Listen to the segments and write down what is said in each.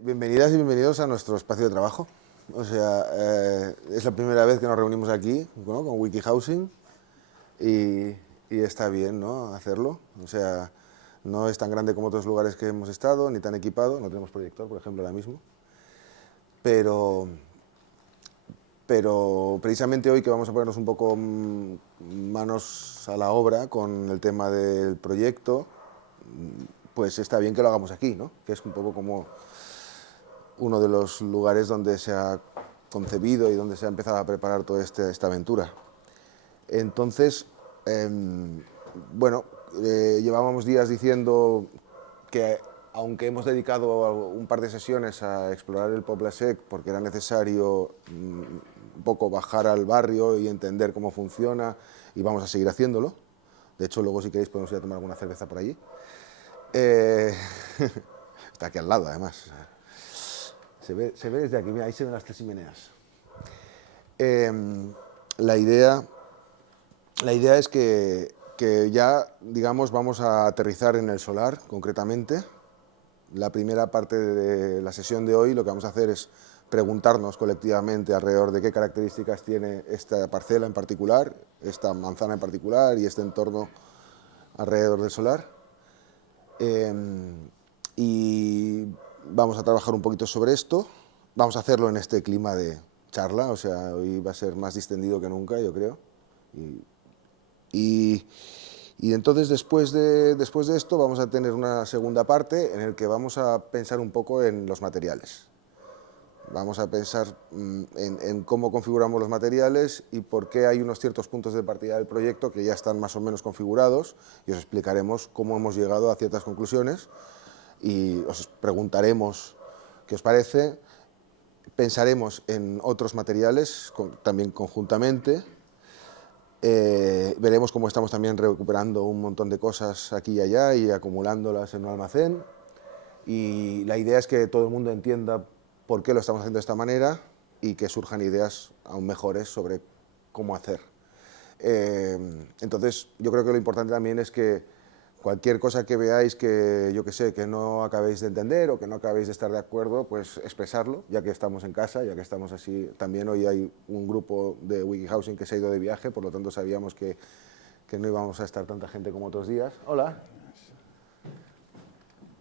Bienvenidas y bienvenidos a nuestro espacio de trabajo. O sea, es la primera vez que nos reunimos aquí, ¿no?, con WikiHousing y, y está bien, ¿no?, hacerlo. O sea, no es tan grande como otros lugares que hemos estado, ni tan equipado. No tenemos proyector, por ejemplo, ahora mismo. Pero, pero precisamente hoy que vamos a ponernos un poco manos a la obra con el tema del proyecto, pues está bien que lo hagamos aquí, ¿no?, que es un poco como uno de los lugares donde se ha concebido y donde se ha empezado a preparar toda esta aventura. Entonces, bueno, llevábamos días diciendo que aunque hemos dedicado un par de sesiones a explorar el Poble Sec porque era necesario un poco bajar al barrio y entender cómo funciona, y vamos a seguir haciéndolo. De hecho, luego si queréis podemos ir a tomar alguna cerveza por allí. Está aquí al lado, además. Se ve desde aquí, mira, ahí se ven las tres chimeneas. La idea es que ya, digamos, vamos a aterrizar en el solar, concretamente. La primera parte de la sesión de hoy lo que vamos a hacer es preguntarnos colectivamente alrededor de qué características tiene esta parcela en particular, esta manzana en particular y este entorno alrededor del solar. Y vamos a trabajar un poquito sobre esto. Vamos a hacerlo en este clima de charla, o sea, hoy va a ser más distendido que nunca, yo creo. Y, y entonces después de esto vamos a tener una segunda parte en la que vamos a pensar un poco en los materiales. Vamos a pensar en cómo configuramos los materiales y por qué hay unos ciertos puntos de partida del proyecto que ya están más o menos configurados, y os explicaremos cómo hemos llegado a ciertas conclusiones y os preguntaremos qué os parece. Pensaremos en otros materiales también conjuntamente. Veremos cómo estamos también recuperando un montón de cosas aquí y allá y acumulándolas en un almacén. Y la idea es que todo el mundo entienda por qué lo estamos haciendo de esta manera y que surjan ideas aún mejores sobre cómo hacer. Entonces, yo creo que lo importante también es que cualquier cosa que veáis que, yo que sé, que no acabéis de entender o que no acabéis de estar de acuerdo, pues expresarlo, ya que estamos en casa, ya que estamos así. También hoy hay un grupo de WikiHousing que se ha ido de viaje, por lo tanto sabíamos que no íbamos a estar tanta gente como otros días. Hola.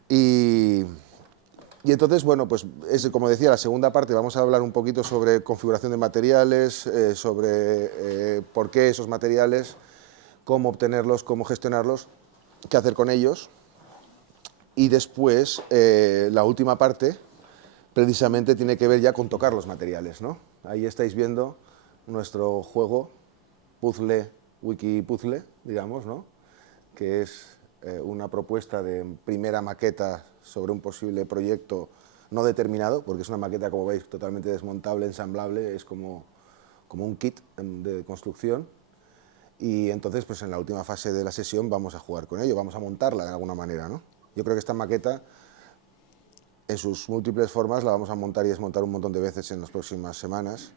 Y entonces, bueno, pues es, como decía, la segunda parte vamos a hablar un poquito sobre configuración de materiales, sobre por qué esos materiales, cómo obtenerlos, cómo gestionarlos, qué hacer con ellos. Y después, la última parte, precisamente tiene que ver ya con tocar los materiales, ¿no? Ahí estáis viendo nuestro juego, puzzle, wiki puzzle, digamos, ¿no?, que es una propuesta de primera maqueta sobre un posible proyecto no determinado, porque es una maqueta, como veis, totalmente desmontable, ensamblable, es como un kit de construcción. Y entonces, pues en la última fase de la sesión vamos a jugar con ello, vamos a montarla de alguna manera, ¿no? Yo creo que esta maqueta, en sus múltiples formas, la vamos a montar y desmontar un montón de veces en las próximas semanas,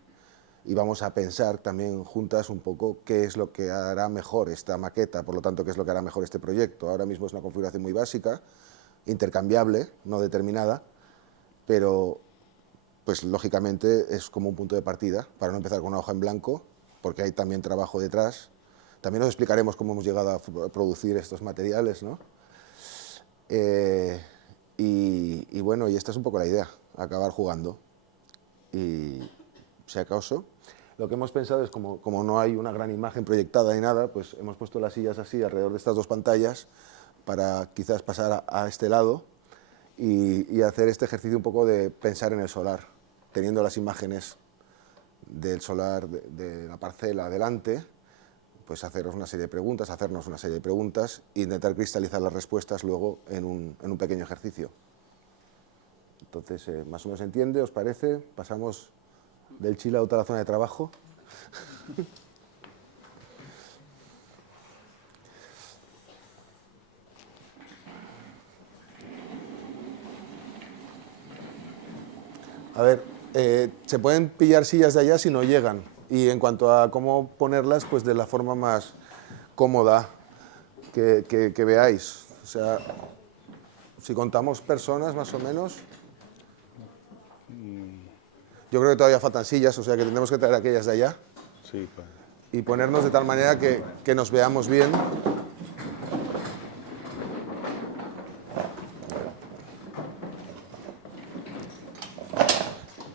y vamos a pensar también juntas un poco qué es lo que hará mejor esta maqueta, por lo tanto, qué es lo que hará mejor este proyecto. Ahora mismo es una configuración muy básica, intercambiable, no determinada, pero pues lógicamente es como un punto de partida para no empezar con una hoja en blanco, porque hay también trabajo detrás. También os explicaremos cómo hemos llegado a producir estos materiales, ¿no? Y bueno, y esta es un poco la idea, acabar jugando. Y si acaso, lo que hemos pensado es, como no hay una gran imagen proyectada ni nada, pues hemos puesto las sillas así alrededor de estas dos pantallas para quizás pasar a este lado y hacer este ejercicio un poco de pensar en el solar, teniendo las imágenes del solar, de la parcela delante, pues hacernos una serie de preguntas e intentar cristalizar las respuestas luego en un pequeño ejercicio. Entonces, más o menos se entiende, ¿os parece? Pasamos del chill out a la zona de trabajo. A ver, se pueden pillar sillas de allá si no llegan. Y en cuanto a cómo ponerlas, pues de la forma más cómoda que veáis. O sea, si contamos personas, más o menos, Yo creo que todavía faltan sillas, o sea que tendremos que traer aquellas de allá. Sí, pues. Y ponernos de tal manera que nos veamos bien.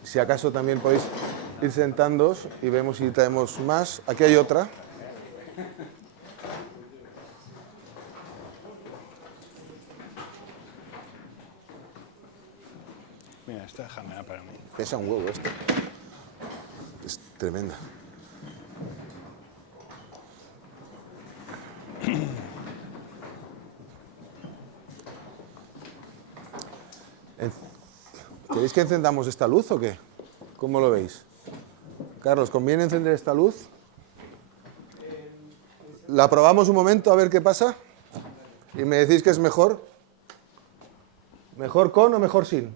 Si acaso también podéis ir sentándoos y vemos si traemos más. Aquí hay otra. Mira, esta déjamela para mí. Pesa un huevo esto. Es tremenda. ¿Queréis que encendamos esta luz o qué? ¿Cómo lo veis? Carlos, ¿conviene encender esta luz? ¿La probamos un momento a ver qué pasa? ¿Y me decís que es mejor? ¿Mejor con o mejor sin?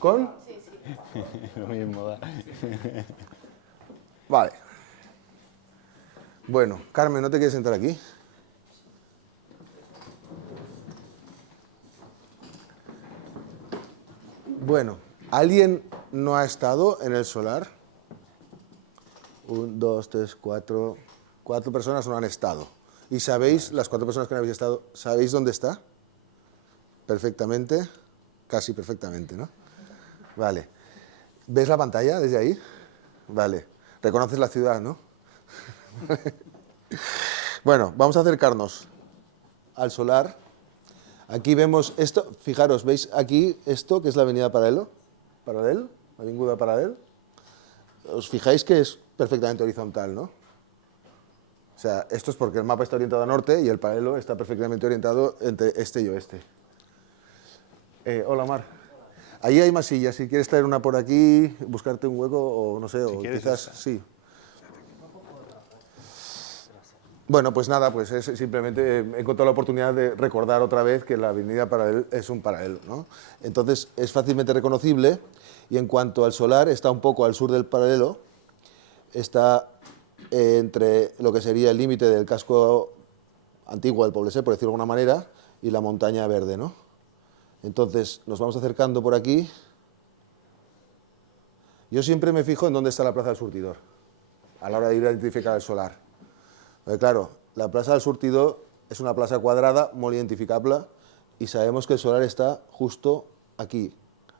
¿Con? Lo mismo da. Vale. Bueno, Carmen, ¿no te quieres sentar aquí? Bueno, ¿alguien no ha estado en el solar? 1, 2, 3, 4. 4 personas no han estado. ¿Y sabéis, las 4 personas que no habéis estado, sabéis dónde está? Perfectamente, casi perfectamente, ¿no? Vale. ¿Ves la pantalla desde ahí? Vale. Reconoces la ciudad, ¿no? Bueno, vamos a acercarnos al solar. Aquí vemos esto, fijaros, ¿veis aquí esto que es la avenida Paralelo? ¿Paralel? ¿La avinguda Paralel? Os fijáis que es perfectamente horizontal, ¿no? O sea, esto es porque el mapa está orientado a norte y el paralelo está perfectamente orientado entre este y oeste. Hola, Mar. Ahí hay más sillas, si quieres traer una por aquí, buscarte un hueco o no sé, Si o quieres quizás esta. sí. Bueno, pues nada, pues es simplemente he encontrado la oportunidad de recordar otra vez que la avenida Paralel es un paralelo, ¿no? Entonces es fácilmente reconocible y en cuanto al solar está un poco al sur del paralelo, está entre lo que sería el límite del casco antiguo del Poblesé, por decirlo de alguna manera, y la montaña verde, ¿no? Entonces nos vamos acercando por aquí. Yo siempre me fijo en dónde está la Plaza del Surtidor, a la hora de ir a identificar el solar. Porque claro, la Plaza del Surtidor es una plaza cuadrada, muy identificable, y sabemos que el solar está justo aquí,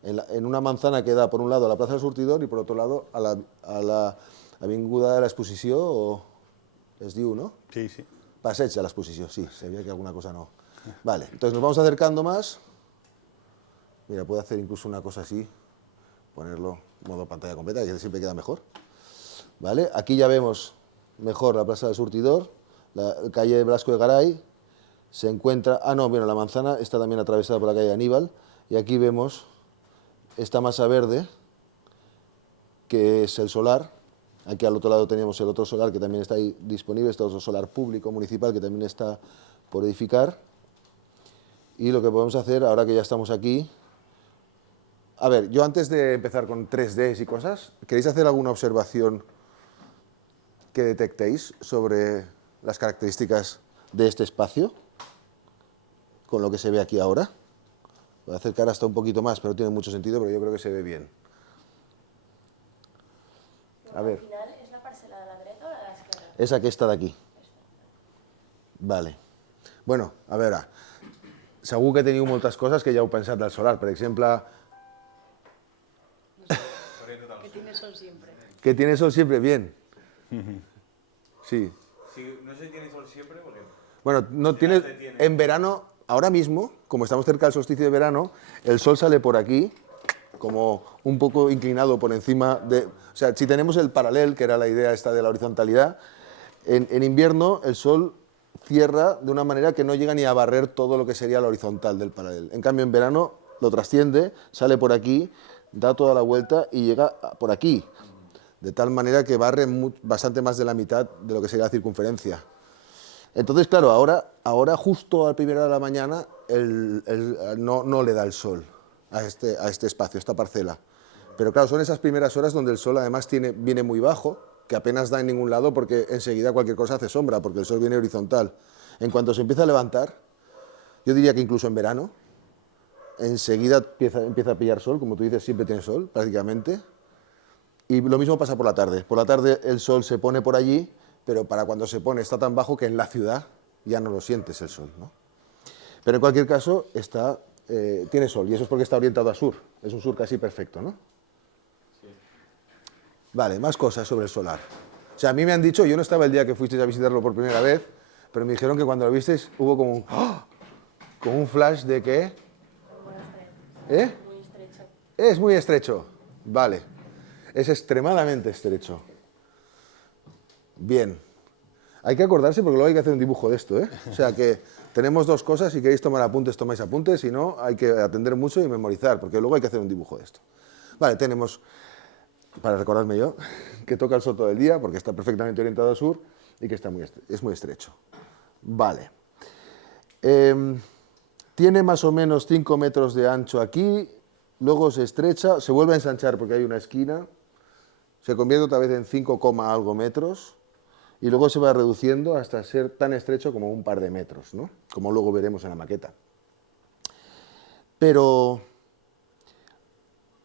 en una manzana que da por un lado a la Plaza del Surtidor y por otro lado a la Avinguda de la Exposició, o es diu, ¿no? Sí, sí. Passeig de l'Exposició, sí, sabía que alguna cosa no. Vale, entonces nos vamos acercando más. Mira, puedo hacer incluso una cosa así, ponerlo modo pantalla completa, que siempre queda mejor. Vale, aquí ya vemos mejor la Plaza del Surtidor, la calle Blasco de Garay, se encuentra... Ah, no, bueno, la manzana está también atravesada por la calle Aníbal, y aquí vemos esta masa verde, que es el solar. Aquí al otro lado tenemos el otro solar que también está ahí disponible, este otro solar público municipal que también está por edificar. Y lo que podemos hacer, ahora que ya estamos aquí... A ver, yo antes de empezar con 3Ds y cosas, ¿queréis hacer alguna observación que detectéis sobre las características de este espacio, con lo que se ve aquí ahora? Voy a acercar hasta un poquito más, pero no tiene mucho sentido, pero yo creo que se ve bien. A ver. Al final, ¿es la parcela de la dreta o la de la esquerra? Esa que está de aquí. Vale. Bueno, a veure, segur que teniu moltes coses que ja heu pensat del solar. Per exemple, Que tiene sol siempre. que tiene sol siempre, bien. Sí. Sí, no sé si tiene sol siempre porque... Bueno, no tiene, en verano, ahora mismo, como estamos cerca del solsticio de verano, el sol sale por aquí, como un poco inclinado por encima de... O sea, si tenemos el paralel, que era la idea esta de la horizontalidad, en invierno el sol cierra de una manera que no llega ni a barrer todo lo que sería la horizontal del paralel. En cambio, en verano lo trasciende, sale por aquí, da toda la vuelta y llega por aquí, de tal manera que barre bastante más de la mitad de lo que sería la circunferencia. Entonces, claro, ahora justo a primera hora de la mañana no le da el sol a este espacio, a esta parcela. Pero claro, son esas primeras horas donde el sol además viene muy bajo, que apenas da en ningún lado porque enseguida cualquier cosa hace sombra, porque el sol viene horizontal. En cuanto se empieza a levantar, yo diría que incluso en verano, enseguida empieza a pillar sol, como tú dices, siempre tiene sol, prácticamente. Y lo mismo pasa por la tarde. Por la tarde el sol se pone por allí, pero para cuando se pone está tan bajo que en la ciudad ya no lo sientes el sol, ¿no? Pero en cualquier caso tiene sol, y eso es porque está orientado a sur. Es un sur casi perfecto, ¿no? Sí. Vale, más cosas sobre el solar. O sea, a mí me han dicho, yo no estaba el día que fuisteis a visitarlo por primera vez, pero me dijeron que cuando lo visteis hubo como un, ¡oh!, como un flash de que... Muy estrecho. Es muy estrecho. Vale. Es extremadamente estrecho. Bien. Hay que acordarse porque luego hay que hacer un dibujo de esto, ¿eh? O sea que tenemos dos cosas, si queréis tomar apuntes, tomáis apuntes, si no, hay que atender mucho y memorizar, porque luego hay que hacer un dibujo de esto. Vale, tenemos, para recordarme yo, que toca el sol todo el día, porque está perfectamente orientado al sur y que es muy estrecho. Vale. Tiene más o menos 5 metros de ancho aquí, luego se estrecha, se vuelve a ensanchar porque hay una esquina, se convierte otra vez en 5, algo metros, y luego se va reduciendo hasta ser tan estrecho como un par de metros, ¿no? Como luego veremos en la maqueta. Pero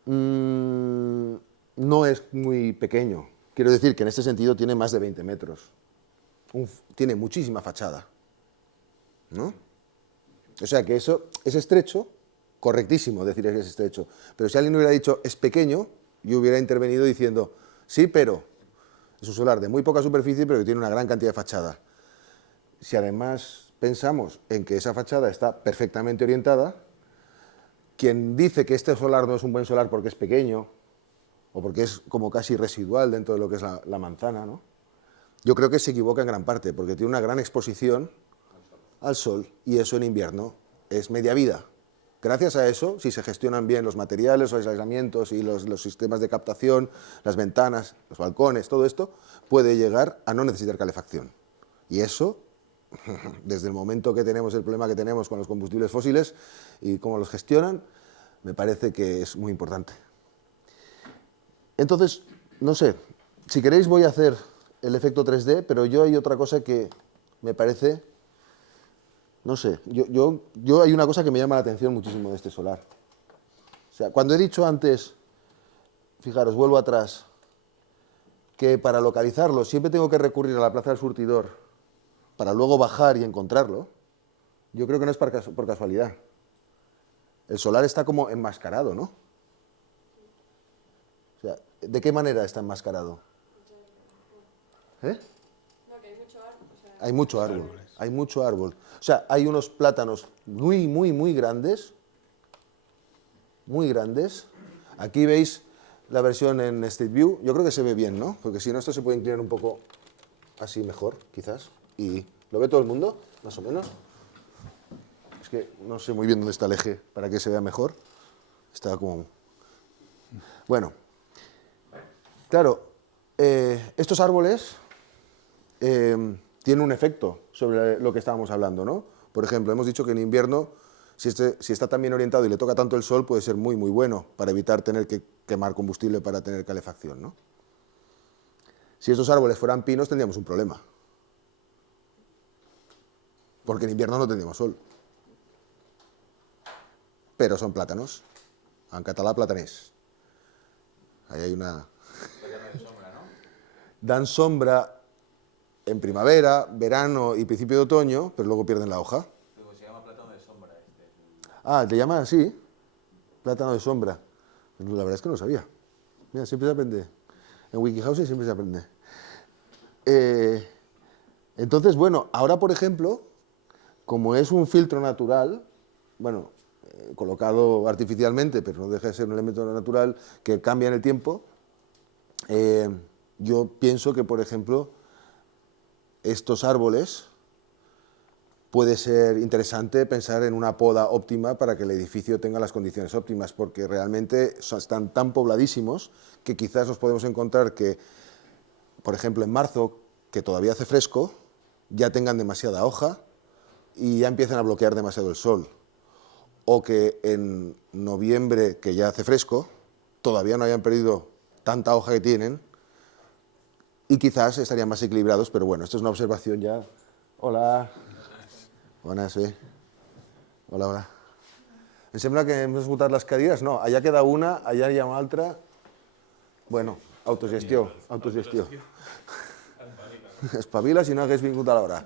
no es muy pequeño. Quiero decir que en este sentido tiene más de 20 metros. Tiene muchísima fachada, ¿no? O sea que eso es estrecho, correctísimo decir que es estrecho. Pero si alguien hubiera dicho es pequeño, yo hubiera intervenido diciendo sí, pero es un solar de muy poca superficie, pero que tiene una gran cantidad de fachada. Si además pensamos en que esa fachada está perfectamente orientada, quien dice que este solar no es un buen solar porque es pequeño, o porque es como casi residual dentro de lo que es la manzana, ¿no? Yo creo que se equivoca en gran parte, porque tiene una gran exposición al sol, y eso en invierno es media vida. Gracias a eso, si se gestionan bien los materiales, los aislamientos y los sistemas de captación, las ventanas, los balcones, todo esto, puede llegar a no necesitar calefacción. Y eso, desde el momento que tenemos el problema que tenemos con los combustibles fósiles y cómo los gestionan, me parece que es muy importante. Entonces, no sé, si queréis voy a hacer el efecto 3D, pero yo hay otra cosa que me parece... No sé, yo hay una cosa que me llama la atención muchísimo de este solar. O sea, cuando he dicho antes, fijaros, vuelvo atrás, que para localizarlo siempre tengo que recurrir a la plaza del surtidor para luego bajar y encontrarlo, yo creo que no es por casualidad. El solar está como enmascarado, ¿no? O sea, ¿de qué manera está enmascarado? ¿Eh? Hay mucho árbol, hay mucho árbol. O sea, hay unos plátanos muy, muy, muy grandes. Muy grandes. Aquí veis la versión en Street View. Yo creo que se ve bien, ¿no? Porque si no, esto se puede inclinar un poco así mejor, quizás. ¿Y lo ve todo el mundo, más o menos? Es que no sé muy bien dónde está el eje para que se vea mejor. Está como... Bueno. Claro, estos árboles... tiene un efecto sobre lo que estábamos hablando, ¿no? Por ejemplo, hemos dicho que en invierno, si está tan bien orientado y le toca tanto el sol, puede ser muy, muy bueno para evitar tener que quemar combustible para tener calefacción, ¿no? Si estos árboles fueran pinos, tendríamos un problema. Porque en invierno no tendríamos sol. Pero son plátanos. En català, plataners. Ahí hay una... Dan sombra en primavera, verano y principio de otoño, pero luego pierden la hoja. Luego se llama plátano de sombra este. Ah, ¿te llama así? Plátano de sombra. La verdad es que no lo sabía. Mira, siempre se aprende. En WikiHouse siempre se aprende. Entonces, bueno, ahora por ejemplo, como es un filtro natural, bueno, colocado artificialmente, pero no deja de ser un elemento natural que cambia en el tiempo, yo pienso que, por ejemplo, estos árboles puede ser interesante pensar en una poda óptima para que el edificio tenga las condiciones óptimas, porque realmente están tan pobladísimos que quizás nos podemos encontrar que, por ejemplo, en marzo, que todavía hace fresco, ya tengan demasiada hoja y ya empiecen a bloquear demasiado el sol. O que en noviembre, que ya hace fresco, todavía no hayan perdido tanta hoja que tienen y quizás estarían más equilibrados, pero bueno, esto es una observación ya. Hola. Buenas, Hola, hola. Em sembla que hem esgotat les cadires. No, allà queda una, allà hi ha una altra. Bueno, autogestió, autogestió. Espavila si no hagués vingut a l'hora.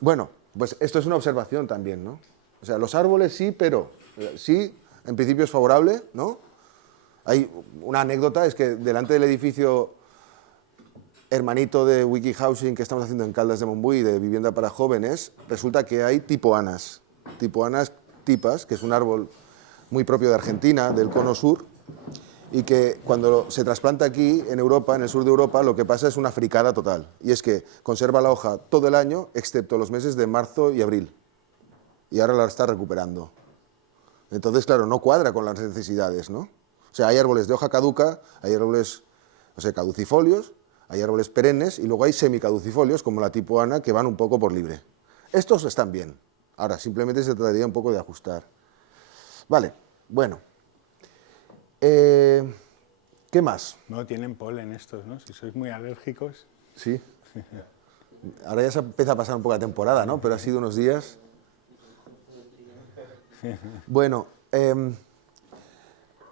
Bueno, pues esto es una observación también, ¿no? O sea, los árboles sí, pero sí, en principio es favorable, ¿no? Hay una anécdota, es que delante del edificio hermanito de WikiHousing que estamos haciendo en Caldas de Montbui, de vivienda para jóvenes, resulta que hay tipoanas. Tipoanas tipas, que es un árbol muy propio de Argentina, del cono sur, y que cuando se trasplanta aquí, en Europa, en el sur de Europa, lo que pasa es una fricada total. Y es que conserva la hoja todo el año, excepto los meses de marzo y abril. Y ahora la está recuperando. Entonces, claro, no cuadra con las necesidades, ¿no? O sea, hay árboles de hoja caduca, hay árboles, o sea, caducifolios, hay árboles perennes y luego hay semicaducifolios, como la tipoana, que van un poco por libre. Estos están bien. Ahora, simplemente se trataría un poco de ajustar. Vale, bueno. ¿Qué más? No tienen polen estos, ¿no? Si sois muy alérgicos. Sí. Ahora ya se empieza a pasar un poco la temporada, ¿no? Pero ha sido unos días. Bueno,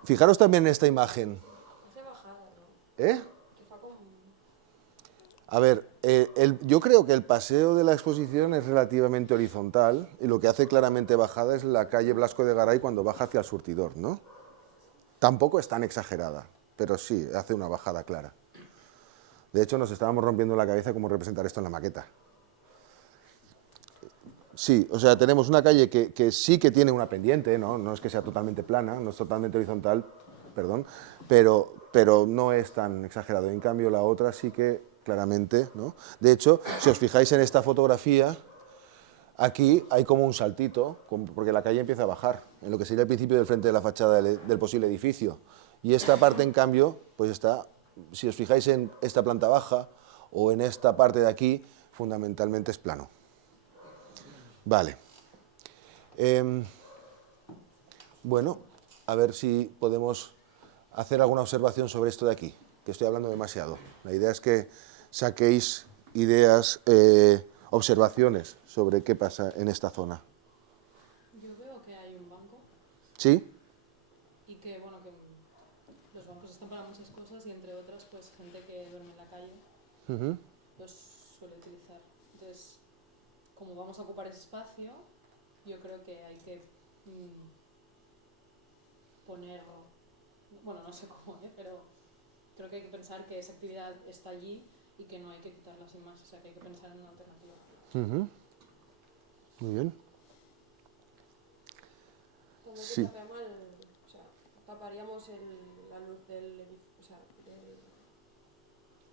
fijaros también en esta imagen. ¿Eh? A ver, yo creo que el paseo de la exposición es relativamente horizontal y lo que hace claramente bajada es la calle Blasco de Garay cuando baja hacia el surtidor, ¿no? Tampoco es tan exagerada, pero sí, hace una bajada clara. De hecho, nos estábamos rompiendo la cabeza cómo representar esto en la maqueta. Sí, o sea, tenemos una calle que sí que tiene una pendiente, ¿no? No es que sea totalmente plana, no es totalmente horizontal, perdón, pero no es tan exagerado. En cambio, la otra sí que claramente, ¿no? De hecho, si os fijáis en esta fotografía, aquí hay como un saltito, porque la calle empieza a bajar, en lo que sería el principio del frente de la fachada del posible edificio. Y esta parte, en cambio, pues está, si os fijáis en esta planta baja o en esta parte de aquí, fundamentalmente es plano. Vale. Bueno, a ver si podemos hacer alguna observación sobre esto de aquí, que estoy hablando demasiado. La idea es que saquéis ideas, observaciones sobre qué pasa en esta zona. Yo veo que hay un banco. ¿Sí? Y que, bueno, que los bancos están para muchas cosas y entre otras, pues gente que duerme en la calle los suele utilizar. Entonces, como vamos a ocupar ese espacio, yo creo que hay que poner, bueno, no sé cómo, pero creo que hay que pensar que esa actividad está allí y que no hay que quitarla sin más, o sea que hay que pensar en una alternativa. Muy bien. Como que Sí. tapemos o sea, taparíamos la luz del edificio,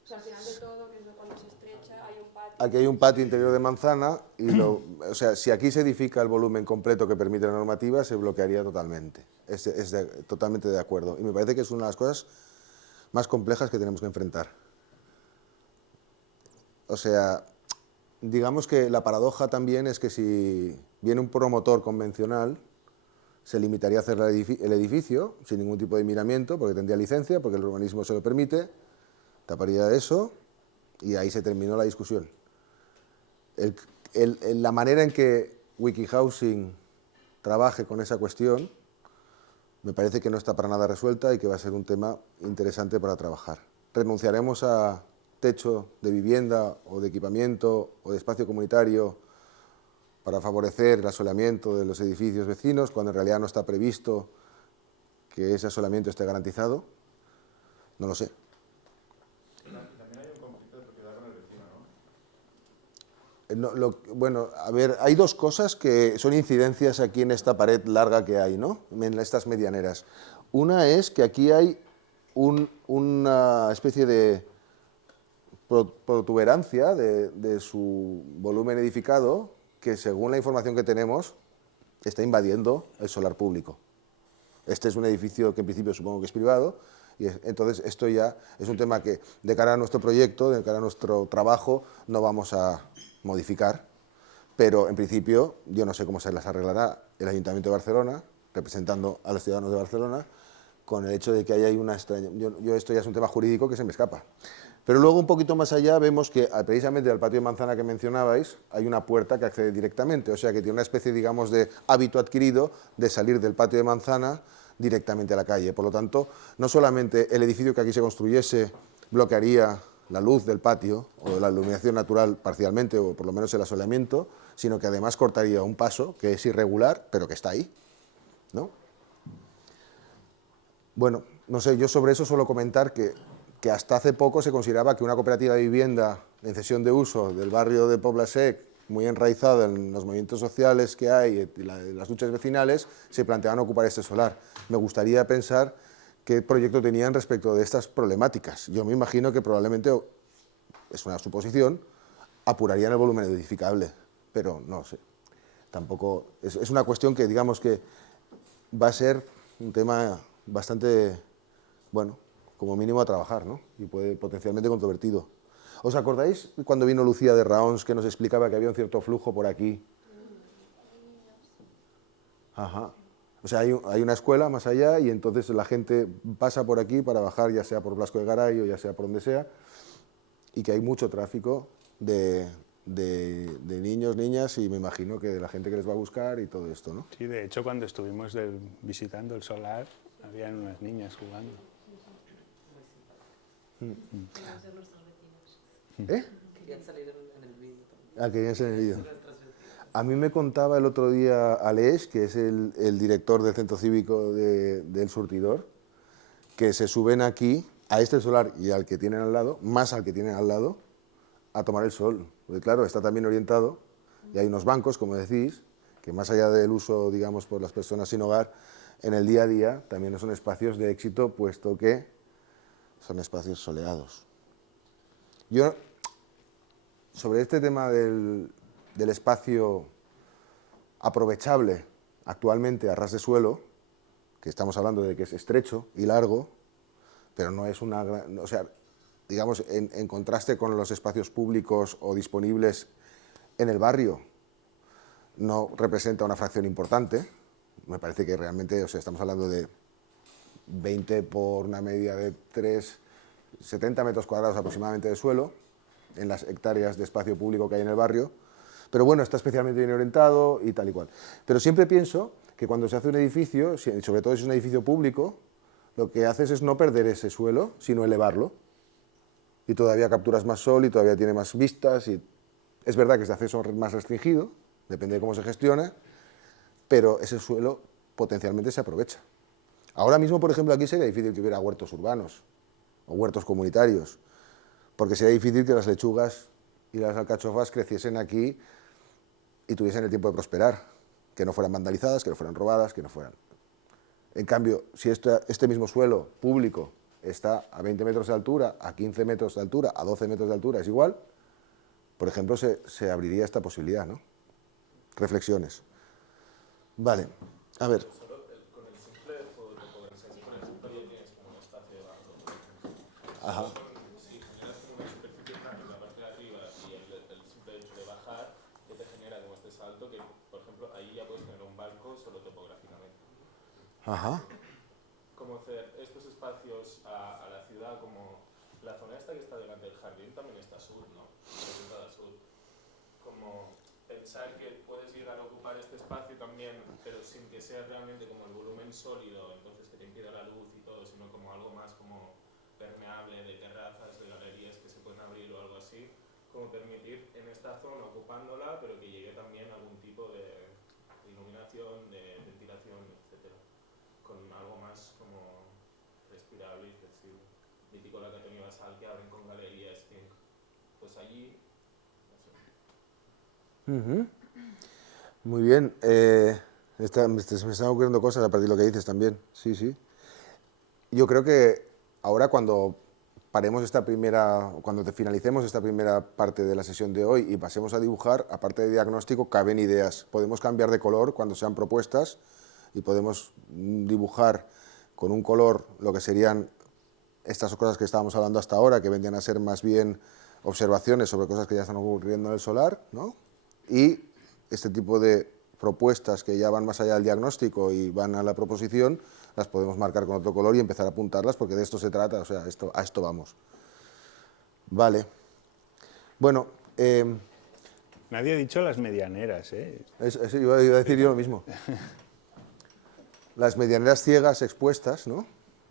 o sea, al final de todo, que es cuando se estrecha, hay un patio. Aquí hay un patio interior de manzana y o sea, si aquí se edifica el volumen completo que permite la normativa, se bloquearía totalmente. Totalmente de acuerdo. Y me parece que es una de las cosas más complejas que tenemos que enfrentar. O sea, digamos que la paradoja también es que si viene un promotor convencional, se limitaría a hacer el edificio sin ningún tipo de miramiento, porque tendría licencia, porque el urbanismo se lo permite, taparía eso y ahí se terminó la discusión. La manera en que WikiHousing trabaje con esa cuestión me parece que no está para nada resuelta y que va a ser un tema interesante para trabajar. Renunciaremos a techo de vivienda o de equipamiento o de espacio comunitario para favorecer el asolamiento de los edificios vecinos, cuando en realidad no está previsto que ese asolamiento esté garantizado. No lo sé. También hay un conflicto de propiedad con el vecino, ¿no? Bueno, a ver, hay dos cosas que son incidencias aquí en esta pared larga que hay, ¿no? En estas medianeras. Una es que aquí hay una especie de protuberancia de su volumen edificado que, según la información que tenemos, está invadiendo el solar público. Este es un edificio que en principio supongo que es privado, y entonces esto ya es un tema que de cara a nuestro proyecto, de cara a nuestro trabajo, no vamos a modificar, pero en principio yo no sé cómo se las arreglará el Ayuntamiento de Barcelona, representando a los ciudadanos de Barcelona, con el hecho de que ahí hay una extraña... Yo esto ya es un tema jurídico que se me escapa, Pero luego un poquito más allá vemos que precisamente al patio de manzana que mencionabais hay una puerta que accede directamente, o sea que tiene una especie, digamos, de hábito adquirido de salir del patio de manzana directamente a la calle. Por lo tanto, no solamente el edificio que aquí se construyese bloquearía la luz del patio o la iluminación natural parcialmente, o por lo menos el asoleamiento, sino que además cortaría un paso que es irregular, pero que está ahí, ¿no? Bueno, no sé, yo sobre eso suelo comentar que hasta hace poco se consideraba que una cooperativa de vivienda en cesión de uso del barrio de Pobla Sec, muy enraizada en los movimientos sociales que hay y las luchas vecinales, se planteaban ocupar este solar. Me gustaría pensar qué proyecto tenían respecto de estas problemáticas. Yo me imagino que probablemente, es una suposición, apurarían el volumen edificable, pero no sé. Tampoco, es una cuestión que digamos que va a ser un tema bastante, bueno, como mínimo a trabajar, ¿no? Y puede potencialmente controvertido. ¿Os acordáis cuando vino Lucía de Raons que nos explicaba que había un cierto flujo por aquí? Ajá. O sea, hay una escuela más allá y entonces la gente pasa por aquí para bajar, ya sea por Blasco de Garay o ya sea por donde sea, y que hay mucho tráfico de niños, niñas y me imagino que de la gente que les va a buscar y todo esto, ¿no? Sí, de hecho, cuando estuvimos visitando el solar, habían unas niñas jugando. Querían ser nuestros vecinos. ¿Eh? Querían salir en el vídeo también. Ah, querían ser en el vídeo. Nuestras vecinas. A mí me contaba el otro día Aleix, que es el director del centro cívico del Surtidor, que se suben aquí, a este solar y al que tienen al lado, más al que tienen al lado, a tomar el sol. Porque claro, está también orientado, y hay unos bancos, como decís, que más allá del uso, digamos, por las personas sin hogar, en el día a día también son espacios de éxito, puesto que son espacios soleados. Yo, sobre este tema del espacio aprovechable actualmente a ras de suelo, que estamos hablando de que es estrecho y largo, pero no es una gran, o sea, digamos, en contraste con los espacios públicos o disponibles en el barrio, no representa una fracción importante. Me parece que realmente, o sea, estamos hablando de 20 por una media de 70 metros cuadrados aproximadamente de suelo, en las hectáreas de espacio público que hay en el barrio, pero bueno, está especialmente bien orientado y tal y cual. Pero siempre pienso que cuando se hace un edificio, sobre todo si es un edificio público, lo que haces es no perder ese suelo, sino elevarlo. Y todavía capturas más sol y todavía tiene más vistas. Y es verdad que es de acceso más restringido, depende de cómo se gestione, pero ese suelo potencialmente se aprovecha. Ahora mismo, por ejemplo, aquí sería difícil que hubiera huertos urbanos o huertos comunitarios, porque sería difícil que las lechugas y las alcachofas creciesen aquí y tuviesen el tiempo de prosperar, que no fueran vandalizadas, que no fueran robadas, que no fueran... En cambio, si este mismo suelo público está a 20 metros de altura, a 15 metros de altura, a 12 metros de altura, es igual, por ejemplo, se abriría esta posibilidad, ¿no? Reflexiones. Vale, a ver. Con el simple hecho de poder ser, por ejemplo, ya tienes como un espacio debajo. Ajá. Si generas como una superficie plana en la parte de arriba y el simple hecho de bajar, que te genera como este salto, que por ejemplo ahí ya puedes tener un banco solo topográficamente. Ajá. Como hacer estos espacios a la ciudad, como la zona esta que está delante del jardín también está sur, ¿no? Orientada sur. Como pensar que puedes llegar a ocupar este espacio también, pero sin que sea realmente como el volumen sólido, entonces que te impida la luz y todo, sino como algo más como permeable, de terrazas, de galerías que se pueden abrir o algo así, como permitir en esta zona ocupándola, pero que llegue también algún tipo de iluminación, de ventilación, etcétera, con algo más como respirable y flexible. Mítico la Catonía Basal que abren con galerías que, pues allí, no sé. Muy bien. Me están ocurriendo cosas a partir de lo que dices también. Sí, sí. Yo creo que ahora cuando cuando finalicemos esta primera parte de la sesión de hoy y pasemos a dibujar, aparte de diagnóstico, caben ideas. Podemos cambiar de color cuando sean propuestas y podemos dibujar con un color lo que serían estas cosas que estábamos hablando hasta ahora, que vendrían a ser más bien observaciones sobre cosas que ya están ocurriendo en el solar, ¿no? Y este tipo de propuestas que ya van más allá del diagnóstico y van a la proposición, las podemos marcar con otro color y empezar a apuntarlas, porque de esto se trata, o sea, a esto vamos. Vale. Bueno, Nadie ha dicho las medianeras, ¿eh? iba a decir yo lo mismo. Las medianeras ciegas expuestas, ¿no?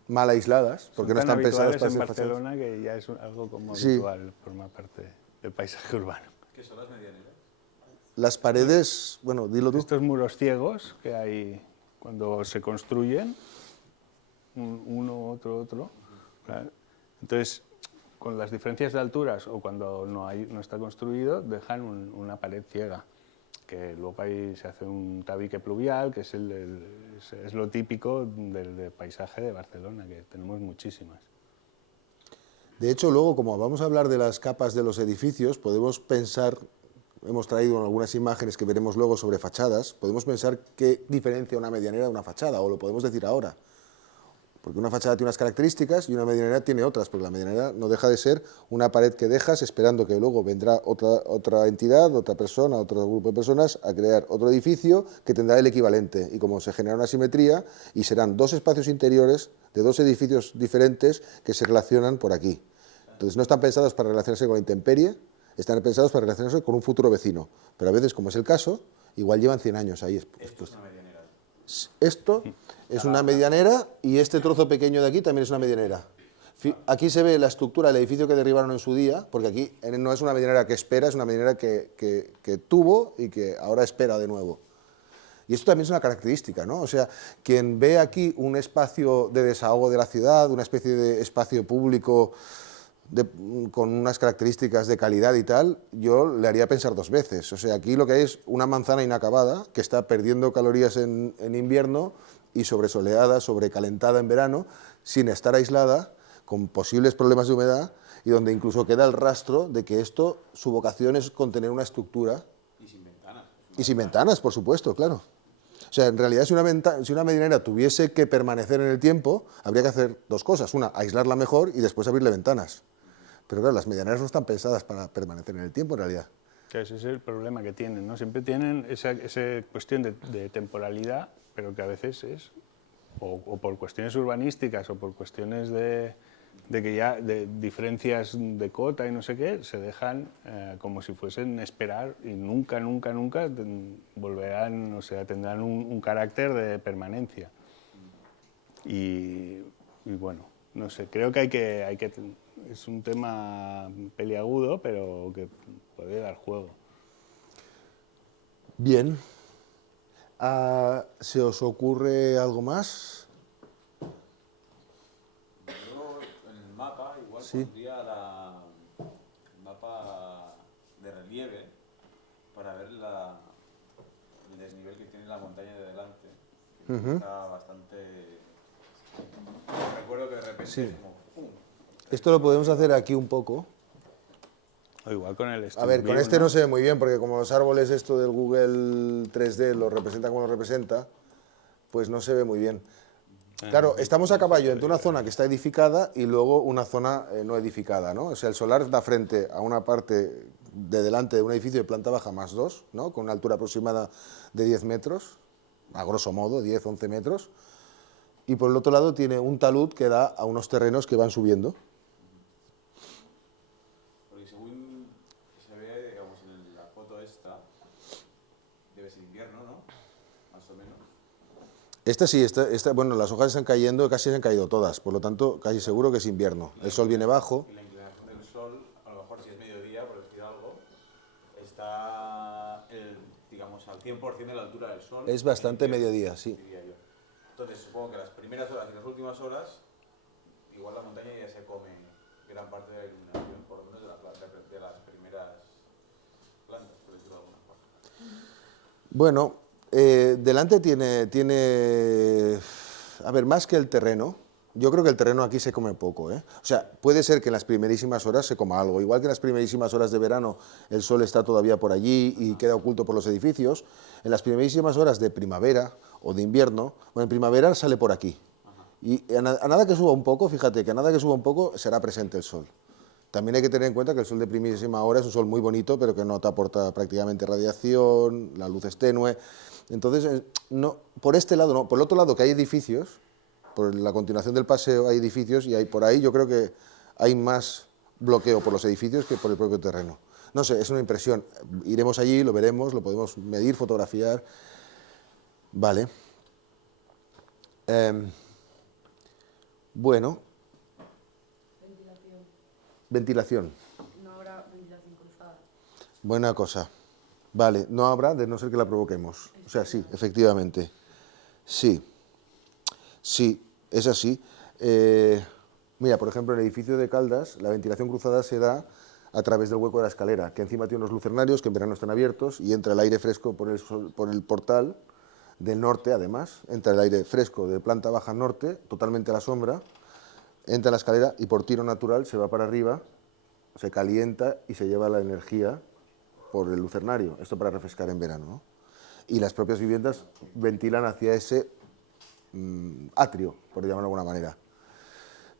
Mal aisladas, porque no Son tan están pensadas habituales para en ser fachadas. Barcelona que ya es algo como Sí. habitual, forma parte del paisaje urbano. ¿Qué son las medianeras? Las paredes, bueno, dilo tú. Estos muros ciegos que hay cuando se construyen, uno, otro. Claro. Entonces, con las diferencias de alturas o cuando no está construido, dejan una pared ciega, que luego ahí se hace un tabique pluvial, que es lo típico del paisaje de Barcelona, que tenemos muchísimas. De hecho, luego, como vamos a hablar de las capas de los edificios, podemos pensar, hemos traído algunas imágenes que veremos luego sobre fachadas, podemos pensar qué diferencia una medianera de una fachada, o lo podemos decir ahora. Porque una fachada tiene unas características y una medianera tiene otras, porque la medianera no deja de ser una pared que dejas esperando que luego vendrá otra entidad, otra persona, otro grupo de personas a crear otro edificio que tendrá el equivalente. Y como se genera una simetría, y serán dos espacios interiores de dos edificios diferentes que se relacionan por aquí. Entonces no están pensados para relacionarse con la intemperie, están pensados para relacionarse con un futuro vecino. Pero a veces, como es el caso, igual llevan 100 años ahí Esto expuestos. es una medianera. Esto es una medianera y este trozo pequeño de aquí también es una medianera. Aquí se ve la estructura del edificio que derribaron en su día, porque aquí no es una medianera que espera, es una medianera que tuvo y que ahora espera de nuevo. Y esto también es una característica, ¿no? O sea, quien ve aquí un espacio de desahogo de la ciudad, una especie de espacio público con unas características de calidad y tal, yo le haría pensar dos veces. O sea, aquí lo que hay es una manzana inacabada que está perdiendo calorías en invierno y sobresoleada, sobrecalentada en verano, sin estar aislada, con posibles problemas de humedad, y donde incluso queda el rastro de que esto, su vocación es contener una estructura. Y sin ventanas. Y sin ventanas, por supuesto, claro. O sea, en realidad, si una medianera tuviese que permanecer en el tiempo, habría que hacer dos cosas. Una, aislarla mejor y después abrirle ventanas. Pero claro, las medianeras no están pensadas para permanecer en el tiempo, en realidad. Que ese es el problema que tienen, ¿no? Siempre tienen esa cuestión de temporalidad, pero que a veces es, o por cuestiones urbanísticas o por cuestiones de diferencias de cota y no sé qué, se dejan como si fuesen esperar y nunca volverán, o sea, tendrán un carácter de permanencia. Y bueno, no sé, creo que hay que es un tema peliagudo, pero que puede dar juego. Bien. ¿Se os ocurre algo más? Yo en el mapa igual Sí. pondría el mapa de relieve para ver el desnivel que tiene la montaña de delante. Que está bastante... Recuerdo que de repente Sí. es como... ¡pum! Esto lo podemos hacer aquí un poco. O igual con el A ver, con Street este View, no se ve muy bien, porque como los árboles esto del Google 3D lo representa como lo representa, pues no se ve muy bien. Claro, estamos a caballo entre una zona que está edificada y luego una zona no edificada, ¿no? O sea, el solar da frente a una parte de delante de un edificio de planta baja más 2, ¿no? Con una altura aproximada de 10 metros, a grosso modo, 10, 11 metros, y por el otro lado tiene un talud que da a unos terrenos que van subiendo. Porque según se ve, digamos, en la foto esta, debe ser invierno, ¿no? Más o menos. Esta sí, bueno, las hojas están cayendo, casi se han caído todas, por lo tanto, casi seguro que es invierno. El sol viene bajo. Y la inclinación del sol, a lo mejor si es mediodía, por decir algo, está, digamos, al 100% de la altura del sol. Es bastante en invierno, mediodía, sí. diría yo. Entonces, supongo que las primeras horas y las últimas horas, igual la montaña ya se come gran parte de la iluminación, por lo menos de las primeras plantas, por decirlo de alguna forma. Bueno, delante tiene, a ver, más que el terreno, yo creo que el terreno aquí se come poco, ¿eh? O sea, puede ser que en las primerísimas horas se coma algo, igual que en las primerísimas horas de verano el sol está todavía por allí y queda oculto por los edificios, en las primerísimas horas de primavera o de invierno, bueno, en primavera sale por aquí. Y a nada que suba un poco, fíjate que a nada que suba un poco será presente el sol. También hay que tener en cuenta que el sol de primerísima hora es un sol muy bonito, pero que no te aporta prácticamente radiación, la luz es tenue. Entonces, no, por este lado no. Por el otro lado, que hay edificios, por la continuación del paseo hay edificios y hay por ahí yo creo que hay más bloqueo por los edificios que por el propio terreno. No sé, es una impresión. Iremos allí, lo veremos, lo podemos medir, fotografiar. Vale. Bueno. Ventilación. No habrá ventilación cruzada. Buena cosa. Vale, no habrá de no ser que la provoquemos. O sea, sí, efectivamente. Sí. Sí, es así. Mira, por ejemplo, en el edificio de Caldas, la ventilación cruzada se da a través del hueco de la escalera, que encima tiene unos lucernarios que en verano están abiertos y entra el aire fresco por el portal del norte, además. Entra el aire fresco de planta baja norte, totalmente a la sombra, entra a la escalera y por tiro natural se va para arriba, se calienta y se lleva la energía por el lucernario. Esto para refrescar en verano, ¿no? Y las propias viviendas ventilan hacia ese atrio, por llamarlo de alguna manera.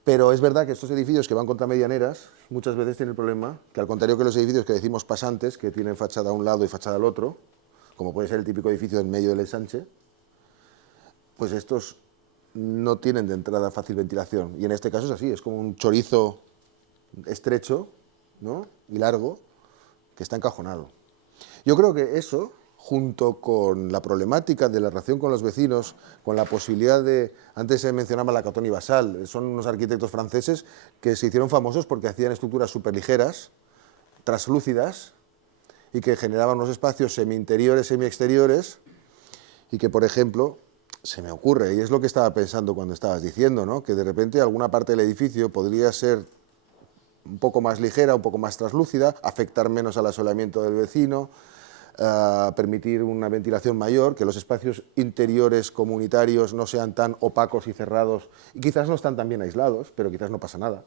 Pero es verdad que estos edificios que van contra medianeras muchas veces tienen el problema que, al contrario que los edificios que decimos pasantes, que tienen fachada a un lado y fachada al otro, como puede ser el típico edificio en medio del ensanche, pues estos no tienen de entrada fácil ventilación. Y en este caso es así, es como un chorizo estrecho, ¿no?, y largo, que está encajonado. Yo creo que eso, junto con la problemática de la relación con los vecinos, con la posibilidad de... Antes se mencionaba Lacaton y Basal, son unos arquitectos franceses que se hicieron famosos porque hacían estructuras súper ligeras, translúcidas, y que generaban unos espacios semi-interiores, semi-exteriores, y que, por ejemplo, se me ocurre, y es lo que estaba pensando cuando estabas diciendo, ¿no?, que de repente alguna parte del edificio podría ser un poco más ligera, un poco más translúcida, afectar menos al asoleamiento del vecino, permitir una ventilación mayor, que los espacios interiores comunitarios no sean tan opacos y cerrados, y quizás no están tan bien aislados, pero quizás no pasa nada.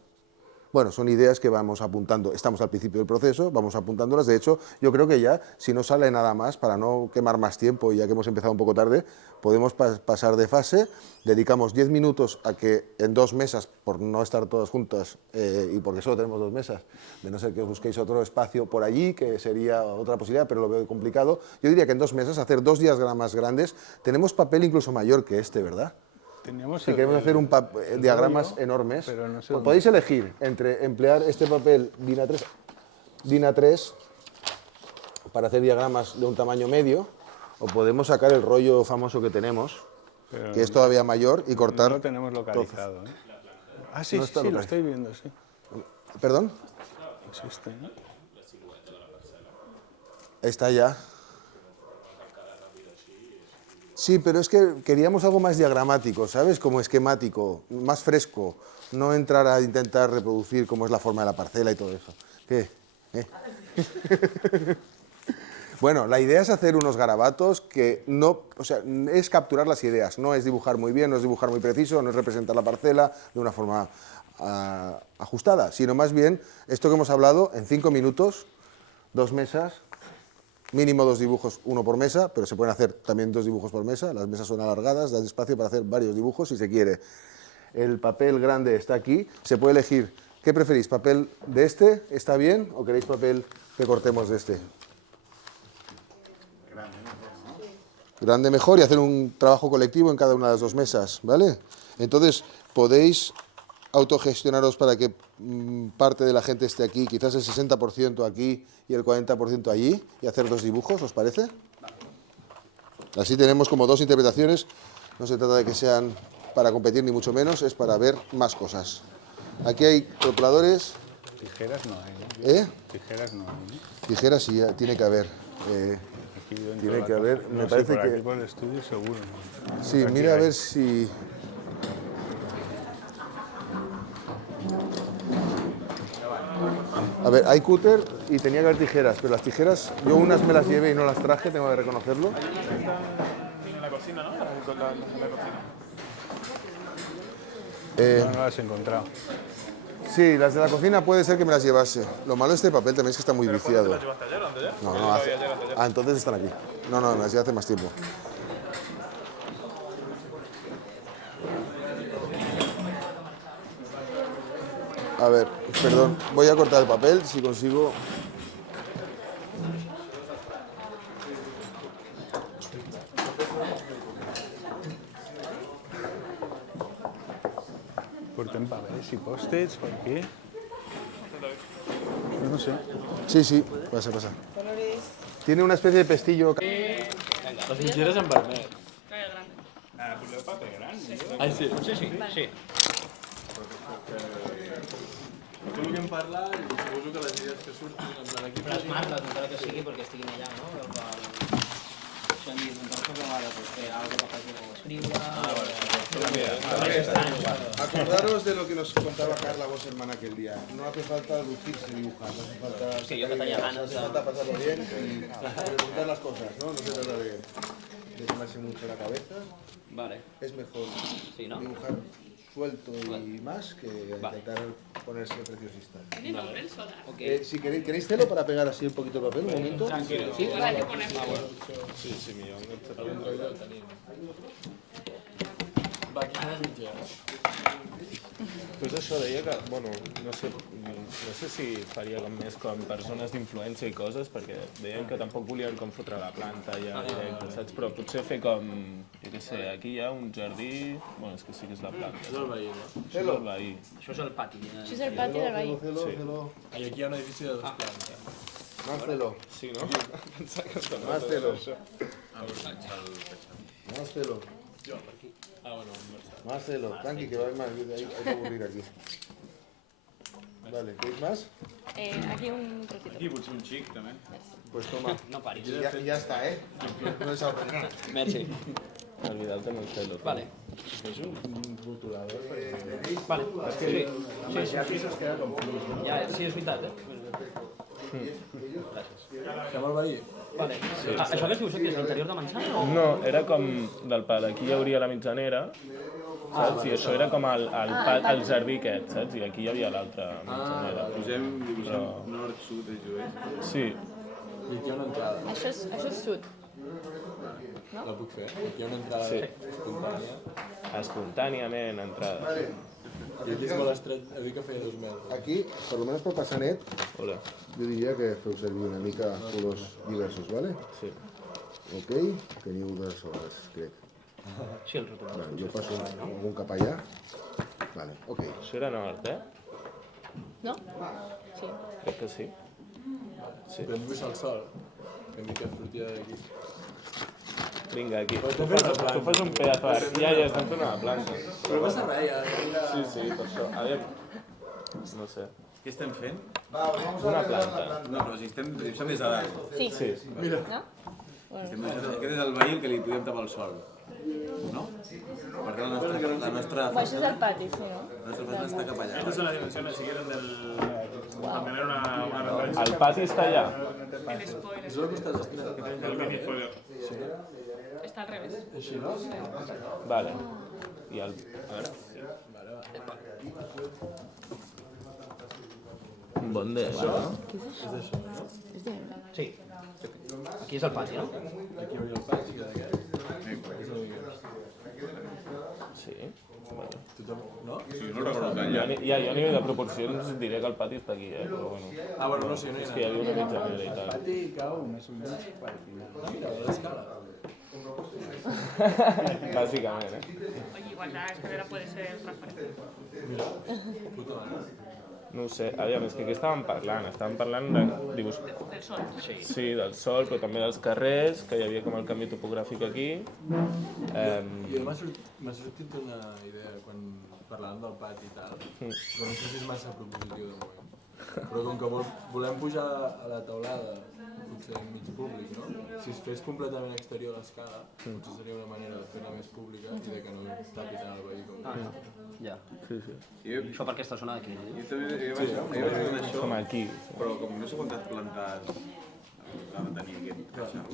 Bueno, son ideas que vamos apuntando, estamos al principio del proceso, vamos apuntándolas. De hecho, yo creo que ya, si no sale nada más, para no quemar más tiempo, y ya que hemos empezado un poco tarde, podemos pasar de fase. Dedicamos 10 minutos a que en 2 mesas, por no estar todas juntas, y porque solo tenemos 2 mesas, de no ser que os busquéis otro espacio por allí, que sería otra posibilidad, pero lo veo complicado, yo diría que en 2 mesas, hacer 2 diagramas grandes. Tenemos papel incluso mayor que este, ¿verdad? Si queremos hacer diagramas enormes, pero no sé pues podéis elegir entre emplear este papel DIN A3 para hacer diagramas de un tamaño medio, o podemos sacar el rollo famoso que tenemos, pero que es todavía mayor, y cortar. No lo tenemos localizado, ¿eh? Ah, sí, No sí, está sí, lo localizado. estoy viendo, sí. ¿Perdón? Existe, ¿no? Está ya. Sí, pero es que queríamos algo más diagramático, ¿sabes? Como esquemático, más fresco. No entrar a intentar reproducir cómo es la forma de la parcela y todo eso. ¿Qué? Bueno, la idea es hacer unos garabatos que no... O sea, es capturar las ideas, no es dibujar muy bien, no es dibujar muy preciso, no es representar la parcela de una forma ajustada, sino más bien esto que hemos hablado en 5 minutos, 2 mesas... Mínimo 2 dibujos, 1 por mesa, pero se pueden hacer también 2 dibujos por mesa. Las mesas son alargadas, dan espacio para hacer varios dibujos si se quiere. El papel grande está aquí. Se puede elegir, ¿qué preferís? ¿Papel de este? ¿Está bien? ¿O queréis papel que cortemos de este? Grande mejor, y hacer un trabajo colectivo en cada una de las 2 mesas, ¿vale? Entonces, podéis autogestionaros para que parte de la gente esté aquí, quizás el 60% aquí y el 40% allí, y hacer 2 dibujos, ¿os parece? Así tenemos como 2 interpretaciones. No se trata de que sean para competir ni mucho menos, es para ver más cosas. Aquí hay rotuladores. Tijeras no hay, ¿no? Tijeras no hay, ¿no? Tijeras sí, tiene que haber. Aquí dentro Tiene de la que haber, caja. me No, parece sí, por que... aquí por el estudio seguro, ¿no? Sí, Aquí mira a hay. ver si... A ver, hay cúter y tenía que haber tijeras, pero las tijeras, yo unas me las llevé y no las traje, tengo que reconocerlo. En la cocina, ¿no? En la cocina. No las he encontrado. Sí, las de la cocina puede ser que me las llevase. Lo malo de este papel también es que está muy ¿Las viciado. llevaste ayer o antes ya? No, Ayer. Ah, entonces están aquí. No, me las llevé hace más tiempo. A ver, perdón, voy a cortar el papel si consigo. Porten papeles y post-its, ¿por qué? No sé. Sí, pasa. Tiene una especie de pestillo. Les mitgeres en vermell. Ah, pues el paper grande. Ah, sí? Sí. Vulguem parlar i suposo que les idees que surtin en plan aquí... Plasmar-les, encara que sigui perquè estiguin allà, no? Això hem dit, doncs a vegades fer alguna que faci com escriure... Acordaros de lo que nos contaba Carla, vos hermana, aquel día. No hace falta lucirse dibujando, hace falta... Sí, yo que tenía ganas hace falta pasarlo bien y preguntar las cosas, ¿no? No se trata de tomarse mucho la cabeza. Vale. Es mejor Sí, ¿no? dibujar suelto y más que intentar ponerse preciosista. Ok. Si queréis celo para pegar así un poquito de papel, un momento. Tranquilo. ¿Sí? Sí, millor. El tenim. Va, qui fa les mitgeres? Pues això deia que, bueno, no sé si faria com més com persones d'influència i coses, perquè deien que tampoc volien com fotre la planta ja directe, saps? Però potser fer com, jo què sé, aquí hi ha un jardí, bueno, és que sí que és la planta. És el veí, no? Això és el veí. Això és el pati. Això és el pati del veí. Celo. I aquí hi ha un edifici de 2 plantes. Más celo. Sí, no? Pensava que estava Más celo. Ah, Más celo. Jo, per aquí. Ah, bueno, un versat. Más celo. Tranqui, que va a ir más. Hay que aburrir aquí. Vale, ¿queréis más? Aquí un trocito. Aquí potser un xic, també. Pues toma. No paris. Y ya está, ¿eh? No desahorres. Merci. M'he oblidat de meu celo. Vale. Es un rotulador. Vale. Es que sí. Aquí se os queda con plus, ¿no? Ja, sí, és veritat, Fem el veí? Vale. Ah, això que has dibuixat que és l'interior de Manzana? No, era com del pal. Aquí hi hauria la mitjanera, saps? I això era com el jardí aquest, saps? I aquí hi havia l'altra mitjanera. Dibuixem nord, sud, est i oest. Sí, I aquí hi ha una entrada. Això és sud. La puc fer? Aquí hi ha una entrada Sí. espontània. espontàniament entrada. I aquí és molt estret, he dit que feia 2 metres. Aquí, por lo menos por Passanet, Hola. yo diría que feu servir una mica colors diversos, ¿vale? Sí. Ok, teniu 2 hores, crec. Sí, el rotulador. Vale, jo passo algun cap allà. Vale, ok. Això era nord, eh? No? Sí. Crec que sí. Podem dibuixar el sol. Hem dit que sortia d'aquí. Vinga, aquí. Però Tu fas un pedazo d'art. Ja estem fent una planta. Però no passa res, ja. Sí, per això. Aviam. No sé. Què estem fent? Una planta. No, però si estem dibuixant des de dalt. Sí. Sí. No? Aquest és el veí que li podem tapar el sol. No? Perquè la nostra Bueno, això és el pati, sí, no? façana està cap allà. Estas son las dimensiones siguieron para tener una referencia. El pati està allà. És el costat estret. El mini spoiler. Està al revés. Així, no? Vale. I el... A veure. Un bon de... no? Sí. Aquí és el pati, no? Aquí hi hauria el pati d'aquest. És el millor. Sí. Vale. Tothom, no? Sí, no recordo tant Jo, ja. a nivell de proporcions diré que el pati està aquí, però bueno. Ah, bueno, no, sí, no hi És ha que hi havia una mitjanera i tal. pati cau més o menys per final. Mira, l'escala. Bàsicament, eh? Oye, igual la escalera puede ser transparente. Mira, puta mare. No ho sé. Aviam, és que què estàvem parlant? Estàvem parlant de dibuix... Del sol. Sí, del sol, però també dels carrers, que hi havia com el canvi topogràfic aquí. I m'ha sortit una idea quan parlàvem del pati i tal, però no sé si és massa propositiu de moment. Però com que volem pujar a la teulada, potser mig públic, no? Si es fes completament exterior a l'escala, potser seria una manera de fer-la més pública i de que no tapi tant el veí com... Ja. Sí, sí. Això per aquesta zona d'aquí, no? Jo també he pensat això, Com aquí. però com no sé quantes plantes va tenir aquest casal.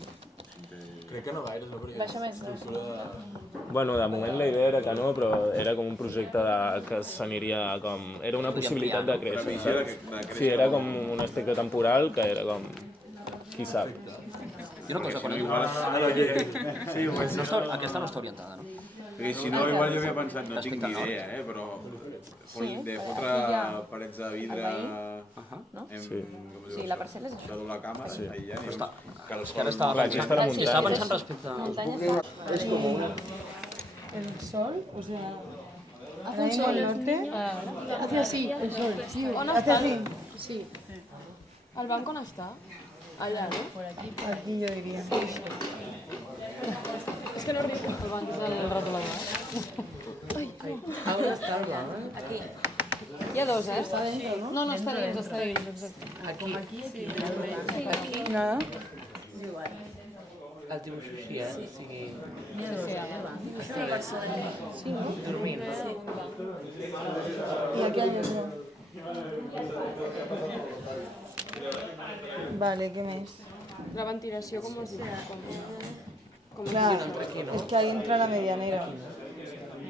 Crec que no gaires, no? Perquè Baixa més, no? estructura de... Bueno, de moment la idea era que no, però era com un projecte que s'aniria com... Era una possibilitat de créixer, Previsió de saps? Sí, era com un aspecte temporal que era com... Qui sap? I una cosa, quan Igual, aquesta no està orientada, no? perquè si no, igual jo havia pensat, no tinc ni idea, però de fotre parets de vidre No? Sí. Sí, la parcel·la és això. de doble cama, aïllant, Però està... que el És que ara sol... estava Aquí està la pensant, muntanya. estava pensant respecte a... Muntanya Es como una... El sol, o sea, hace un sol norte, Ah, hace así, el sol, sí, ¿O no hace está? así, sí. ¿Al banco no está? Allá, ¿no? Por aquí. Aquí yo diría. Es que no rico. El banco está el rato allà. On està el banc? Aquí. Hi ha dos, eh? No, no, està dins, exacte. Aquí. Sí. Nada. El tipus així, O sigui, Sí, no? dormint. Y aquí hay otro. Vale, ¿qué més? La ventilació com es diu? Clar, es que ahí entra la medianera.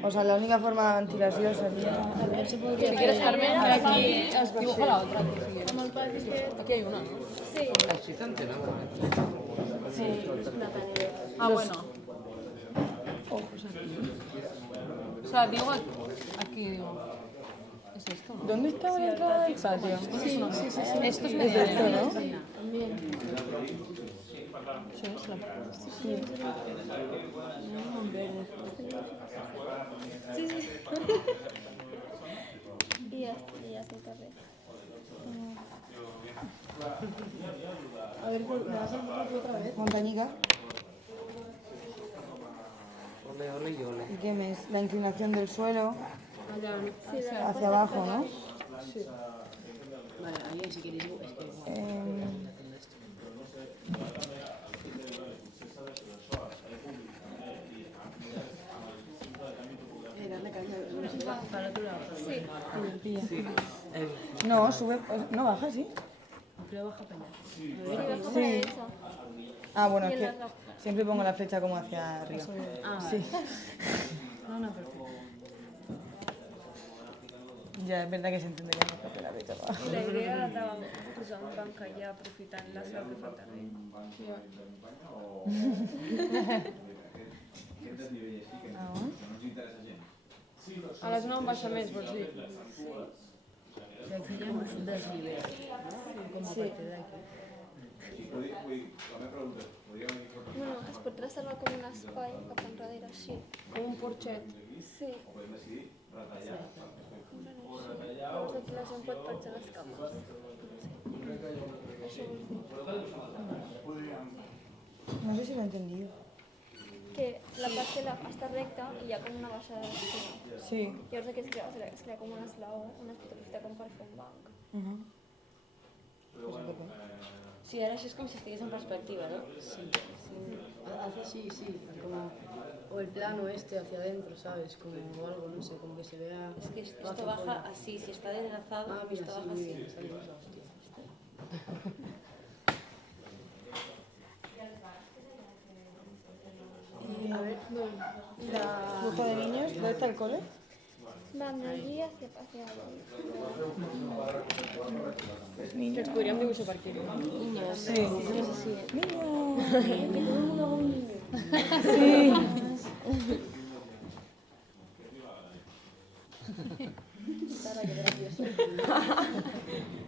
O sea, la única forma de ventilación sería... Si quieres, Carmen, aquí dibuja la otra. Aquí hay una, ¿no? Així s'entén, Ah, bueno. Ojos aquí. O sea, digo aquí, digo. ¿Es esto, no? ¿Dónde está la entrada del patio? Sí. Esto es Es medianera. esto, ¿no? Això és la... I ja té carrer. A ver, ¿me vas a empezar tú otra vez? Montañica. Ole, ole i ole. ¿Y qué més? La inclinación del suelo Allá, ¿no? hacia abajo, ¿no? Vale, ahí si queréis... Es que... Para otro lado. Sí. No, sube... No, baja, ¿sí? Pero baja para allá. Sí, baja para Sí. derecha. Ah, bueno, Y es en que las gafas. siempre pongo la flecha como hacia arriba. Ah, Sí. No, perfecto. Ya, es verdad que se entendería mejor que la flecha para abajo. I la idea de posar un banc allà aprofitant la seva que falta bé. A les 9 baixa més, vols dir? Y aquí ya hemos un desnivel, ¿no? Como a partir de aquí. Bueno, es pot reservar com un espai cap enrere, així. Com un porxet. Sí. Llavors aquí la gent pot penjar les cames. Això vol dir No sé si lo he entendido. que la parcel·la està recta i hi ha com una baixada d'esquina. Sí. Llavors aquí es crea com un esglaó, una estructura com per fer un banc. Sí, ahora sí es como si estuvieras en perspectiva, ¿no? Sí. Hace sí, como... O el plano este hacia adentro, ¿sabes? Como o algo, no sé, como que se vea... Es que esto baja así, si está desgrazado, Ah, mira, esto sí, baja muy así. bien, salimos a hostia. Y, a ver, ¿grupo de niños? ¿Dónde está el cole? Van allí hacia Que ens podríem dibuixar per aquí. Niños. Sí. Niños. Sí.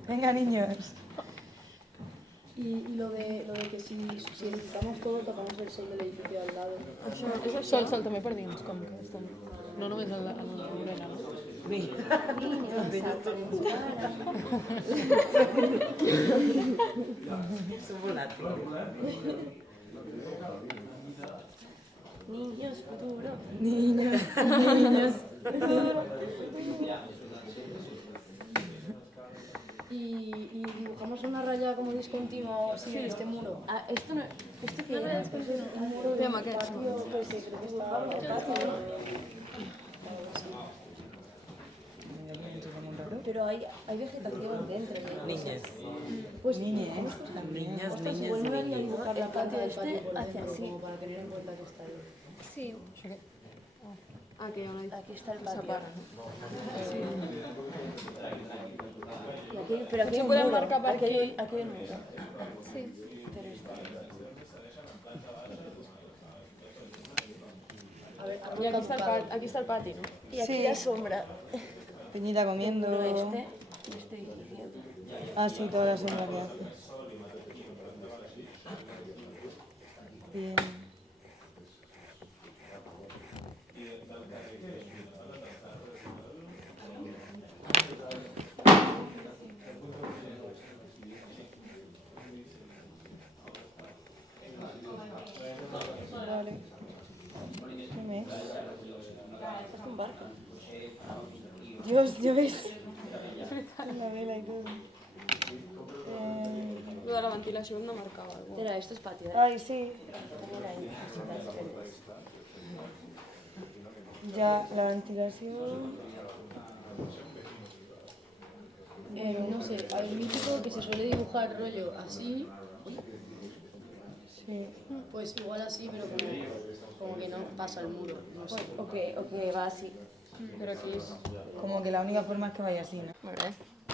Venga, niños. Y lo de que si edificamos todo, tapamos el sol del edificio al lado. Sol també per dins, com que estan... No només a la vorera, no? És volàtil. Niños, futuro. Niños. Y dibujamos una raya como discontinua o así en este muro. Ah, esto no... Esto que No, era... es Un muro de un patio que creo que está en el patio, ¿no? Pero hay vegetación dentro, ¿no? Niñas. Pues Niñes. Niñas, ostras, niñas, igual me haría niñas. dibujar la planta del patio por hacia dentro, así. como para tener en cuenta que está ahí. Sí. Ah, que no hay... Aquí está el Esa patio. part. Y aquí, pero aquí Potser hay un podem muro. marcar per Aquí aquí. hay un muro. Sí. A ver, I aquí està el pati, no? Y aquí Sí. la sombra. Peñita comiendo. Muro este y este edificio. Ah, sí, toda la sombra que hace. Bien. un barco. Dios, ya ves. La vela y todo. Lo de la ventilación no marcaba algo. Espera, esto es patio, ¿eh? Ay, sí. También hay cositas verdes. Ya, la ventilación. No sé, el mítico que se suele dibujar rollo así. Sí. Pues igual así, pero como que no pasa el muro. No sé. O que va así. Pero aquí es... Como que la única forma es que vaya así, ¿no?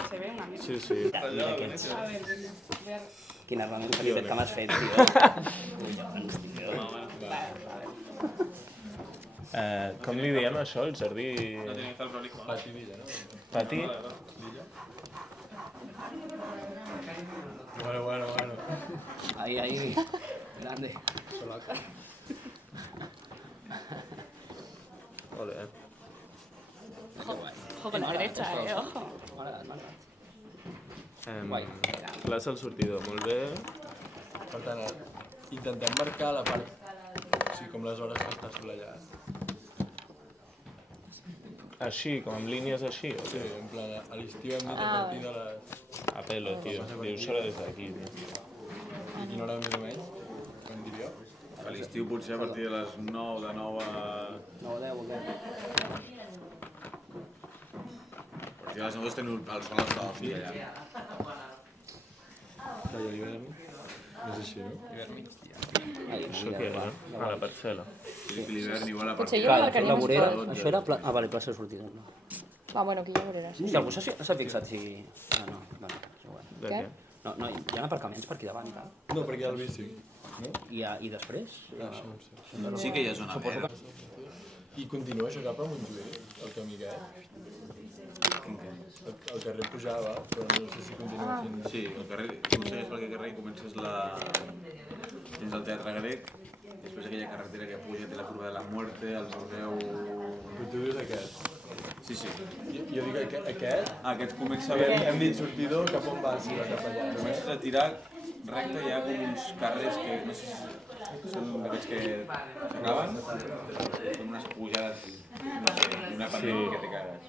Se ve una mica. Sí, sí. Mira aquests. A ver, ver. Quina rentabilitat que m'has fet, tio. Com li diem això, el jardí? No tiene que estar el prolijo. Pati Villa, ¿no? Pati? Bueno. Ahí. Grande. Ole. Ojo con la derecha, ojo. Plaça al sortidor, molt bé. Per tant, intentem marcar la part, o sigui, com les hores que està assolellat. Així, com amb línies així? O Sí, què? en plan, a l'estiu hem dit a partir de les... A pelo, tio. Dius-ho des d'aquí, tio. I quina hora més o menys? Com diríeu? A l'estiu potser a partir de les 9, de 9 a... 9 o 10 o què? A partir de les 9 teniu el sol està a fi allà. Clar, i a l'hivern és així, no? Hivern migdia. Això què era? A la parcel·la. Sí, l'hivern igual a Potser partir jo de... marcaria La més vorera, fort. això era... vale, plaça de sortida. No. Va, bueno, aquí ja veuràs. Hòstia, algú s'ha fixat si... No, és igual. De què? No, hi ha aparcaments per aquí davant i tal. No, perquè hi ha el bici, no? I després? Això no ho sé. Sí que hi ha zona verda. I continua això cap a Montjuïc, el camí aquest? El carrer pujava, però no sé si continua fins... Sí, el carrer, tu segueix per aquest carrer i comences tens el Teatre Grec, després aquella carretera que puja, té la curva de la Muerte, el museu... Però tu dius aquest? Sí. Jo dic aquest? Aquest comença a haver... Hem dit sortidor, cap on vas? Si va cap allà. Comences a tirar recte, hi ha com uns carrers que no sé si són d'aquests que s'acaben, són unes pujades, no sé, una pandèmia que te cagues.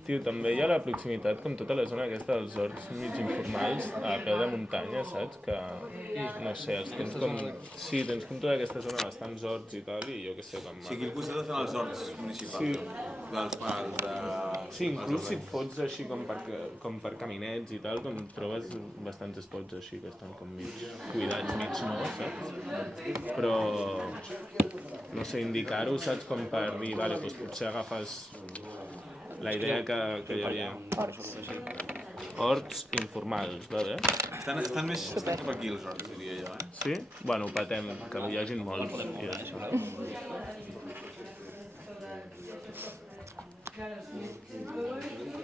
Tio, també hi ha la proximitat com tota la zona aquesta dels horts mig informals a peu de muntanya, saps? Que, no sé, els tens com... Sí, tens com tota aquesta zona bastants horts i tal, i jo què sé, com... Sí, aquí al costat estan els horts municipals, dels pals de... Sí, inclús si et fots així com per caminets i tal, com trobes bastants spots així que estan com mig cuidats, mig no, saps? Però, no sé, indicar-ho, saps? Com per dir, vale, doncs potser agafes la idea que hi havia. Horts informals, va bé? Estan més cap aquí els horts, diria jo, eh? Sí? Bueno, patem, que hi hagin molts.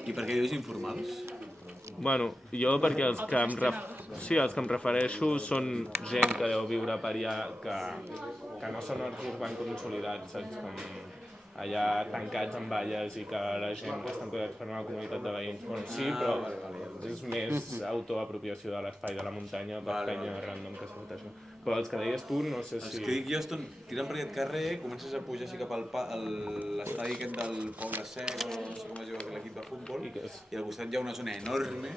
I per què dius informals? Bueno, jo perquè els que em refereixo són gent que deu viure per allà, que no són horts urbans consolidats, saps? Com allà tancats en valles i que la gent que estan cuidats per una comunitat de veïns. Bueno, sí, però és més autoapropiació de l'espai de la muntanya per penya random que s'ha fet això. Però els que deies tu, no sé si... Els que dic jo, tirant per aquest carrer, comences a pujar així cap a l'estadi aquest del Poble Sec, o no sé com es diu l'equip de futbol, i al costat hi ha una zona enorme,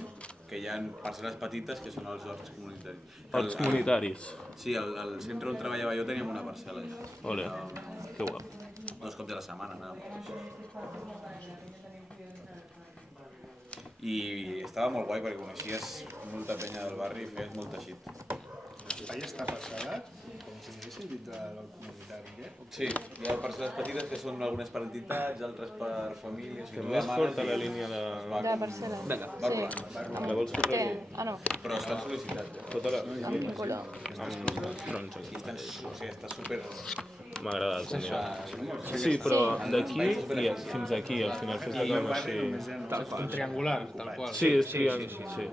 que hi ha parcel·les petites, que són els horts comunitaris. Horts comunitaris? Sí, al centre on treballava jo teníem una parcel·la allà. Ole, que guapo. 2 cops a la setmana anàvem. I estava molt guai perquè coneixies molta penya del barri i feies molt teixit. L'espai està parcel·lat, com si n'haguéssim dit del comunitari, què? Sí, hi ha parcel·les petites que són algunes per entitats, altres per famílies... Que més forta la línia de... De parcel·la. Vinga, va volant. La vols fotre? Ah, no. Però estan sol·licitats. Fota-la. Amb color. Amb taronja. O sigui, està super... M'agrada el color. Sí, però d'aquí fins aquí, al final fes-la com així... Un triangular, tal qual. Sí, és triangular, sí.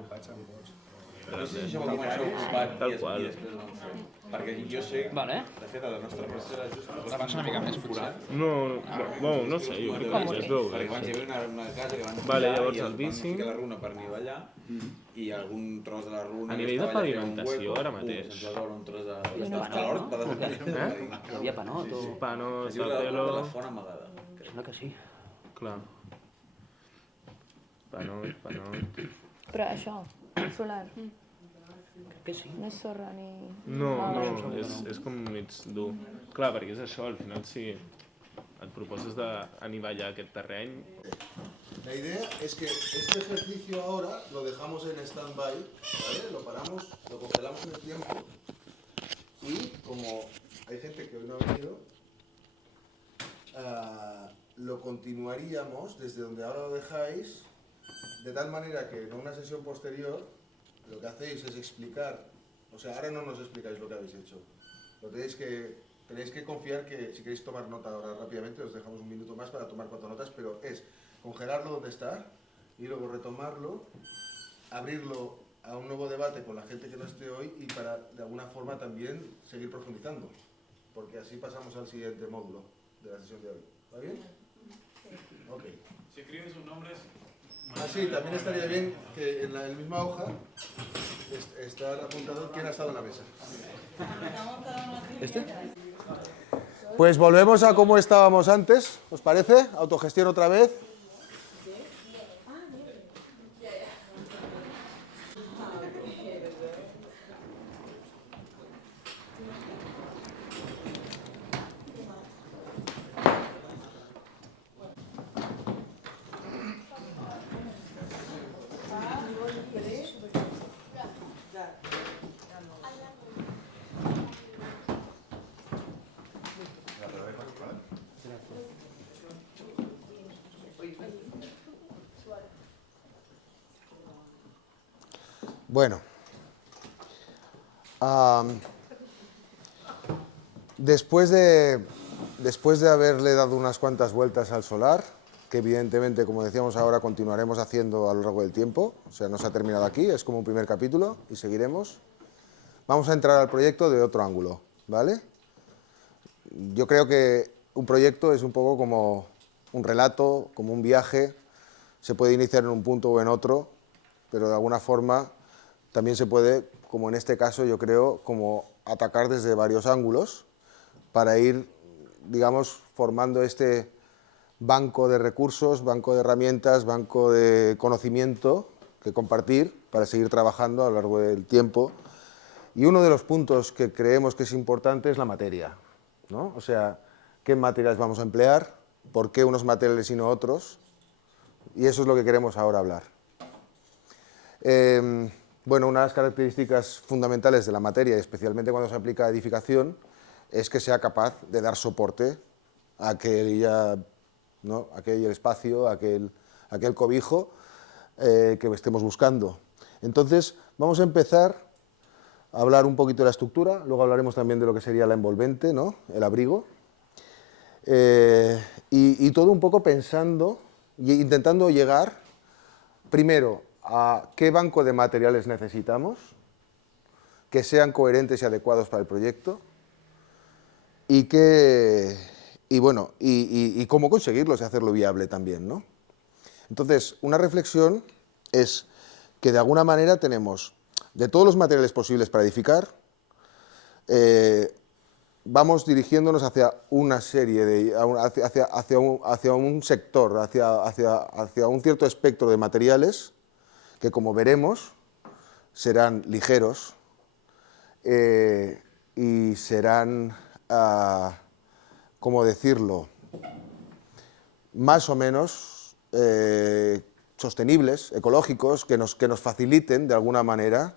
No sé si això va començar ocupat tal qual. i després ho van fer. Perquè jo sé, vale. De fet, a la nostra professora just... Avança una mica més, potser. No sé, jo crec que es veu. Perquè quan hi havia una casa que van Vale, tirar llavors i el van bici... ficar la runa per nivellar i algun tros de la runa... A nivell de pavimentació, ara mateix. Se'ns va veure un tros de calort, va desaparèixer. Hi havia panot o... Panot, Es diu tapelo... la font amagada. Sembla que sí. Clar. Panot... Però això, solar. Crec que sí. No és sorra ni... No, és com mig dur. Clar, perquè és això, al final si et proposes d'anivellar aquest terreny... La idea es que este ejercicio ahora lo dejamos en stand-by, ¿vale? Lo paramos, lo congelamos en el tiempo y como hay gente que hoy no ha venido, lo continuaríamos desde donde ahora lo dejáis, de tal manera que en una sesión posterior lo que hacéis es explicar, o sea, ahora no nos explicáis lo que habéis hecho, lo tenéis que confiar que si queréis tomar nota ahora rápidamente, os dejamos un minuto más para tomar 4 notas, pero es congelarlo donde está y luego retomarlo, abrirlo a un nuevo debate con la gente que no esté hoy y para de alguna forma también seguir profundizando, porque así pasamos al siguiente módulo de la sesión de hoy. ¿Va bien? Ok. Si escribes sus nombres... Sí, también estaría bien que en la misma hoja estar apuntado quién ha estado en la mesa. ¿Este? Pues volvemos a cómo estábamos antes, ¿os parece? Autogestión otra vez. Bueno, después de haberle dado unas cuantas vueltas al solar, que evidentemente, como decíamos ahora, continuaremos haciendo a lo largo del tiempo, o sea, no se ha terminado aquí, es como un primer capítulo y seguiremos, vamos a entrar al proyecto de otro ángulo, ¿vale? Yo creo que un proyecto es un poco como un relato, como un viaje, se puede iniciar en un punto o en otro, pero de alguna forma también se puede, como en este caso yo creo, como atacar desde varios ángulos para ir, digamos, formando este banco de recursos, banco de herramientas, banco de conocimiento que compartir para seguir trabajando a lo largo del tiempo. Y uno de los puntos que creemos que es importante es la materia, ¿no? O sea, qué materiales vamos a emplear, por qué unos materiales y no otros, y eso es lo que queremos ahora hablar. Bueno, una de las características fundamentales de la materia, especialmente cuando se aplica a edificación, es que sea capaz de dar soporte a aquel espacio, a aquel cobijo que estemos buscando. Entonces, vamos a empezar a hablar un poquito de la estructura, luego hablaremos también de lo que sería la envolvente, ¿no? El abrigo, y todo un poco pensando e intentando llegar, primero, a qué banco de materiales necesitamos, que sean coherentes y adecuados para el proyecto, y cómo conseguirlos y hacerlo viable también, ¿no? Entonces, una reflexión es que de alguna manera tenemos, de todos los materiales posibles para edificar, vamos dirigiéndonos hacia una serie hacia un sector, hacia un cierto espectro de materiales que, como veremos, serán ligeros y serán, ¿cómo decirlo?, más o menos sostenibles, ecológicos, que nos faciliten, de alguna manera,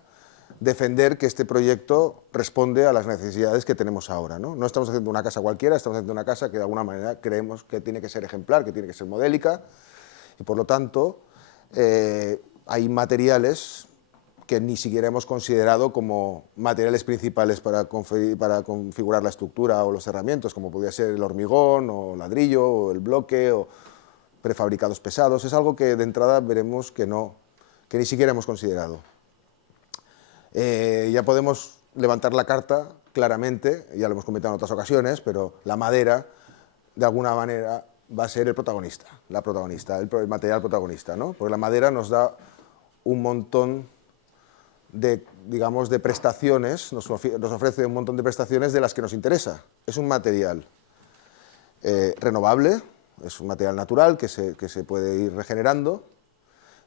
defender que este proyecto responde a las necesidades que tenemos ahora, ¿no? No estamos haciendo una casa cualquiera, estamos haciendo una casa que de alguna manera creemos que tiene que ser ejemplar, que tiene que ser modélica, y por lo tanto hay materiales que ni siquiera hemos considerado como materiales principales para configurar la estructura o los herramientas, como podría ser el hormigón o ladrillo o el bloque o prefabricados pesados. Es algo que de entrada veremos que ni siquiera hemos considerado. Ya podemos levantar la carta claramente, ya lo hemos comentado en otras ocasiones, pero la madera, de alguna manera, va a ser el protagonista, el material protagonista, ¿no? Porque la madera nos da un montón de, digamos, de prestaciones, nos ofrece un montón de prestaciones de las que nos interesa. Es un material renovable, es un material natural que se puede ir regenerando,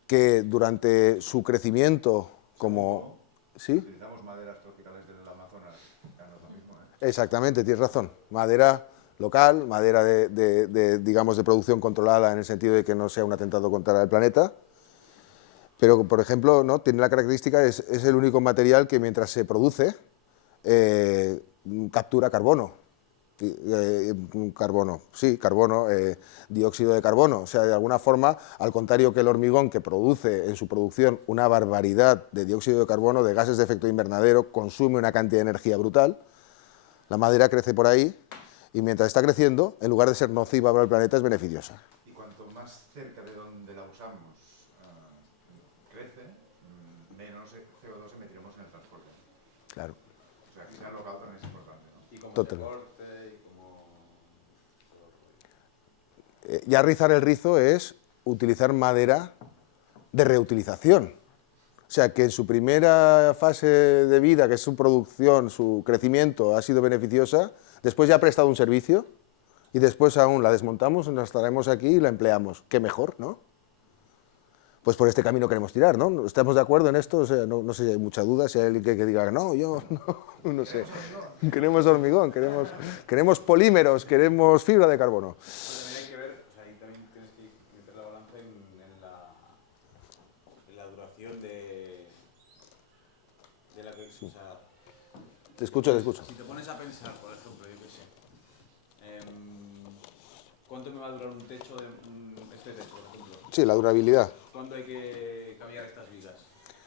que durante su crecimiento como... ¿Sí? Utilizamos maderas tropicales del Amazonas, que no es lo mismo, ¿eh? Exactamente, tienes razón. Madera local, madera digamos, de producción controlada en el sentido de que no sea un atentado contra el planeta. Pero, por ejemplo, ¿no? Tiene la característica, es el único material que mientras se produce captura carbono. Dióxido de carbono. O sea, de alguna forma, al contrario que el hormigón, que produce en su producción una barbaridad de dióxido de carbono, de gases de efecto invernadero, consume una cantidad de energía brutal, la madera crece por ahí y mientras está creciendo, en lugar de ser nociva para el planeta, es beneficiosa. Y cuanto más cerca de donde la usamos crece, menos CO2 emitiremos en el transporte. Claro. O sea, que sea local también es importante, ¿no? Y como Total. se corte y como... Ya rizar el rizo es utilizar madera de reutilización. O sea, que en su primera fase de vida, que es su producción, su crecimiento, ha sido beneficiosa, después ya ha prestado un servicio y después aún la desmontamos, nos traemos aquí y la empleamos. ¿Qué mejor, no? Pues por este camino queremos tirar, ¿no? ¿Estamos de acuerdo en esto? O sea, no sé si hay mucha duda, si hay alguien que diga, no, yo no sé. Queremos hormigón, queremos polímeros, queremos fibra de carbono. También hay que ver, o sea, ahí también tienes que meter la balanza en la duración de la que... O sea, Te escucho. Si te pones a pensar, por ejemplo, yo qué sé, ¿cuánto me va a durar un techo de este techo, por ejemplo? Sí, la durabilidad. ¿Cuándo hay que cambiar estas vigas?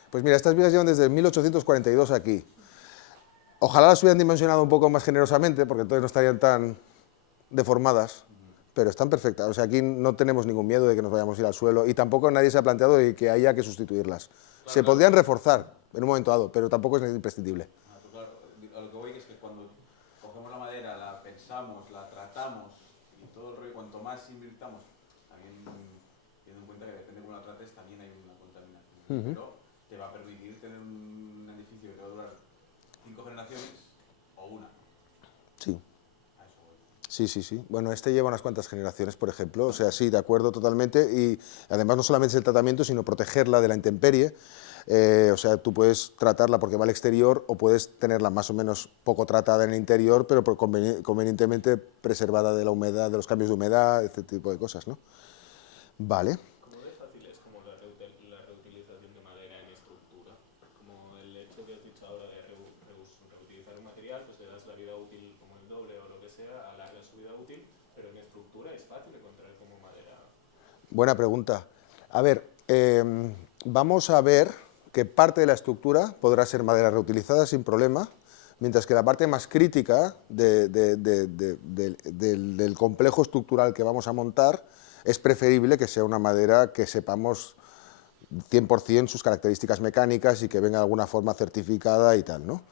Pues mira, estas vigas llevan desde 1842 aquí. Ojalá las hubieran dimensionado un poco más generosamente, porque entonces no estarían tan deformadas, pero están perfectas. O sea, aquí no tenemos ningún miedo de que nos vayamos a ir al suelo y tampoco nadie se ha planteado de que haya que sustituirlas. Se podrían reforzar en un momento dado, pero tampoco es imprescindible. Claro, a lo que voy es que cuando cogemos la madera, la pensamos, la tratamos y todo el rollo, cuanto más invirtamos, también teniendo en cuenta que depende de cómo la trates, también hay una contaminación. Pero te va a permitir tener un edificio que te va a durar 5 generaciones o una. Sí. Sí. Bueno, este lleva unas cuantas generaciones, por ejemplo. O sea, sí, de acuerdo totalmente. Y además no solamente es el tratamiento, sino protegerla de la intemperie. O sea, tú puedes tratarla porque va al exterior o puedes tenerla más o menos poco tratada en el interior, pero convenientemente preservada de la humedad, de los cambios de humedad, este tipo de cosas, ¿no? Vale. ¿Cómo de fácil es como la reutilización de madera en estructura? Como el hecho que has dicho ahora de reutilizar un material, pues le das la vida útil como el doble o lo que sea, alarga su vida útil, pero en estructura es fácil encontrar como madera. Buena pregunta. A ver, vamos a ver que parte de la estructura podrá ser madera reutilizada sin problema, mientras que la parte más crítica del complejo estructural que vamos a montar es preferible que sea una madera que sepamos 100% sus características mecánicas y que venga de alguna forma certificada y tal, ¿no?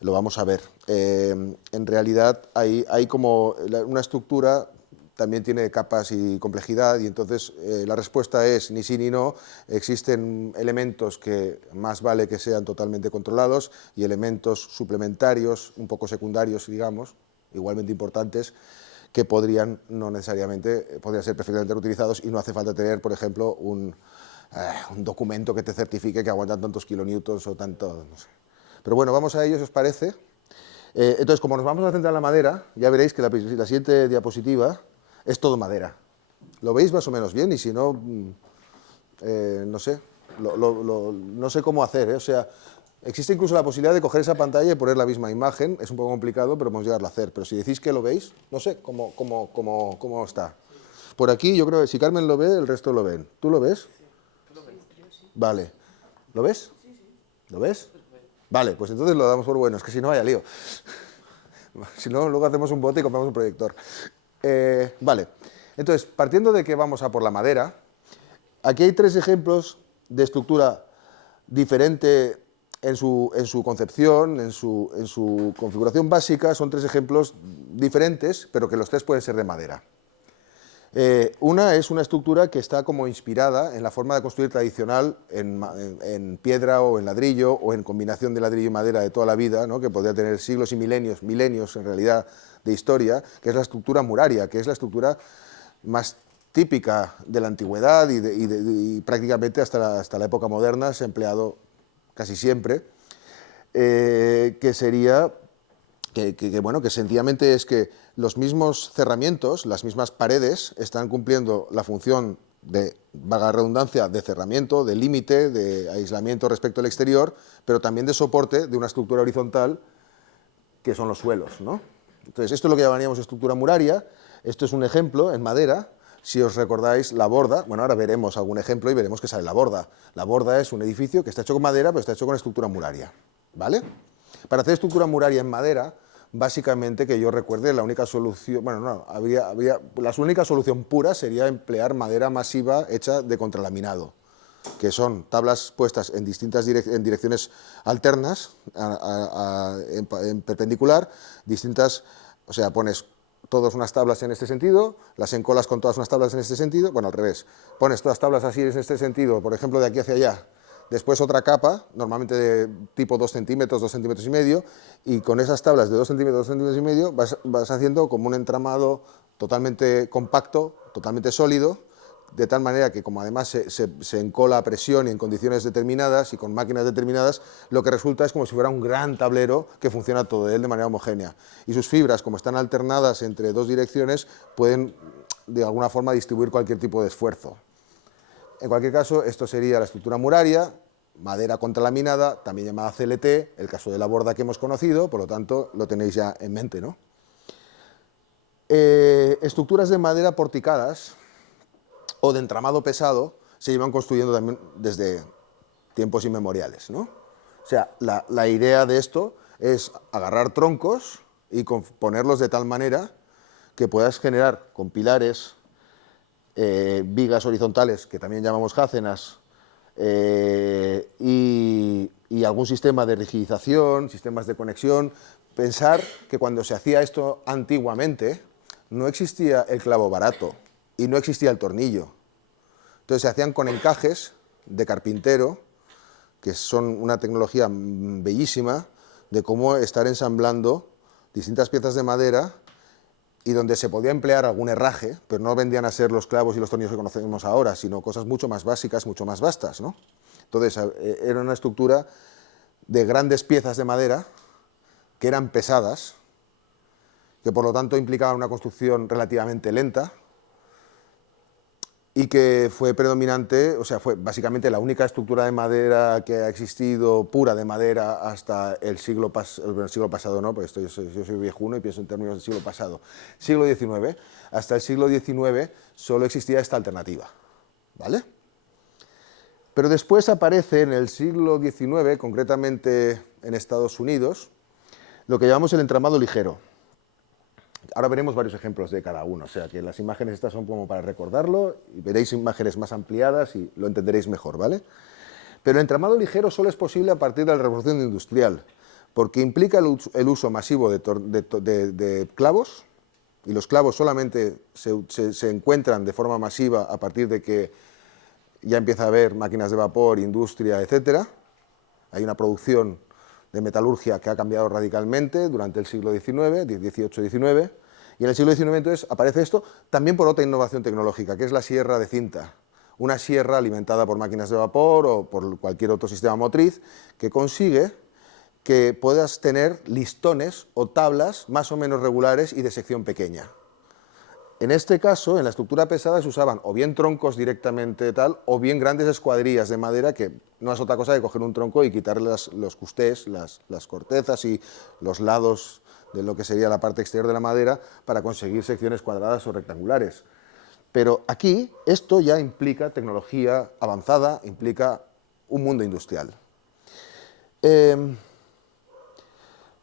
Lo vamos a ver. En realidad hay como una estructura también tiene capas y complejidad y entonces la respuesta es ni sí ni no. Existen elementos que más vale que sean totalmente controlados y elementos suplementarios, un poco secundarios, digamos, igualmente importantes, que podrían ser perfectamente reutilizados y no hace falta tener, por ejemplo, un documento que te certifique que aguantan tantos kilonewtons o tanto, no sé. Pero bueno, vamos a ello, si os parece. Entonces, como nos vamos a centrar en la madera, ya veréis que la siguiente diapositiva es todo madera. ¿Lo veis más o menos bien? Y si no, no sé, no sé cómo hacer, ¿eh? O sea, existe incluso la posibilidad de coger esa pantalla y poner la misma imagen. Es un poco complicado, pero podemos llegarlo a hacer. Pero si decís que lo veis, no sé cómo está. Por aquí, yo creo que si Carmen lo ve, el resto lo ven. ¿Tú lo ves? Vale. ¿Lo ves? ¿Lo ves? Vale, pues entonces lo damos por bueno, es que si no vaya lío. Si no, luego hacemos un bote y compramos un proyector. Vale, entonces, partiendo de que vamos a por la madera, aquí hay 3 ejemplos de estructura diferente en su concepción, en su configuración básica, son 3 ejemplos diferentes, pero que los 3 pueden ser de madera. Una es una estructura que está como inspirada en la forma de construir tradicional en piedra o en ladrillo o en combinación de ladrillo y madera de toda la vida, ¿no? Que podría tener siglos y milenios en realidad de historia, que es la estructura muraria, que es la estructura más típica de la antigüedad y prácticamente hasta la época moderna se ha empleado casi siempre, que sería que sencillamente es que los mismos cerramientos, las mismas paredes, están cumpliendo la función de, valga la redundancia, de cerramiento, de límite, de aislamiento respecto al exterior, pero también de soporte de una estructura horizontal que son los suelos, ¿no? Entonces, esto es lo que llamaríamos estructura muraria. Esto es un ejemplo en madera. Si os recordáis, la borda, bueno, ahora veremos algún ejemplo y veremos que sale la borda. La borda es un edificio que está hecho con madera, pero está hecho con estructura muraria, ¿vale? Para hacer estructura muraria en madera, básicamente, que yo recuerde, la única solución, bueno, no, la única solución pura sería emplear madera masiva hecha de contralaminado, que son tablas puestas en distintas direcciones alternas, en perpendicular, distintas, o sea, pones todas unas tablas en este sentido, las encolas con todas unas tablas en este sentido, bueno, al revés, pones todas tablas así en este sentido, por ejemplo, de aquí hacia allá, después otra capa, normalmente de tipo 2 centímetros, 2 centímetros y medio, y con esas tablas de 2 centímetros, 2 centímetros y medio vas haciendo como un entramado totalmente compacto, totalmente sólido, de tal manera que como además se encola a presión y en condiciones determinadas y con máquinas determinadas, lo que resulta es como si fuera un gran tablero que funciona todo él de manera homogénea. Y sus fibras, como están alternadas entre 2 direcciones, pueden de alguna forma distribuir cualquier tipo de esfuerzo. En cualquier caso, esto sería la estructura muraria, madera contralaminada, también llamada CLT, el caso de la borda que hemos conocido, por lo tanto lo tenéis ya en mente, ¿no? Estructuras de madera porticadas o de entramado pesado se llevan construyendo también desde tiempos inmemoriales, ¿no? O sea, la idea de esto es agarrar troncos y ponerlos de tal manera que puedas generar con pilares, vigas horizontales, que también llamamos jácenas, y algún sistema de rigidización, sistemas de conexión. Pensar que cuando se hacía esto antiguamente no existía el clavo barato y no existía el tornillo. Entonces se hacían con encajes de carpintero, que son una tecnología bellísima de cómo estar ensamblando distintas piezas de madera y donde se podía emplear algún herraje, pero no vendían a ser los clavos y los tornillos que conocemos ahora, sino cosas mucho más básicas, mucho más vastas, ¿no? Entonces era una estructura de grandes piezas de madera que eran pesadas, que por lo tanto implicaban una construcción relativamente lenta y que fue predominante, o sea, fue básicamente la única estructura de madera que ha existido, pura de madera, hasta el siglo pasado, no, porque yo soy viejuno y pienso en términos del siglo pasado, siglo XIX. Hasta el siglo XIX solo existía esta alternativa, ¿vale? Pero después aparece en el siglo XIX, concretamente en Estados Unidos, lo que llamamos el entramado ligero. Ahora veremos varios ejemplos de cada uno, o sea que las imágenes estas son como para recordarlo y veréis imágenes más ampliadas y lo entenderéis mejor, ¿vale? Pero el entramado ligero solo es posible a partir de la revolución industrial, porque implica el uso masivo de clavos, y los clavos solamente se encuentran de forma masiva a partir de que ya empieza a haber máquinas de vapor, industria, etc. Hay una producción de metalurgia que ha cambiado radicalmente durante el siglo XIX, XVIII-XIX, y en el siglo XIX entonces aparece esto también por otra innovación tecnológica, que es la sierra de cinta, una sierra alimentada por máquinas de vapor o por cualquier otro sistema motriz que consigue que puedas tener listones o tablas más o menos regulares y de sección pequeña. En este caso, en la estructura pesada se usaban o bien troncos directamente tal, o bien grandes escuadrillas de madera, que no es otra cosa que coger un tronco y quitarle los custés, las cortezas y los lados de lo que sería la parte exterior de la madera para conseguir secciones cuadradas o rectangulares. Pero aquí esto ya implica tecnología avanzada, implica un mundo industrial.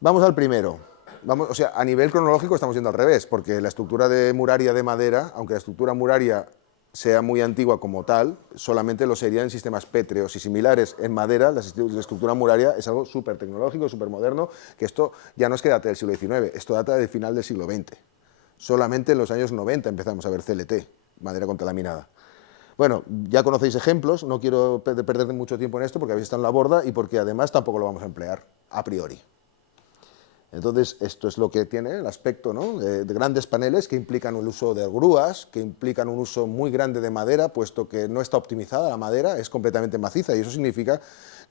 Vamos al primero. O sea, a nivel cronológico estamos yendo al revés, porque la estructura de muraria de madera, aunque la estructura muraria sea muy antigua como tal, solamente lo sería en sistemas pétreos y similares. En madera, la estructura muraria es algo súper tecnológico, súper moderno, que esto ya no es que date del siglo XIX, esto data del final del siglo XX. Solamente en los años 90 empezamos a ver CLT, madera contralaminada. Bueno, ya conocéis ejemplos, no quiero perder mucho tiempo en esto porque habéis estado en la borda y porque además tampoco lo vamos a emplear a priori. Entonces, esto es lo que tiene el aspecto, ¿no?, de grandes paneles que implican el uso de grúas, que implican un uso muy grande de madera, puesto que no está optimizada la madera, es completamente maciza, y eso significa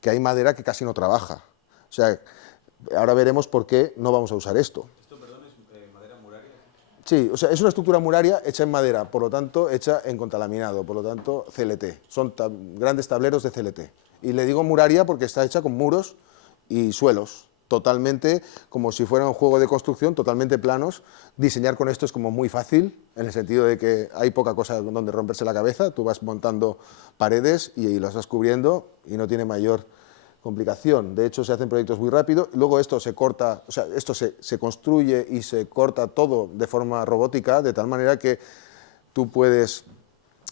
que hay madera que casi no trabaja. O sea, ahora veremos por qué no vamos a usar esto. ¿Esto, perdón, es madera muraria? Sí, o sea, es una estructura muraria hecha en madera, por lo tanto, hecha en contralaminado, por lo tanto, CLT. Son grandes tableros de CLT. Y le digo muraria porque está hecha con muros y suelos, totalmente como si fuera un juego de construcción, totalmente planos. Diseñar con esto es como muy fácil, en el sentido de que hay poca cosa donde romperse la cabeza, tú vas montando paredes y las vas cubriendo y no tiene mayor complicación. De hecho, se hacen proyectos muy rápido, luego esto se corta, o sea, esto se construye y se corta todo de forma robótica, de tal manera que tú puedes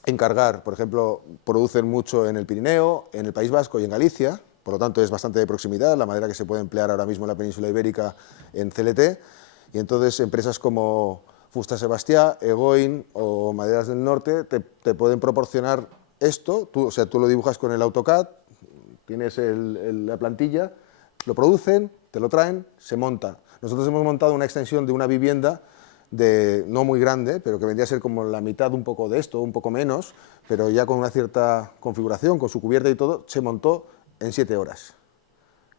encargar, por ejemplo, producen mucho en el Pirineo, en el País Vasco y en Galicia. Por lo tanto, es bastante de proximidad, la madera que se puede emplear ahora mismo en la península ibérica en CLT, y entonces empresas como Fusta Sebastià, Egoin o Maderas del Norte te pueden proporcionar esto, o sea, tú lo dibujas con el AutoCAD, tienes la plantilla, lo producen, te lo traen, se monta. Nosotros hemos montado una extensión de una vivienda no muy grande, pero que vendría a ser como la mitad un poco de esto, un poco menos, pero ya con una cierta configuración, con su cubierta y todo, se montó en 7 horas.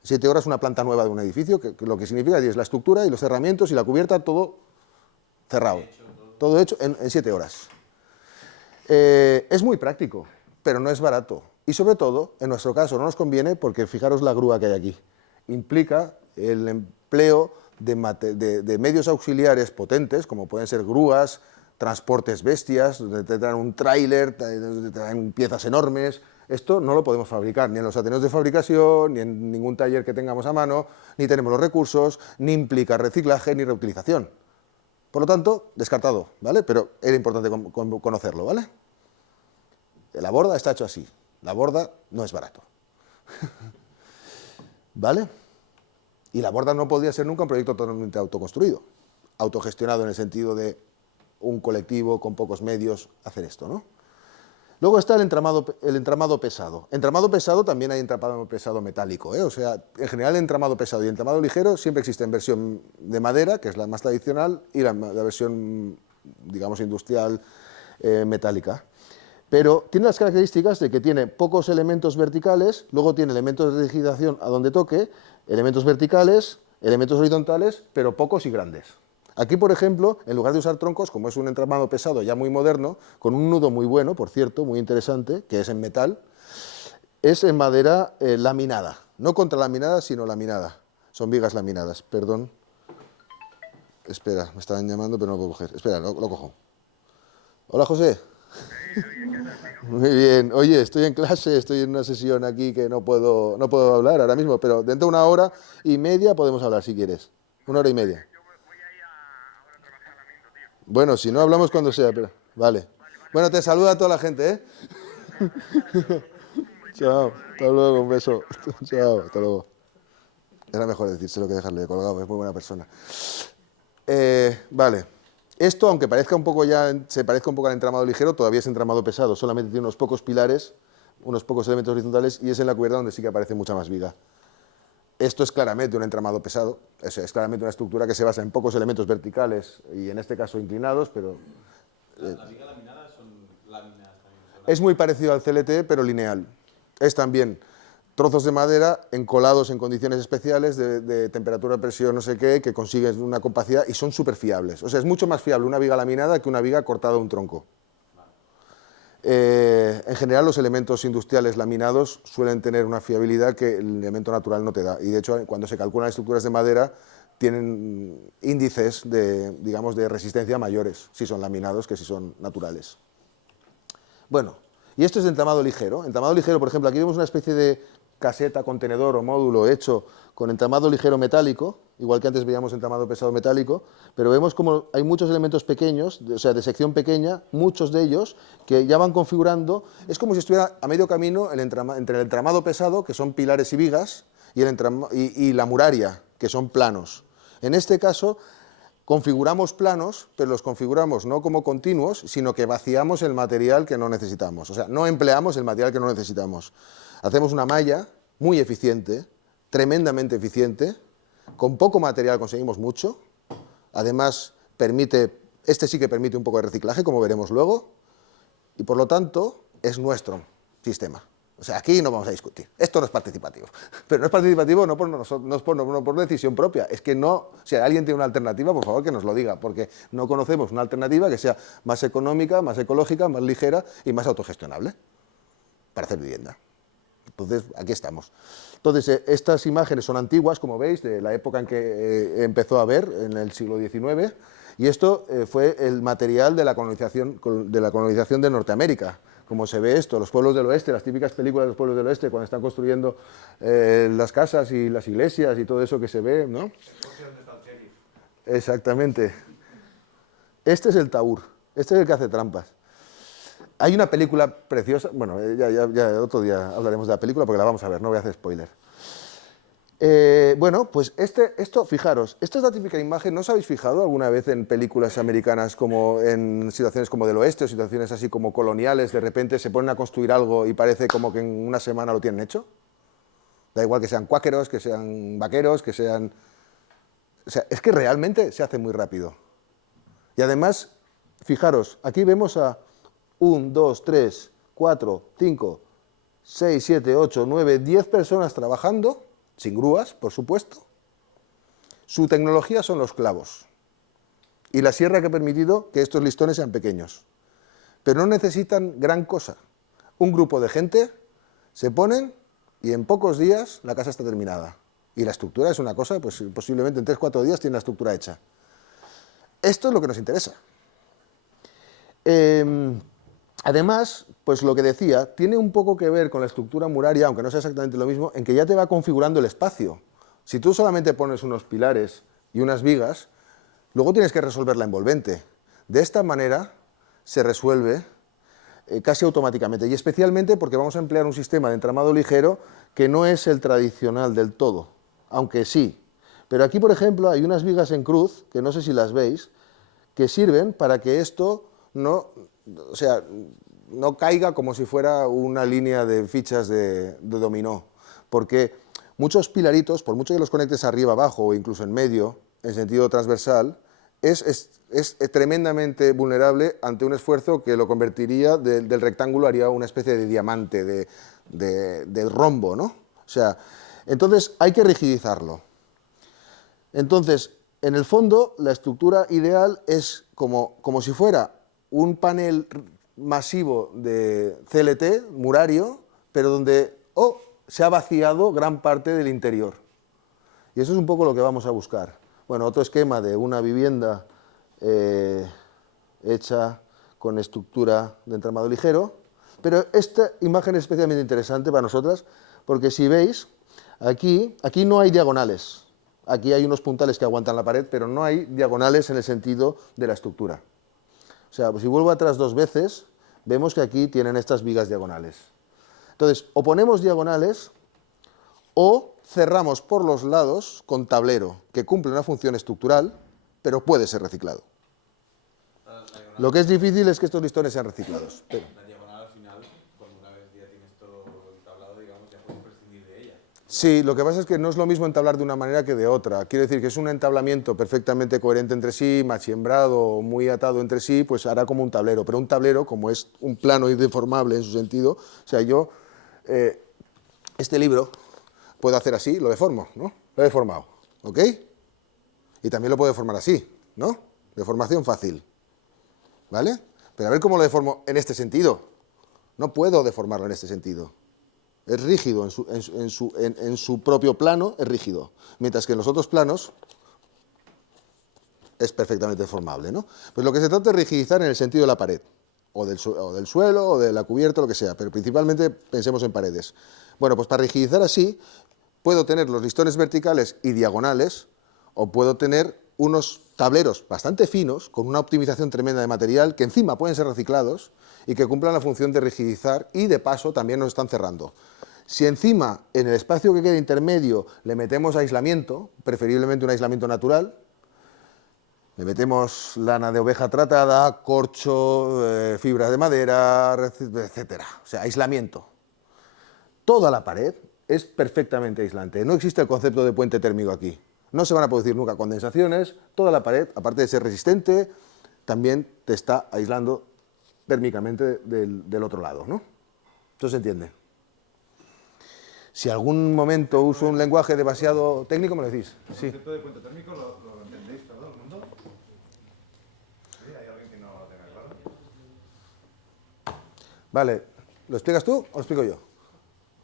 7 horas una planta nueva de un edificio, que lo que significa es la estructura y los cerramientos y la cubierta, todo cerrado. Todo hecho en 7 horas. Es muy práctico, pero no es barato. Y sobre todo, en nuestro caso, no nos conviene porque fijaros la grúa que hay aquí. Implica el empleo de medios auxiliares potentes, como pueden ser grúas, transportes bestias, donde te traen un tráiler, te traen piezas enormes. Esto no lo podemos fabricar ni en los ateneos de fabricación, ni en ningún taller que tengamos a mano, ni tenemos los recursos, ni implica reciclaje ni reutilización. Por lo tanto, descartado, ¿vale? Pero era importante conocerlo, ¿vale? La borda está hecho así. La borda no es barato. ¿Vale? Y la borda no podría ser nunca un proyecto totalmente autoconstruido, autogestionado en el sentido de un colectivo con pocos medios hacer esto, ¿no? Luego está el entramado pesado. Entramado pesado también hay entramado pesado metálico, ¿eh? O sea, en general el entramado pesado y entramado ligero siempre existe en versión de madera, que es la más tradicional, y la versión, digamos, industrial metálica. Pero tiene las características de que tiene pocos elementos verticales, luego tiene elementos de rigidación a donde toque, elementos verticales, elementos horizontales, pero pocos y grandes. Aquí, por ejemplo, en lugar de usar troncos, como es un entramado pesado ya muy moderno, con un nudo muy bueno, por cierto, muy interesante, que es en metal, es en madera laminada. No contralaminada, sino laminada. Son vigas laminadas, perdón. Espera, me estaban llamando, pero no lo puedo coger. Espera, lo cojo. Hola, José. Muy bien. Oye, estoy en clase, estoy en una sesión aquí que no puedo hablar ahora mismo, pero dentro de 1 hora y media podemos hablar si quieres. 1 hora y media. Bueno, si no, hablamos cuando sea, pero... Vale. Bueno, te saluda toda la gente, ¿eh? Chao, hasta luego, un beso. Chao, hasta luego. Era mejor decírselo que dejarle colgado, es muy buena persona. Vale. Esto, aunque parezca un poco se parezca un poco al entramado ligero, todavía es entramado pesado. Solamente tiene unos pocos pilares, unos pocos elementos horizontales, y es en la cubierta donde sí que aparece mucha más viga. Esto es claramente un entramado pesado, es claramente una estructura que se basa en pocos elementos verticales y en este caso inclinados, pero... ¿Las vigas laminadas son láminas también? Es muy parecido al CLT, pero lineal. Es también trozos de madera encolados en condiciones especiales de temperatura, presión, no sé qué, que consiguen una compacidad y son súper fiables. O sea, es mucho más fiable una viga laminada que una viga cortada de un tronco. En general, los elementos industriales laminados suelen tener una fiabilidad que el elemento natural no te da. Y de hecho, cuando se calculan estructuras de madera, tienen índices digamos, de resistencia mayores si son laminados que si son naturales. Bueno, y esto es entramado ligero. Entramado ligero, por ejemplo, aquí vemos una especie de caseta, contenedor o módulo hecho con entramado ligero metálico, igual que antes veíamos entramado pesado metálico, pero vemos como hay muchos elementos pequeños, o sea, de sección pequeña, muchos de ellos que ya van configurando, es como si estuviera a medio camino entre el entramado pesado, que son pilares y vigas, y la muraria, que son planos. En este caso, configuramos planos, pero los configuramos no como continuos, sino que vaciamos el material que no necesitamos, o sea, no empleamos el material que no necesitamos. Hacemos una malla muy eficiente, tremendamente eficiente, con poco material conseguimos mucho, además este sí que permite un poco de reciclaje, como veremos luego, y por lo tanto es nuestro sistema. O sea, aquí no vamos a discutir, esto no es participativo, pero no es participativo no por decisión propia, es que no, si alguien tiene una alternativa, por favor que nos lo diga, porque no conocemos una alternativa que sea más económica, más ecológica, más ligera y más autogestionable para hacer vivienda. Entonces, aquí estamos. Entonces, estas imágenes son antiguas, como veis, de la época en que empezó a haber, en el siglo XIX, y esto fue el material de la colonización de Norteamérica. Como se ve esto, los pueblos del oeste, las típicas películas de los pueblos del oeste, cuando están construyendo las casas y las iglesias y todo eso que se ve, ¿no? Exactamente. Este es el taur, este es el que hace trampas. Hay una película preciosa, bueno, ya otro día hablaremos de la película porque la vamos a ver, no voy a hacer spoiler. Bueno, pues esto, fijaros, esta es la típica imagen, ¿no os habéis fijado alguna vez en películas americanas como en situaciones como del oeste o situaciones así como coloniales, de repente se ponen a construir algo y parece como que en una semana lo tienen hecho? Da igual que sean cuáqueros, que sean vaqueros, que sean... O sea, es que realmente se hace muy rápido. Y además, fijaros, aquí vemos a 1, 2, 3, 4, 5, 6, 7, 8, 9, 10 personas trabajando, sin grúas, por supuesto. Su tecnología son los clavos y la sierra que ha permitido que estos listones sean pequeños. Pero no necesitan gran cosa. Un grupo de gente se ponen y en pocos días la casa está terminada. Y la estructura es una cosa, pues posiblemente en 3 o 4 días tiene la estructura hecha. Esto es lo que nos interesa. Además, pues lo que decía, tiene un poco que ver con la estructura muraria, aunque no sea exactamente lo mismo, en que ya te va configurando el espacio. Si tú solamente pones unos pilares y unas vigas, luego tienes que resolver la envolvente. De esta manera se resuelve casi automáticamente, y especialmente porque vamos a emplear un sistema de entramado ligero que no es el tradicional del todo, aunque sí. Pero aquí, por ejemplo, hay unas vigas en cruz, que no sé si las veis, que sirven para que esto no caiga como si fuera una línea de fichas de dominó, porque muchos pilaritos, por mucho que los conectes arriba, abajo o incluso en medio, en sentido transversal, es tremendamente vulnerable ante un esfuerzo que lo convertiría del rectángulo, haría una especie de diamante, de rombo, ¿no? O sea, entonces hay que rigidizarlo. Entonces, en el fondo, la estructura ideal es como si fuera un panel masivo de CLT, murario, pero donde se ha vaciado gran parte del interior. Y eso es un poco lo que vamos a buscar. Bueno, otro esquema de una vivienda hecha con estructura de entramado ligero, pero esta imagen es especialmente interesante para nosotras, porque si veis, aquí no hay diagonales. Aquí hay unos puntales que aguantan la pared, pero no hay diagonales en el sentido de la estructura. O sea, pues si vuelvo atrás 2 veces, vemos que aquí tienen estas vigas diagonales. Entonces, o ponemos diagonales o cerramos por los lados con tablero, que cumple una función estructural, pero puede ser reciclado. Lo que es difícil es que estos listones sean reciclados. La diagonal al final, cuando una vez ya tienes todo entablado, digamos, ya puedes prescindir de ella. Sí, lo que pasa es que no es lo mismo entablar de una manera que de otra. Quiero decir que es un entablamiento perfectamente coherente entre sí, machiembrado, muy atado entre sí, pues hará como un tablero. Pero un tablero, como es un plano indeformable en su sentido, o sea, yo este libro puedo hacer así, lo deformo, ¿no? Lo he deformado, ¿ok? Y también lo puedo deformar así, ¿no? Deformación fácil, ¿vale? Pero a ver cómo lo deformo en este sentido. No puedo deformarlo en este sentido. Es rígido, en su propio plano es rígido, mientras que en los otros planos es perfectamente deformable, ¿no? Pues lo que se trata es rigidizar en el sentido de la pared, o del suelo, o de la cubierta, lo que sea, pero principalmente pensemos en paredes. Bueno, pues para rigidizar así, puedo tener los listones verticales y diagonales, o puedo tener unos tableros bastante finos, con una optimización tremenda de material, que encima pueden ser reciclados y que cumplan la función de rigidizar y de paso también nos están cerrando. Si encima en el espacio que queda intermedio le metemos aislamiento, preferiblemente un aislamiento natural, le metemos lana de oveja tratada, corcho, fibras de madera, etcétera, o sea, aislamiento. Toda la pared es perfectamente aislante, no existe el concepto de puente térmico aquí. No se van a producir nunca condensaciones, toda la pared, aparte de ser resistente, también te está aislando térmicamente del otro lado, ¿no? ¿Esto se entiende? Si algún momento uso un lenguaje demasiado técnico, me lo decís. Sí. ¿El concepto de puente térmico lo entendéis todo el mundo? ¿Sí? ¿Hay alguien que no lo tenga claro? Vale, ¿lo explicas tú o lo explico yo?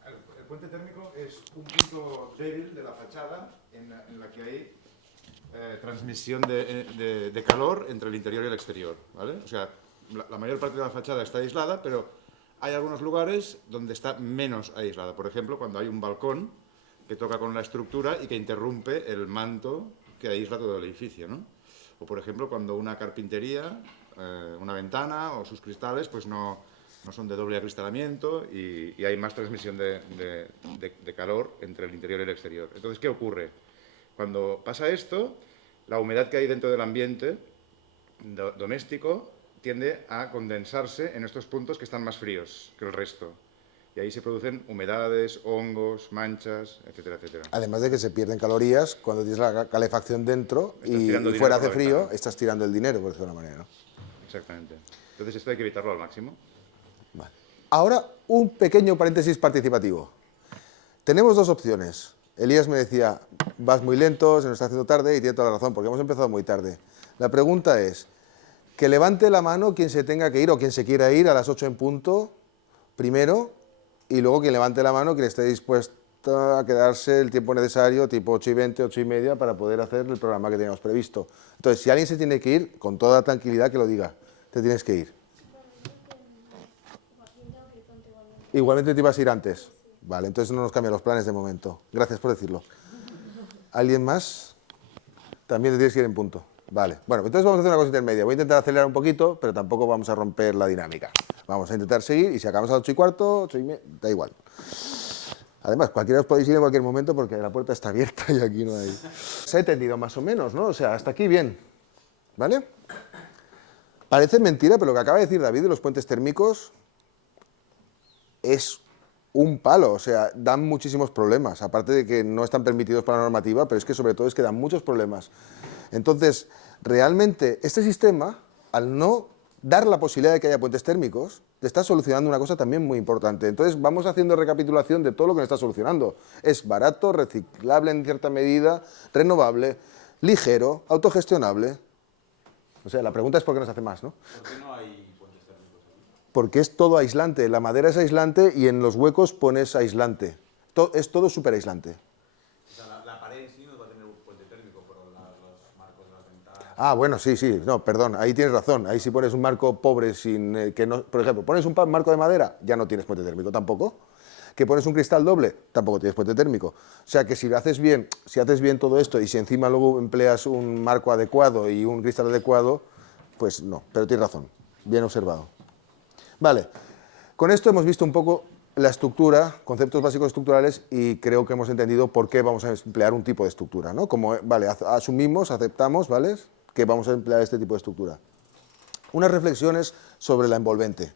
El puente térmico es un punto débil de la fachada en la que hay transmisión de calor entre el interior y el exterior, ¿vale? O sea, la mayor parte de la fachada está aislada, pero hay algunos lugares donde está menos aislada. Por ejemplo, cuando hay un balcón que toca con la estructura y que interrumpe el manto que aísla todo el edificio, ¿no? O, por ejemplo, cuando una carpintería, una ventana o sus cristales, pues no son de doble acristalamiento y hay más transmisión de calor entre el interior y el exterior. Entonces, ¿qué ocurre? Cuando pasa esto, la humedad que hay dentro del ambiente doméstico tiende a condensarse en estos puntos que están más fríos que el resto. Y ahí se producen humedades, hongos, manchas, etcétera, etcétera. Además de que se pierden calorías cuando tienes la calefacción dentro y fuera hace frío, estás tirando el dinero, por decirlo de una manera, ¿no? Exactamente. Entonces esto hay que evitarlo al máximo. Vale. Ahora, un pequeño paréntesis participativo. Tenemos dos opciones. Elías me decía, vas muy lento, se nos está haciendo tarde, y tiene toda la razón, porque hemos empezado muy tarde. La pregunta es, que levante la mano quien se tenga que ir o quien se quiera ir a las 8 en punto, primero, y luego quien levante la mano quien esté dispuesto a quedarse el tiempo necesario, tipo 8:20, 8:30, para poder hacer el programa que teníamos previsto. Entonces, si alguien se tiene que ir, con toda tranquilidad que lo diga, te tienes que ir. Igualmente te ibas a ir antes. Vale, entonces no nos cambian los planes de momento. Gracias por decirlo. ¿Alguien más? También te tienes que ir en punto. Vale, bueno, entonces vamos a hacer una cosa intermedia. Voy a intentar acelerar un poquito, pero tampoco vamos a romper la dinámica. Vamos a intentar seguir y si acabamos a las 8:15, 8:30, da igual. Además, cualquiera os podéis ir en cualquier momento porque la puerta está abierta y aquí no hay... Se ha entendido más o menos, ¿no? O sea, hasta aquí bien. ¿Vale? Parece mentira, pero lo que acaba de decir David de los puentes térmicos es un palo, o sea, dan muchísimos problemas, aparte de que no están permitidos por la normativa, pero es que sobre todo es que dan muchos problemas. Entonces, realmente, este sistema, al no dar la posibilidad de que haya puentes térmicos, te está solucionando una cosa también muy importante. Entonces, vamos haciendo recapitulación de todo lo que nos está solucionando. Es barato, reciclable en cierta medida, renovable, ligero, autogestionable. O sea, la pregunta es por qué no se hace más, ¿no? ¿Por qué no hay puentes térmicos aquí? Porque es todo aislante. La madera es aislante y en los huecos pones aislante. Es todo súper aislante. O sea, la pared en sí no va a tener un puente térmico, pero los marcos de las ventanas... Ah, bueno, sí, no, perdón, ahí tienes razón. Ahí si pones un marco pobre sin que no, por ejemplo, pones un marco de madera, ya no tienes puente térmico tampoco. Que pones un cristal doble, tampoco tienes puente térmico. O sea que si lo haces bien, si haces bien todo esto y si encima luego empleas un marco adecuado y un cristal adecuado, pues no, pero tienes razón, bien observado. Vale, con esto hemos visto un poco la estructura, conceptos básicos estructurales y creo que hemos entendido por qué vamos a emplear un tipo de estructura, ¿no? Como, vale, asumimos, aceptamos, ¿vale?, que vamos a emplear este tipo de estructura. Unas reflexiones sobre la envolvente.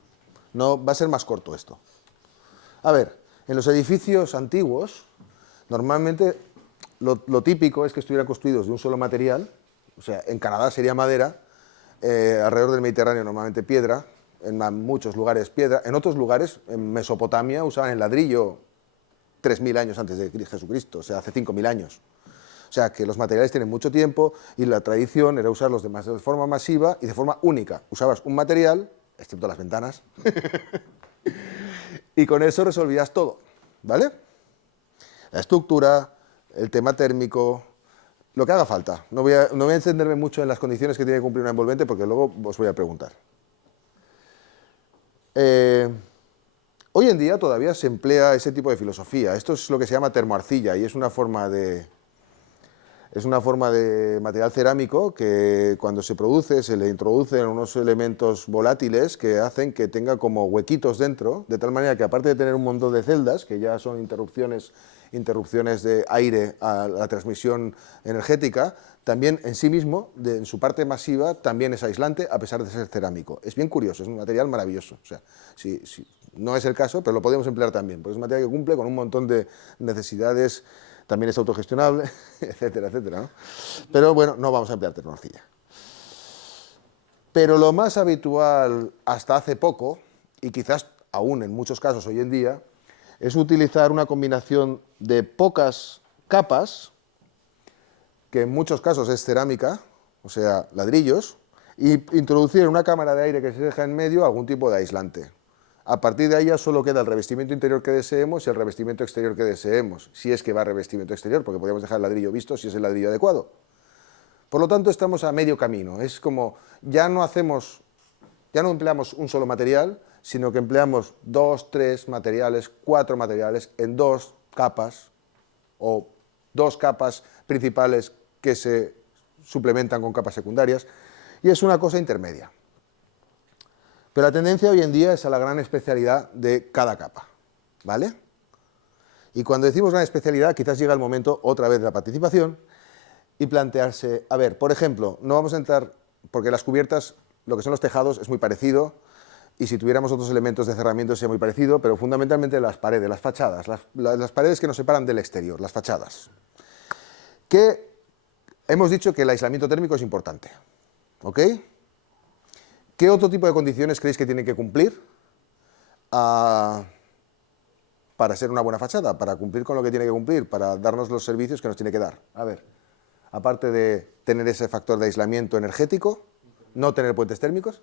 No, va a ser más corto esto. A ver, en los edificios antiguos, normalmente lo típico es que estuvieran construidos de un solo material, o sea, en Canadá sería madera, alrededor del Mediterráneo normalmente piedra, en muchos lugares piedra, en otros lugares, en Mesopotamia, usaban el ladrillo 3.000 años antes de Jesucristo, o sea, hace 5.000 años. O sea, que los materiales tienen mucho tiempo y la tradición era usarlos de forma masiva y de forma única. Usabas un material, excepto las ventanas, y con eso resolvías todo, ¿vale? La estructura, el tema térmico, lo que haga falta. No voy a encenderme mucho en las condiciones que tiene que cumplir una envolvente porque luego os voy a preguntar. Hoy en día todavía se emplea ese tipo de filosofía. Esto es lo que se llama termoarcilla y es una forma de Es una forma de material cerámico que cuando se produce se le introducen unos elementos volátiles que hacen que tenga como huequitos dentro, de tal manera que aparte de tener un montón de celdas, que ya son interrupciones de aire a la transmisión energética, también en sí mismo, en su parte masiva, también es aislante a pesar de ser cerámico. Es bien curioso, es un material maravilloso. O sea, no es el caso, pero lo podemos emplear también, porque es un material que cumple con un montón de necesidades. También es autogestionable, etcétera, etcétera, ¿no? Pero bueno, no vamos a emplear tecnología. Pero lo más habitual hasta hace poco, y quizás aún en muchos casos hoy en día, es utilizar una combinación de pocas capas, que en muchos casos es cerámica, o sea, ladrillos, y introducir en una cámara de aire que se deja en medio algún tipo de aislante. A partir de ahí ya solo queda el revestimiento interior que deseemos y el revestimiento exterior que deseemos, si es que va revestimiento exterior, porque podríamos dejar el ladrillo visto si es el ladrillo adecuado. Por lo tanto, estamos a medio camino. Es como, ya no empleamos un solo material, sino que empleamos 2, 3 materiales, 4 materiales en 2 capas, o 2 capas principales que se suplementan con capas secundarias, y es una cosa intermedia. Pero la tendencia hoy en día es a la gran especialidad de cada capa, ¿vale? Y cuando decimos gran especialidad, quizás llega el momento otra vez de la participación y plantearse, a ver, por ejemplo, no vamos a entrar, porque las cubiertas, lo que son los tejados, es muy parecido, y si tuviéramos otros elementos de cerramiento sería muy parecido, pero fundamentalmente las paredes, las fachadas, las paredes que nos separan del exterior, las fachadas. Que hemos dicho que el aislamiento térmico es importante, ¿ok? ¿Qué otro tipo de condiciones creéis que tiene que cumplir para ser una buena fachada, para cumplir con lo que tiene que cumplir, para darnos los servicios que nos tiene que dar? A ver, aparte de tener ese factor de aislamiento energético, no tener puentes térmicos.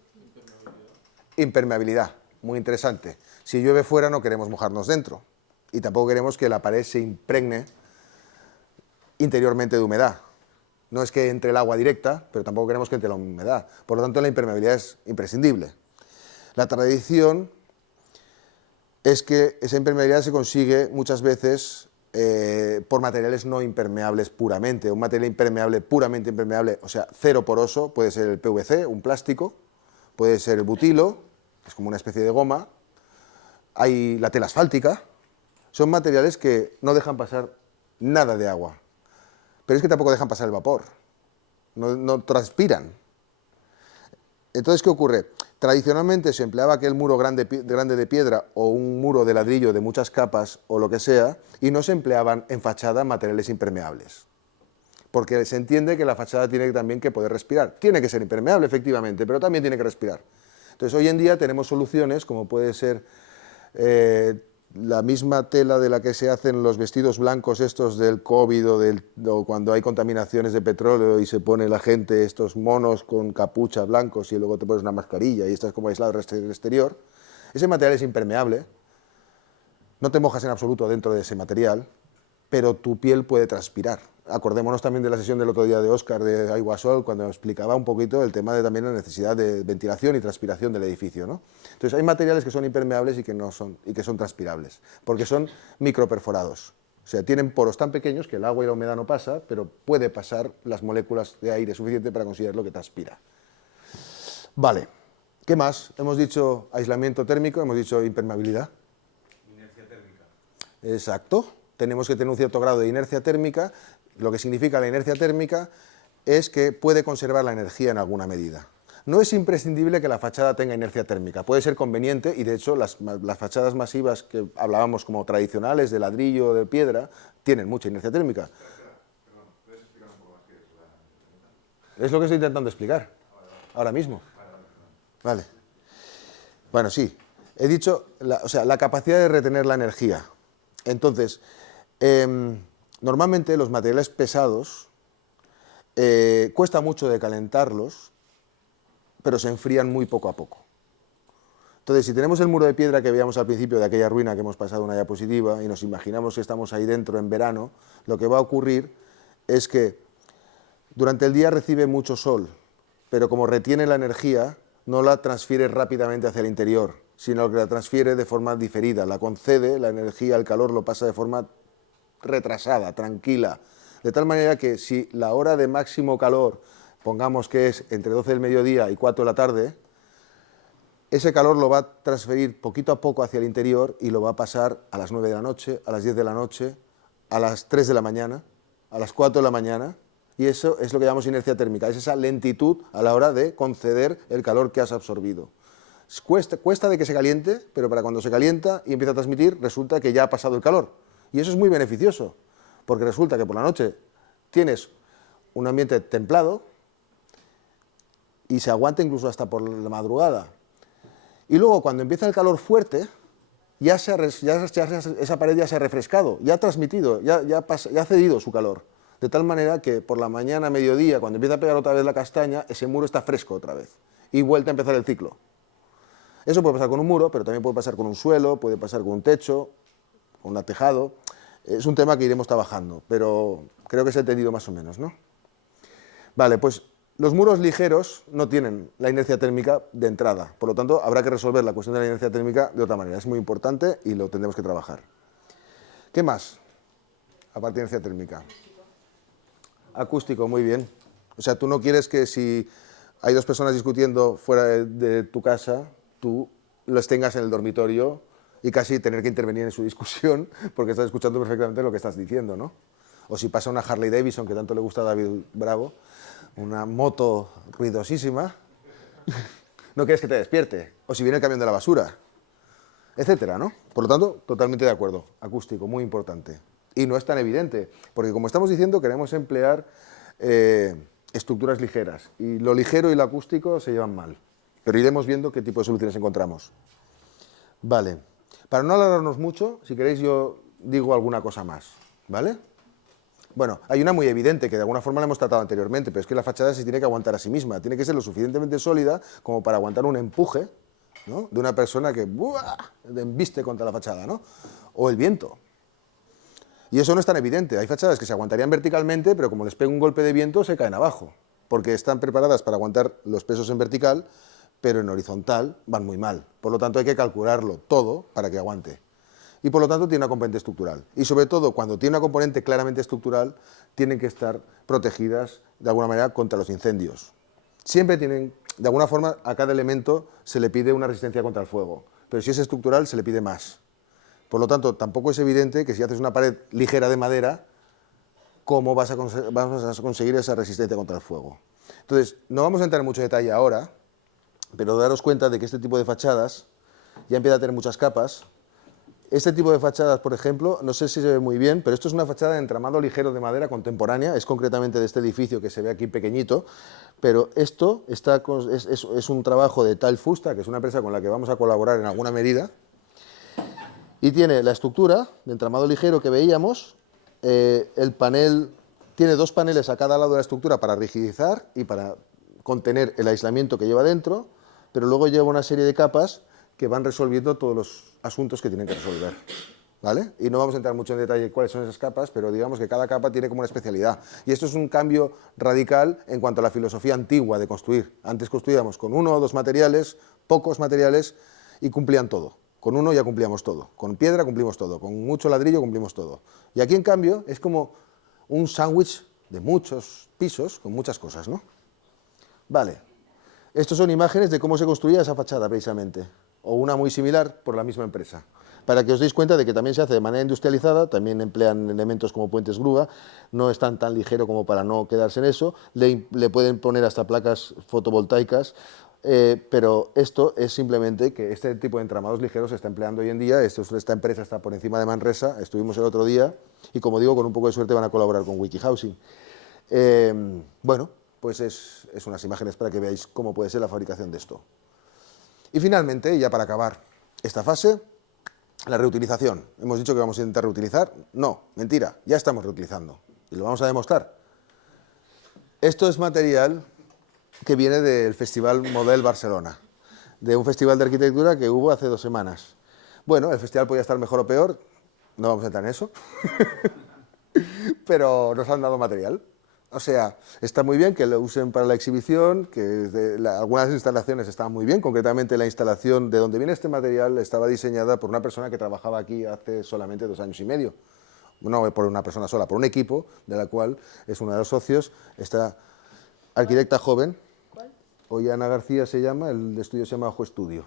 Impermeabilidad, muy interesante. Si llueve fuera no queremos mojarnos dentro y tampoco queremos que la pared se impregne interiormente de humedad. No es que entre el agua directa, pero tampoco queremos que entre la humedad. Por lo tanto, la impermeabilidad es imprescindible. La tradición es que esa impermeabilidad se consigue muchas veces por materiales no impermeables puramente. Un material impermeable, puramente impermeable, o sea, cero poroso, puede ser el PVC, un plástico, puede ser el butilo, que es como una especie de goma. Hay la tela asfáltica. Son materiales que no dejan pasar nada de agua. Pero es que tampoco dejan pasar el vapor, no transpiran. Entonces, ¿qué ocurre? Tradicionalmente se empleaba aquel muro grande de piedra o un muro de ladrillo de muchas capas o lo que sea, y no se empleaban en fachada materiales impermeables. Porque se entiende que la fachada tiene también que poder respirar. Tiene que ser impermeable, efectivamente, pero también tiene que respirar. Entonces, hoy en día tenemos soluciones como puede ser la misma tela de la que se hacen los vestidos blancos estos del COVID o cuando hay contaminaciones de petróleo y se pone la gente estos monos con capucha blancos y luego te pones una mascarilla y estás como aislado del exterior. Ese material es impermeable, no te mojas en absoluto dentro de ese material, pero tu piel puede transpirar. Acordémonos también de la sesión del otro día de Óscar de Aiguasol, cuando explicaba un poquito el tema de también la necesidad de ventilación y transpiración del edificio, ¿no? Entonces hay materiales que son impermeables y que no son, y que son transpirables, porque son microperforados. O sea, tienen poros tan pequeños que el agua y la humedad no pasa, pero puede pasar las moléculas de aire suficiente para conseguir lo que transpira. Vale, ¿qué más? Hemos dicho aislamiento térmico, hemos dicho impermeabilidad. Inercia térmica. Exacto. Tenemos que tener un cierto grado de inercia térmica. Lo que significa la inercia térmica es que puede conservar la energía en alguna medida. No es imprescindible que la fachada tenga inercia térmica, puede ser conveniente y de hecho las fachadas masivas que hablábamos como tradicionales de ladrillo o de piedra tienen mucha inercia térmica. ¿Puedes explicar un poco más qué es la... Es lo que estoy intentando explicar ahora mismo. Vale. Bueno, sí. He dicho, la capacidad de retener la energía. Entonces, normalmente los materiales pesados cuesta mucho de calentarlos, pero se enfrían muy poco a poco. Entonces, si tenemos el muro de piedra que veíamos al principio de aquella ruina que hemos pasado una diapositiva y nos imaginamos que estamos ahí dentro en verano, lo que va a ocurrir es que durante el día recibe mucho sol, pero como retiene la energía, no la transfiere rápidamente hacia el interior, sino que la transfiere de forma diferida, la concede, la energía, el calor lo pasa de forma retrasada, tranquila, De tal manera que si la hora de máximo calor, pongamos que es entre 12 del mediodía y 4 de la tarde, ese calor lo va a transferir poquito a poco hacia el interior y lo va a pasar a las 9 de la noche, a las 10 de la noche, a las 3 de la mañana, a las 4 de la mañana, y eso es lo que llamamos inercia térmica, es esa lentitud a la hora de conceder el calor que has absorbido. Cuesta de que se caliente, pero para cuando se calienta y empieza a transmitir, resulta que ya ha pasado el calor. Y eso es muy beneficioso, porque resulta que por la noche tienes un ambiente templado y se aguanta incluso hasta por la madrugada. Y luego cuando empieza el calor fuerte, esa pared ya se ha refrescado, ya ha transmitido, ya ha cedido su calor. De tal manera que por la mañana, mediodía, cuando empieza a pegar otra vez la castaña, ese muro está fresco otra vez. Y vuelve a empezar el ciclo. Eso puede pasar con un muro, pero también puede pasar con un suelo, puede pasar con un techo, con un tejado. Es un tema que iremos trabajando, pero creo que se ha entendido más o menos, ¿no? Vale, pues los muros ligeros no tienen la inercia térmica de entrada, por lo tanto habrá que resolver la cuestión de la inercia térmica de otra manera. Es muy importante y lo tendremos que trabajar. ¿Qué más? Aparte de inercia térmica. Acústico, muy bien. O sea, tú no quieres que si hay dos personas discutiendo fuera de tu casa, tú los tengas en el dormitorio y casi tener que intervenir en su discusión porque estás escuchando perfectamente lo que estás diciendo, ¿no? O si pasa una Harley Davidson, que tanto le gusta a David Bravo, una moto ruidosísima, no quieres que te despierte. O si viene el camión de la basura, etcétera, ¿no? Por lo tanto, totalmente de acuerdo. Acústico, muy importante. Y no es tan evidente, porque como estamos diciendo, queremos emplear estructuras ligeras. Y lo ligero y lo acústico se llevan mal. Pero iremos viendo qué tipo de soluciones encontramos. Vale. Para no alargarnos mucho, si queréis yo digo alguna cosa más. ¿Vale? Bueno, hay una muy evidente que de alguna forma la hemos tratado anteriormente, pero es que la fachada se tiene que aguantar a sí misma. Tiene que ser lo suficientemente sólida como para aguantar un empuje, ¿no?, de una persona que embiste contra la fachada, ¿no? O el viento. Y eso no es tan evidente. Hay fachadas que se aguantarían verticalmente, pero como les pega un golpe de viento se caen abajo, porque están preparadas para aguantar los pesos en vertical, pero en horizontal van muy mal. Por lo tanto, hay que calcularlo todo para que aguante. Y por lo tanto, tiene una componente estructural. Y sobre todo, cuando tiene una componente claramente estructural, tienen que estar protegidas de alguna manera contra los incendios. Siempre tienen, de alguna forma, a cada elemento se le pide una resistencia contra el fuego. Pero si es estructural, se le pide más. Por lo tanto, tampoco es evidente que si haces una pared ligera de madera, ¿cómo vas a conseguir esa resistencia contra el fuego? Entonces, no vamos a entrar en mucho detalle ahora, pero daros cuenta de que este tipo de fachadas ya empieza a tener muchas capas. Este tipo de fachadas, por ejemplo, no sé si se ve muy bien, pero esto es una fachada de entramado ligero de madera contemporánea, es concretamente de este edificio que se ve aquí pequeñito, pero esto es un trabajo de Tal Fusta, que es una empresa con la que vamos a colaborar en alguna medida, y tiene la estructura de entramado ligero que veíamos, el panel, tiene dos paneles a cada lado de la estructura para rigidizar y para contener el aislamiento que lleva dentro, pero luego lleva una serie de capas que van resolviendo todos los asuntos que tienen que resolver, ¿vale? Y no vamos a entrar mucho en detalle cuáles son esas capas, pero digamos que cada capa tiene como una especialidad. Y esto es un cambio radical en cuanto a la filosofía antigua de construir. Antes construíamos con uno o dos materiales, pocos materiales, y cumplían todo. Con uno ya cumplíamos todo. Con piedra cumplimos todo. Con mucho ladrillo cumplimos todo. Y aquí, en cambio, es como un sándwich de muchos pisos con muchas cosas, ¿no? Vale. Estos son imágenes de cómo se construía esa fachada, precisamente. O una muy similar por la misma empresa. Para que os deis cuenta de que también se hace de manera industrializada, también emplean elementos como puentes grúa, no es tan ligero como para no quedarse en eso, le pueden poner hasta placas fotovoltaicas, pero esto es simplemente que este tipo de entramados ligeros se está empleando hoy en día. Esta empresa está por encima de Manresa, estuvimos el otro día, y como digo, con un poco de suerte van a colaborar con WikiHousing. Bueno, pues es unas imágenes para que veáis cómo puede ser la fabricación de esto. Y finalmente, ya para acabar esta fase, la reutilización. ¿Hemos dicho que vamos a intentar reutilizar? No, mentira, ya estamos reutilizando. Y lo vamos a demostrar. Esto es material que viene del Festival Model Barcelona, de un festival de arquitectura que hubo hace 2 semanas. Bueno, el festival podía estar mejor o peor, no vamos a entrar en eso, pero nos han dado material. O sea, está muy bien que lo usen para la exhibición, que algunas instalaciones estaban muy bien, concretamente la instalación de donde viene este material estaba diseñada por una persona que trabajaba aquí hace solamente 2 años y medio. no por una persona sola, por un equipo, de la cual es uno de los socios, esta arquitecta joven. ¿Cuál? Ollana García se llama, el estudio se llama Ojo Estudio.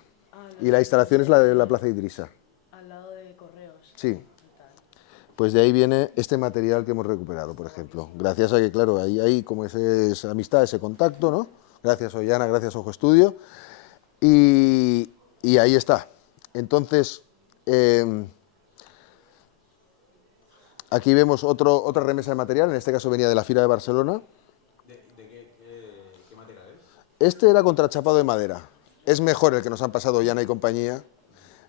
Y la instalación es la de la Plaza Idrissa. Al lado de Correos. Sí. Pues de ahí viene este material que hemos recuperado, por ejemplo. Gracias a que, claro, ahí hay como esa amistad, ese contacto, ¿no? Gracias Ollana, gracias Ojo Estudio. Y ahí está. Entonces, aquí vemos otra remesa de material, en este caso venía de la Fira de Barcelona. ¿De qué material es? Este era contrachapado de madera. Es mejor el que nos han pasado Ollana y compañía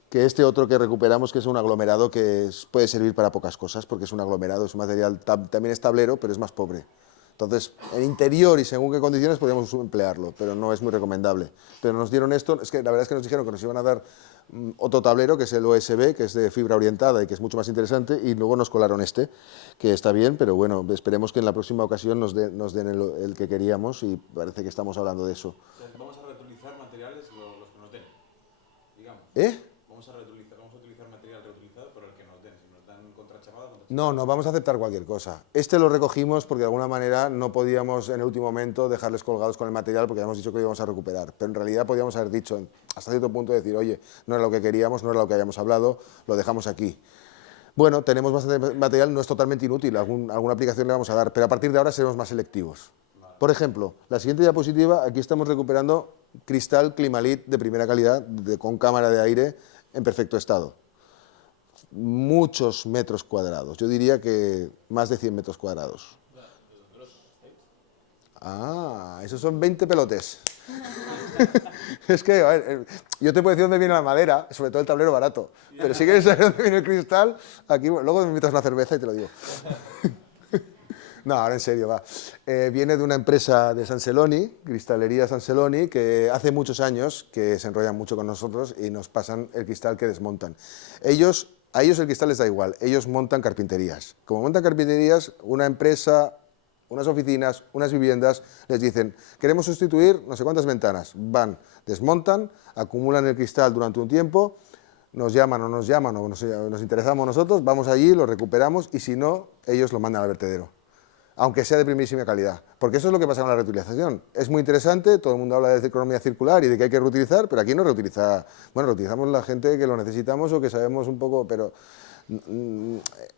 que este otro que recuperamos, que es un aglomerado que puede servir para pocas cosas, porque es un aglomerado, es un material, también es tablero, pero es más pobre. Entonces, en interior y según qué condiciones podríamos emplearlo, pero no es muy recomendable. Pero nos dieron esto, es que la verdad es que nos dijeron que nos iban a dar otro tablero, que es el OSB, que es de fibra orientada y que es mucho más interesante, y luego nos colaron este, que está bien, pero bueno, esperemos que en la próxima ocasión nos den el que queríamos y parece que estamos hablando de eso. Vamos a reutilizar materiales los que nos den, digamos. Vamos a utilizar material reutilizado, pero el que nos den. Si nos dan contrachapado... No, vamos a aceptar cualquier cosa. Este lo recogimos porque de alguna manera no podíamos en el último momento dejarles colgados con el material porque habíamos dicho que lo íbamos a recuperar. Pero en realidad podíamos haber dicho hasta cierto punto decir, oye, no era lo que queríamos, no era lo que habíamos hablado, lo dejamos aquí. Bueno, tenemos bastante material, no es totalmente inútil, alguna aplicación le vamos a dar, pero a partir de ahora seremos más selectivos. Por ejemplo, la siguiente diapositiva, aquí estamos recuperando cristal Climalit de primera calidad, con cámara de aire en perfecto estado. Muchos metros cuadrados, yo diría que más de 100 metros cuadrados. Ah, esos son 20 pelotes. Es que, a ver, yo te puedo decir dónde viene la madera, sobre todo el tablero barato, pero si quieres saber dónde viene el cristal, aquí, luego me invitas una cerveza y te lo digo. No, ahora en serio, va. Viene de una empresa de San Celoni, Cristalería San Celoni, que hace muchos años que se enrollan mucho con nosotros y nos pasan el cristal que desmontan. A ellos el cristal les da igual, ellos montan carpinterías. Como montan carpinterías, una empresa, unas oficinas, unas viviendas, les dicen, queremos sustituir no sé cuántas ventanas. Van, desmontan, acumulan el cristal durante un tiempo, nos llaman o nos interesamos nosotros, vamos allí, lo recuperamos y si no, ellos lo mandan al vertedero. Aunque sea de primísima calidad, porque eso es lo que pasa con la reutilización. Es muy interesante, todo el mundo habla de economía circular y de que hay que reutilizar, pero aquí no reutiliza, bueno, reutilizamos la gente que lo necesitamos o que sabemos un poco, pero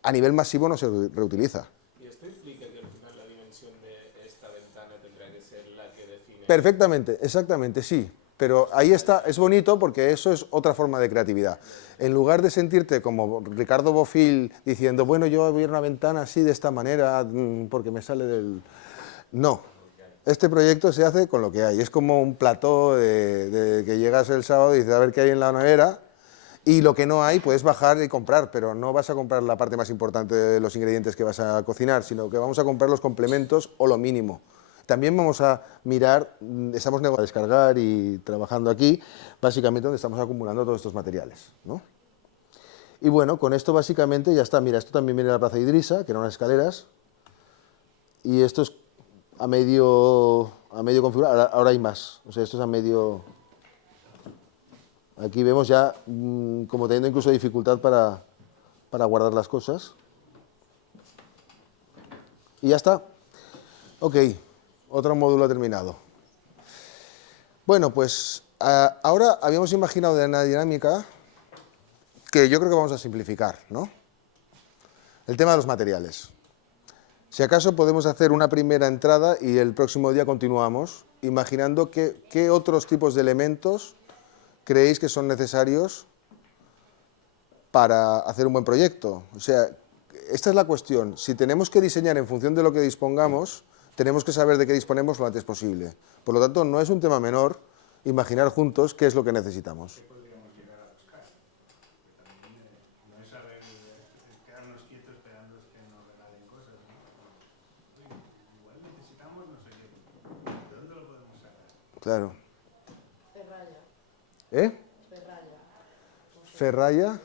a nivel masivo no se reutiliza. ¿Y esto implica que al final la dimensión de esta ventana tendrá que ser la que define? Perfectamente, exactamente, sí. Pero ahí está, es bonito porque eso es otra forma de creatividad. En lugar de sentirte como Ricardo Bofill diciendo, bueno, yo voy a abrir una ventana así de esta manera porque me sale del... No, este proyecto se hace con lo que hay. Es como un plató de que llegas el sábado y dices a ver qué hay en la nevera y lo que no hay puedes bajar y comprar, pero no vas a comprar la parte más importante de los ingredientes que vas a cocinar, sino que vamos a comprar los complementos o lo mínimo. También vamos a mirar, estamos a descargar y trabajando aquí, básicamente donde estamos acumulando todos estos materiales, ¿no? Y bueno, con esto básicamente ya está. Mira, esto también viene de la Plaza Idrissa, que eran unas escaleras, y esto es a medio configurar, ahora hay más, o sea, esto es a medio... Aquí vemos ya como teniendo incluso dificultad para guardar las cosas. Y ya está. Ok. Otro módulo terminado. Bueno, pues ahora habíamos imaginado de una dinámica que yo creo que vamos a simplificar, ¿no? El tema de los materiales. Si acaso podemos hacer una primera entrada y el próximo día continuamos, imaginando qué otros tipos de elementos creéis que son necesarios para hacer un buen proyecto. O sea, esta es la cuestión. Si tenemos que diseñar en función de lo que dispongamos, tenemos que saber de qué disponemos lo antes posible. Por lo tanto, no es un tema menor imaginar juntos qué es lo que necesitamos. ¿Qué podríamos llegar a buscar? No es saber quedarnos quietos esperando que nos regalen cosas, ¿no? Igual necesitamos no sé qué. ¿De dónde lo podemos sacar? Claro. Ferralla. ¿Eh? Ferralla. Ferralla.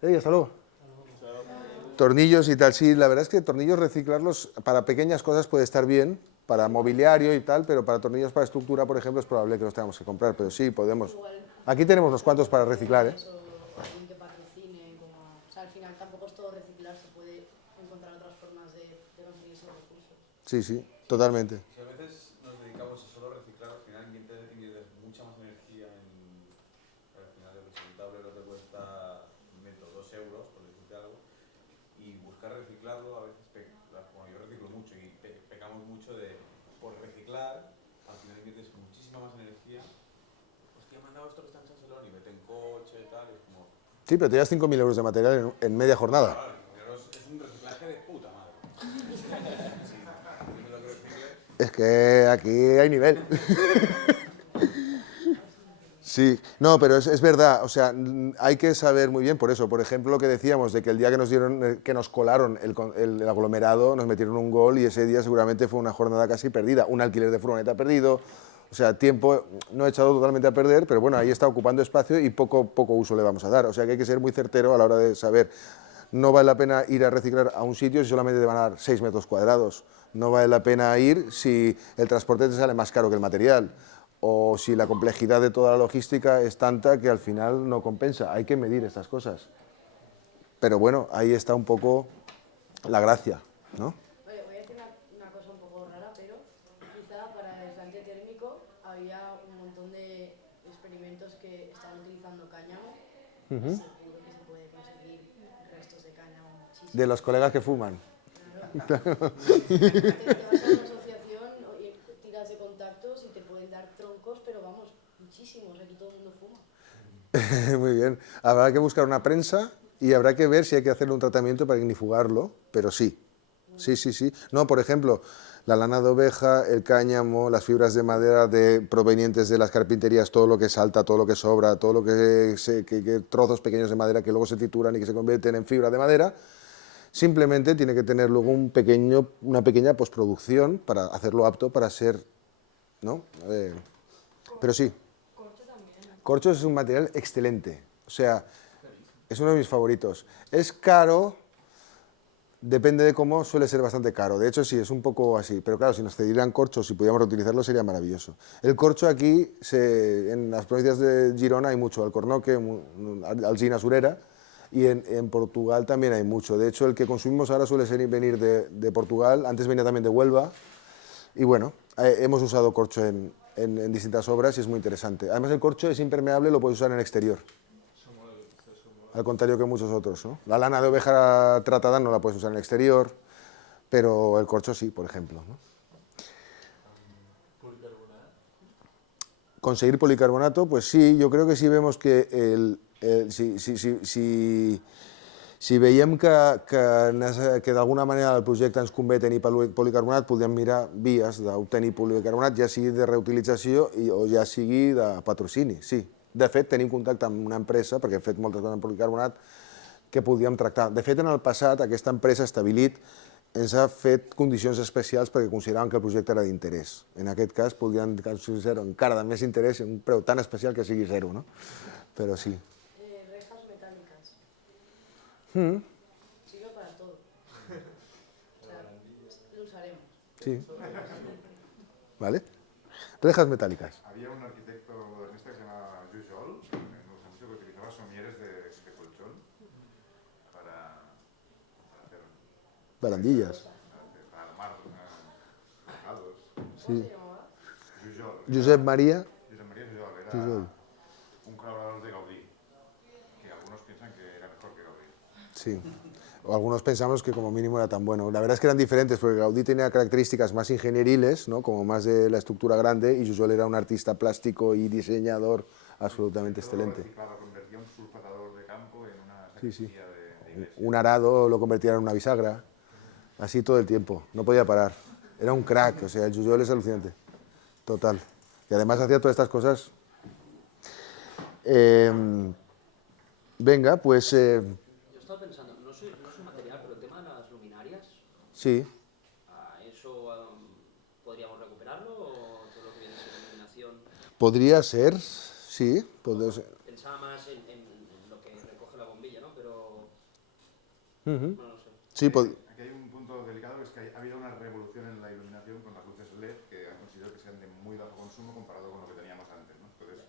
Tornillos. Hasta luego. Tornillos y tal, sí, la verdad es que tornillos reciclarlos para pequeñas cosas puede estar bien, para mobiliario y tal, pero para tornillos para estructura, por ejemplo, es probable que los tengamos que comprar, pero sí, podemos. Aquí tenemos unos cuantos para reciclar, ¿eh? O alguien que patrocine, como, ¿sabes? Sí, sí, totalmente. Si a veces nos dedicamos a solo reciclar, al final inviertes mucha más energía en... Al final el tablero te cuesta, invento, 2 euros, por decirte algo, y buscar reciclarlo a veces, como yo reciclo mucho y pecamos mucho de, por reciclar, al final inviertes muchísima más energía. Hostia, me han dado esto que está en San Celón y vete en coche y tal, y es como... Sí, pero te das 5.000 euros de material en media jornada. Claro, es un reciclaje de puta madre. Sí, lo que recicle. Es que aquí hay nivel. Sí, no, pero es verdad, o sea, hay que saber muy bien por eso. Por ejemplo, lo que decíamos de que el día que nos colaron el aglomerado, nos metieron un gol y ese día seguramente fue una jornada casi perdida, un alquiler de furgoneta perdido, o sea, tiempo no echado totalmente a perder, pero bueno, ahí está ocupando espacio y poco uso le vamos a dar. O sea, que hay que ser muy certero a la hora de saber. No vale la pena ir a reciclar a un sitio si solamente te van a dar 6 metros cuadrados. No vale la pena ir si el transporte te sale más caro que el material, o si la complejidad de toda la logística es tanta que al final no compensa. Hay que medir estas cosas. Pero bueno, ahí está un poco la gracia, ¿no? Oye, voy a decir una cosa un poco rara, pero quizá para el aislante térmico había un montón de experimentos que estaban utilizando cáñamo. Seguro que se puede conseguir restos de cáñamo muchísimo. De los colegas que fuman. Claro. Te vas a una asociación y tiras de contactos y te pueden dar troncos, pero vamos, muchísimos, aquí todo el mundo fuma. Muy bien. Habrá que buscar una prensa y habrá que ver si hay que hacerle un tratamiento para ignifugarlo, pero sí. Sí, sí, sí. No, por ejemplo, la lana de oveja, el cáñamo, las fibras de madera provenientes de las carpinterías, todo lo que salta, todo lo que sobra, todo lo que trozos pequeños de madera que luego se trituran y que se convierten en fibra de madera, simplemente tiene que tener luego una pequeña postproducción para hacerlo apto para ser, ¿no? Pero sí. Corcho es un material excelente, o sea, es uno de mis favoritos. Es caro, depende de cómo, suele ser bastante caro. De hecho, sí, es un poco así, pero claro, si nos cedieran corchos y pudiéramos reutilizarlo sería maravilloso. El corcho aquí, en las provincias de Girona hay mucho, Alcornoque, Alsina, Surera, y en Portugal también hay mucho. De hecho, el que consumimos ahora suele venir de Portugal, antes venía también de Huelva, y bueno, hemos usado corcho en distintas obras y es muy interesante. Además, el corcho es impermeable, lo puedes usar en el exterior. Al contrario que muchos otros, ¿no? La lana de oveja tratada no la puedes usar en el exterior, pero el corcho sí, por ejemplo, ¿no? Conseguir policarbonato, pues sí, yo creo que sí vemos que si veiem que d'alguna manera el projecte ens convé tenir policarbonat, podem mirar vies d'obtenir policarbonat, ja sigui de reutilització o ja sigui de patrocini, sí. De fet, tenim contacte amb una empresa, perquè hem fet moltes coses amb policarbonat, que podíem tractar. De fet, en el passat, aquesta empresa, Stabilit, ens ha fet condicions especials perquè consideraven que el projecte era d'interès. En aquest cas, podrien considerar encara de més interès en un preu tan especial que sigui zero, no? Però sí. Rejas metálicas. Sirve para todo. O sea, lo usaremos. Sí. ¿Vale? Rejas metálicas. Había un arquitecto modernista que se llamaba Jujol, en Los Ángeles, que utilizaba somieres de colchón para hacer... Barandillas. Para armar tejados. Sí. Jujol. Josep María. Josep María Jujol. Era Jujol. un colaborador de Gaudí, que algunos piensan que era mejor que Gaudí. Sí. O algunos pensamos que como mínimo era tan bueno. La verdad es que eran diferentes, porque Gaudí tenía características más ingenieriles, ¿no? Como más de la estructura grande, y Jujol era un artista plástico y diseñador absolutamente excelente. Lo convertía un sulfatador de campo en una Sí. sacristía de iglesia. Un arado lo convertía en una bisagra, así todo el tiempo, no podía parar. Era un crack, o sea, el Jujol es alucinante, total. Y además hacía todas estas cosas. Venga, pues... Yo estaba pensando, no es un material, pero el tema de las luminarias, sí. ¿eso podríamos recuperarlo o todo lo que viene a ser iluminación? Podría ser, sí. Podría ser. Pensaba más en lo que recoge la bombilla, ¿no? Pero no lo sé. Sí, Aquí hay un punto delicado, que es que ha habido una revolución en la iluminación con las luces LED que han considerado que sean de muy bajo consumo comparado con lo que teníamos antes, ¿no? Entonces,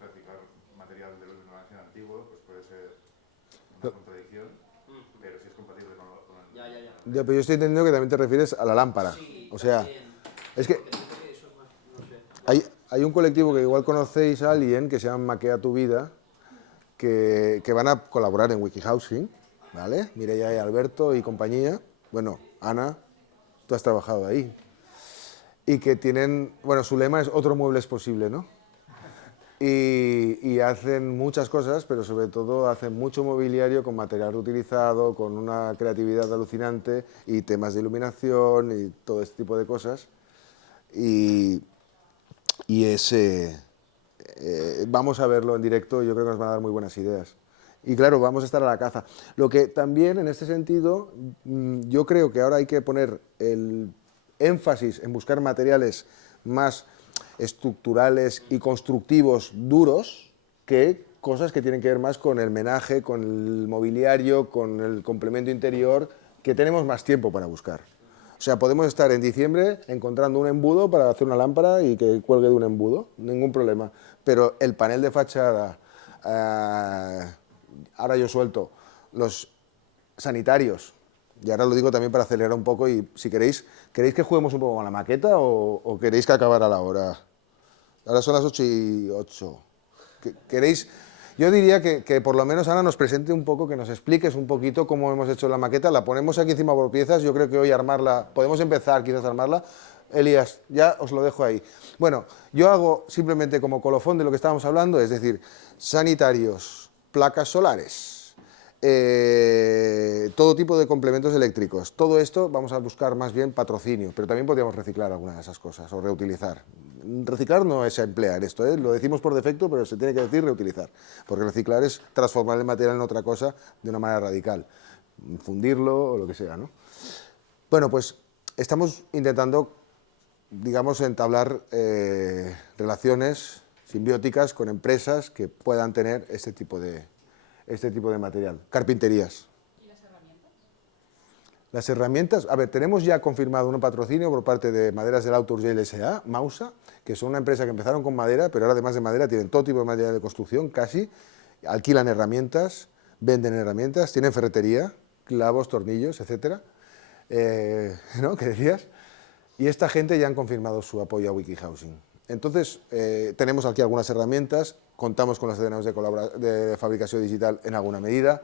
reciclar material de la iluminación antiguo pues puede ser una contradicción, pero si es compatible con el... Ya. Ya, pero yo estoy entendiendo que también te refieres a la lámpara. O sea, es que hay un colectivo que igual conocéis a alguien que se llama Maquea tu Vida, que van a colaborar en WikiHousing, ¿vale? Mireia y Alberto y compañía. Bueno, Ana, tú has trabajado ahí. Y que tienen, bueno, su lema es otro mueble es posible, ¿no? Y hacen muchas cosas, pero sobre todo hacen mucho mobiliario con material reutilizado, con una creatividad alucinante y temas de iluminación y todo este tipo de cosas. Y vamos a verlo en directo y yo creo que nos van a dar muy buenas ideas. Y claro, vamos a estar a la caza. Lo que también, en este sentido, yo creo que ahora hay que poner el énfasis en buscar materiales más estructurales y constructivos duros que cosas que tienen que ver más con el menaje, con el mobiliario, con el complemento interior, que tenemos más tiempo para buscar. O sea, podemos estar en diciembre encontrando un embudo para hacer una lámpara y que cuelgue de un embudo, ningún problema. Pero el panel de fachada, ahora yo suelto, los sanitarios, y ahora lo digo también para acelerar un poco, y si ¿queréis que juguemos un poco con la maqueta o queréis que acabara la hora? Ahora son las 8:08. ¿Queréis? Yo diría que por lo menos Ana nos presente un poco, que nos expliques un poquito cómo hemos hecho la maqueta. La ponemos aquí encima por piezas, yo creo que hoy armarla, podemos empezar quizás a armarla. Elías, ya os lo dejo ahí. Bueno, yo hago simplemente como colofón de lo que estábamos hablando, es decir, sanitarios, placas solares, todo tipo de complementos eléctricos. Todo esto vamos a buscar más bien patrocinio, pero también podríamos reciclar algunas de esas cosas o reutilizar. Reciclar no es emplear esto, lo decimos por defecto, pero se tiene que decir reutilizar, porque reciclar es transformar el material en otra cosa de una manera radical, fundirlo o lo que sea, ¿no? Bueno, pues estamos intentando, digamos, entablar relaciones simbióticas con empresas que puedan tener este tipo de material. Carpinterías. ¿Y las herramientas? Las herramientas, a ver, tenemos ya confirmado un patrocinio por parte de Maderas del Auto Urgell S.A., Mausa, que son una empresa que empezaron con madera, pero ahora además de madera tienen todo tipo de material de construcción, casi, alquilan herramientas, venden herramientas, tienen ferretería, clavos, tornillos, etcétera, ¿no? ¿Qué decías? Y esta gente ya han confirmado su apoyo a WikiHousing. Entonces, tenemos aquí algunas herramientas, contamos con los ateneos de fabricación digital en alguna medida,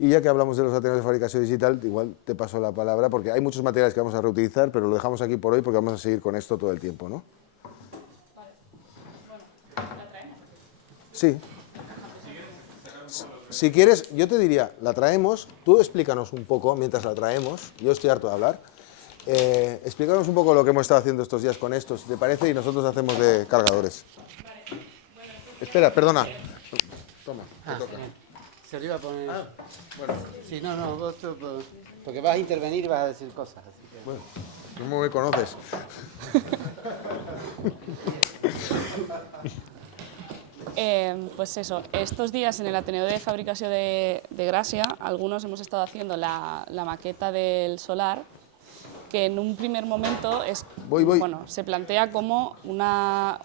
y ya que hablamos de los ateneos de fabricación digital, igual te paso la palabra, porque hay muchos materiales que vamos a reutilizar, pero lo dejamos aquí por hoy porque vamos a seguir con esto todo el tiempo, ¿no? Vale. Bueno, ¿la traemos? Sí. Si quieres, yo te diría, la traemos, tú explícanos un poco mientras la traemos, yo estoy harto de hablar, explícanos un poco lo que hemos estado haciendo estos días con esto, si te parece, y nosotros hacemos de cargadores. Vale. Bueno, Espera, perdona. Toma, te toca. Se lo iba a poner. Bueno, sí, no, vos porque vas a intervenir y vas a decir cosas. Así que... Bueno, ¿cómo me conoces? Pues eso, estos días en el Ateneo de Fabricación de Gracia, algunos hemos estado haciendo la maqueta del solar, que en un primer momento bueno, se plantea como una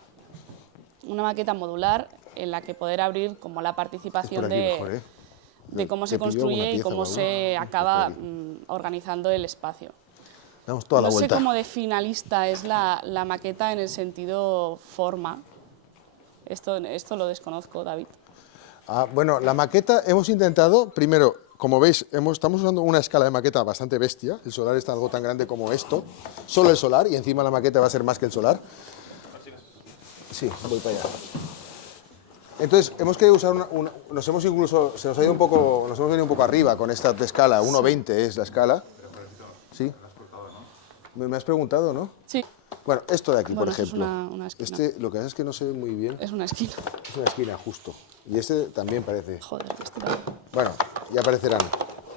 maqueta modular en la que poder abrir como la participación de cómo se construye y cómo se acaba organizando el espacio. Damos toda la vuelta. No sé cómo de finalista es la maqueta en el sentido forma. Esto lo desconozco, David. Bueno, la maqueta hemos intentado, primero, como veis, estamos usando una escala de maqueta bastante bestia. El solar está algo tan grande como esto, solo el solar, y encima la maqueta va a ser más que el solar. Sí, voy para allá. Entonces, hemos querido usar nos hemos venido un poco arriba con esta escala, 1:20 es la escala. Sí. Me has preguntado, ¿no? Sí. Bueno, esto de aquí, por ejemplo. Es una esquina. Lo que pasa es que no se ve muy bien. Es una esquina. Es una esquina, justo. Y este también parece. Joder, este también. Bueno, ya aparecerán.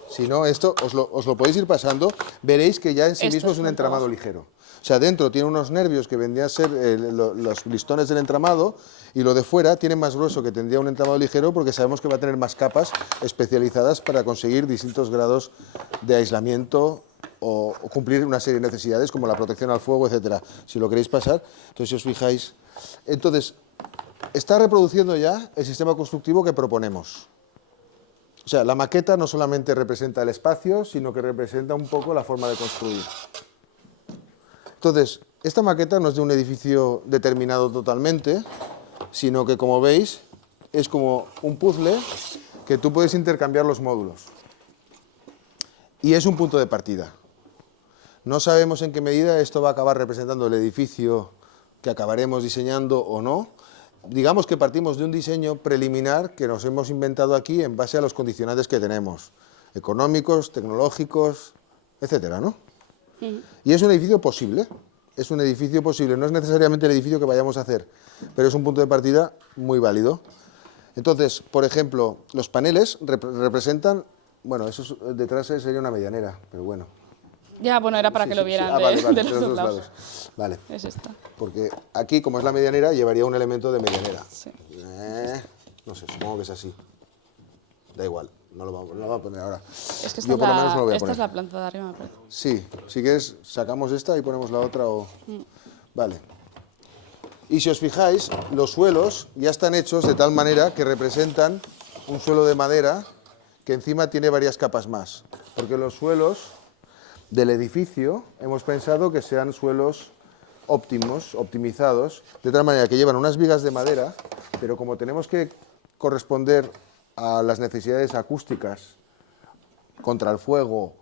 Si no, esto os lo podéis ir pasando. Veréis que ya en sí mismo es un entramado ligero. O sea, dentro tiene unos nervios que vendrían a ser los listones del entramado, y lo de fuera tiene más grueso que tendría un entramado ligero, porque sabemos que va a tener más capas especializadas para conseguir distintos grados de aislamiento o cumplir una serie de necesidades como la protección al fuego, etcétera. Si lo queréis pasar, entonces si os fijáis. Entonces, está reproduciendo ya el sistema constructivo que proponemos. O sea, la maqueta no solamente representa el espacio, sino que representa un poco la forma de construir. Entonces, esta maqueta no es de un edificio determinado totalmente, sino que, como veis, es como un puzzle que tú puedes intercambiar los módulos. Y es un punto de partida. No sabemos en qué medida esto va a acabar representando el edificio que acabaremos diseñando o no. Digamos que partimos de un diseño preliminar que nos hemos inventado aquí en base a los condicionantes que tenemos, económicos, tecnológicos, etcétera, ¿no? Y es un edificio posible, no es necesariamente el edificio que vayamos a hacer, pero es un punto de partida muy válido. Entonces, por ejemplo, los paneles representan, bueno, eso detrás sería una medianera, pero bueno. Ya, bueno, era para que lo vieran Vale, de los dos lados. Vale. Es esta. Porque aquí, como es la medianera, llevaría un elemento de medianera. Sí. No sé, supongo que es así. Da igual, no lo vamos a poner ahora. Es que Yo por lo menos no lo voy a esta poner. es la planta de arriba, me parece. Sí, si quieres, sacamos esta y ponemos la otra o... Vale. Y si os fijáis, los suelos ya están hechos de tal manera que representan un suelo de madera que encima tiene varias capas más. Porque los suelos del edificio hemos pensado que sean suelos óptimos, optimizados, de tal manera que llevan unas vigas de madera, pero como tenemos que corresponder a las necesidades acústicas, contra el fuego,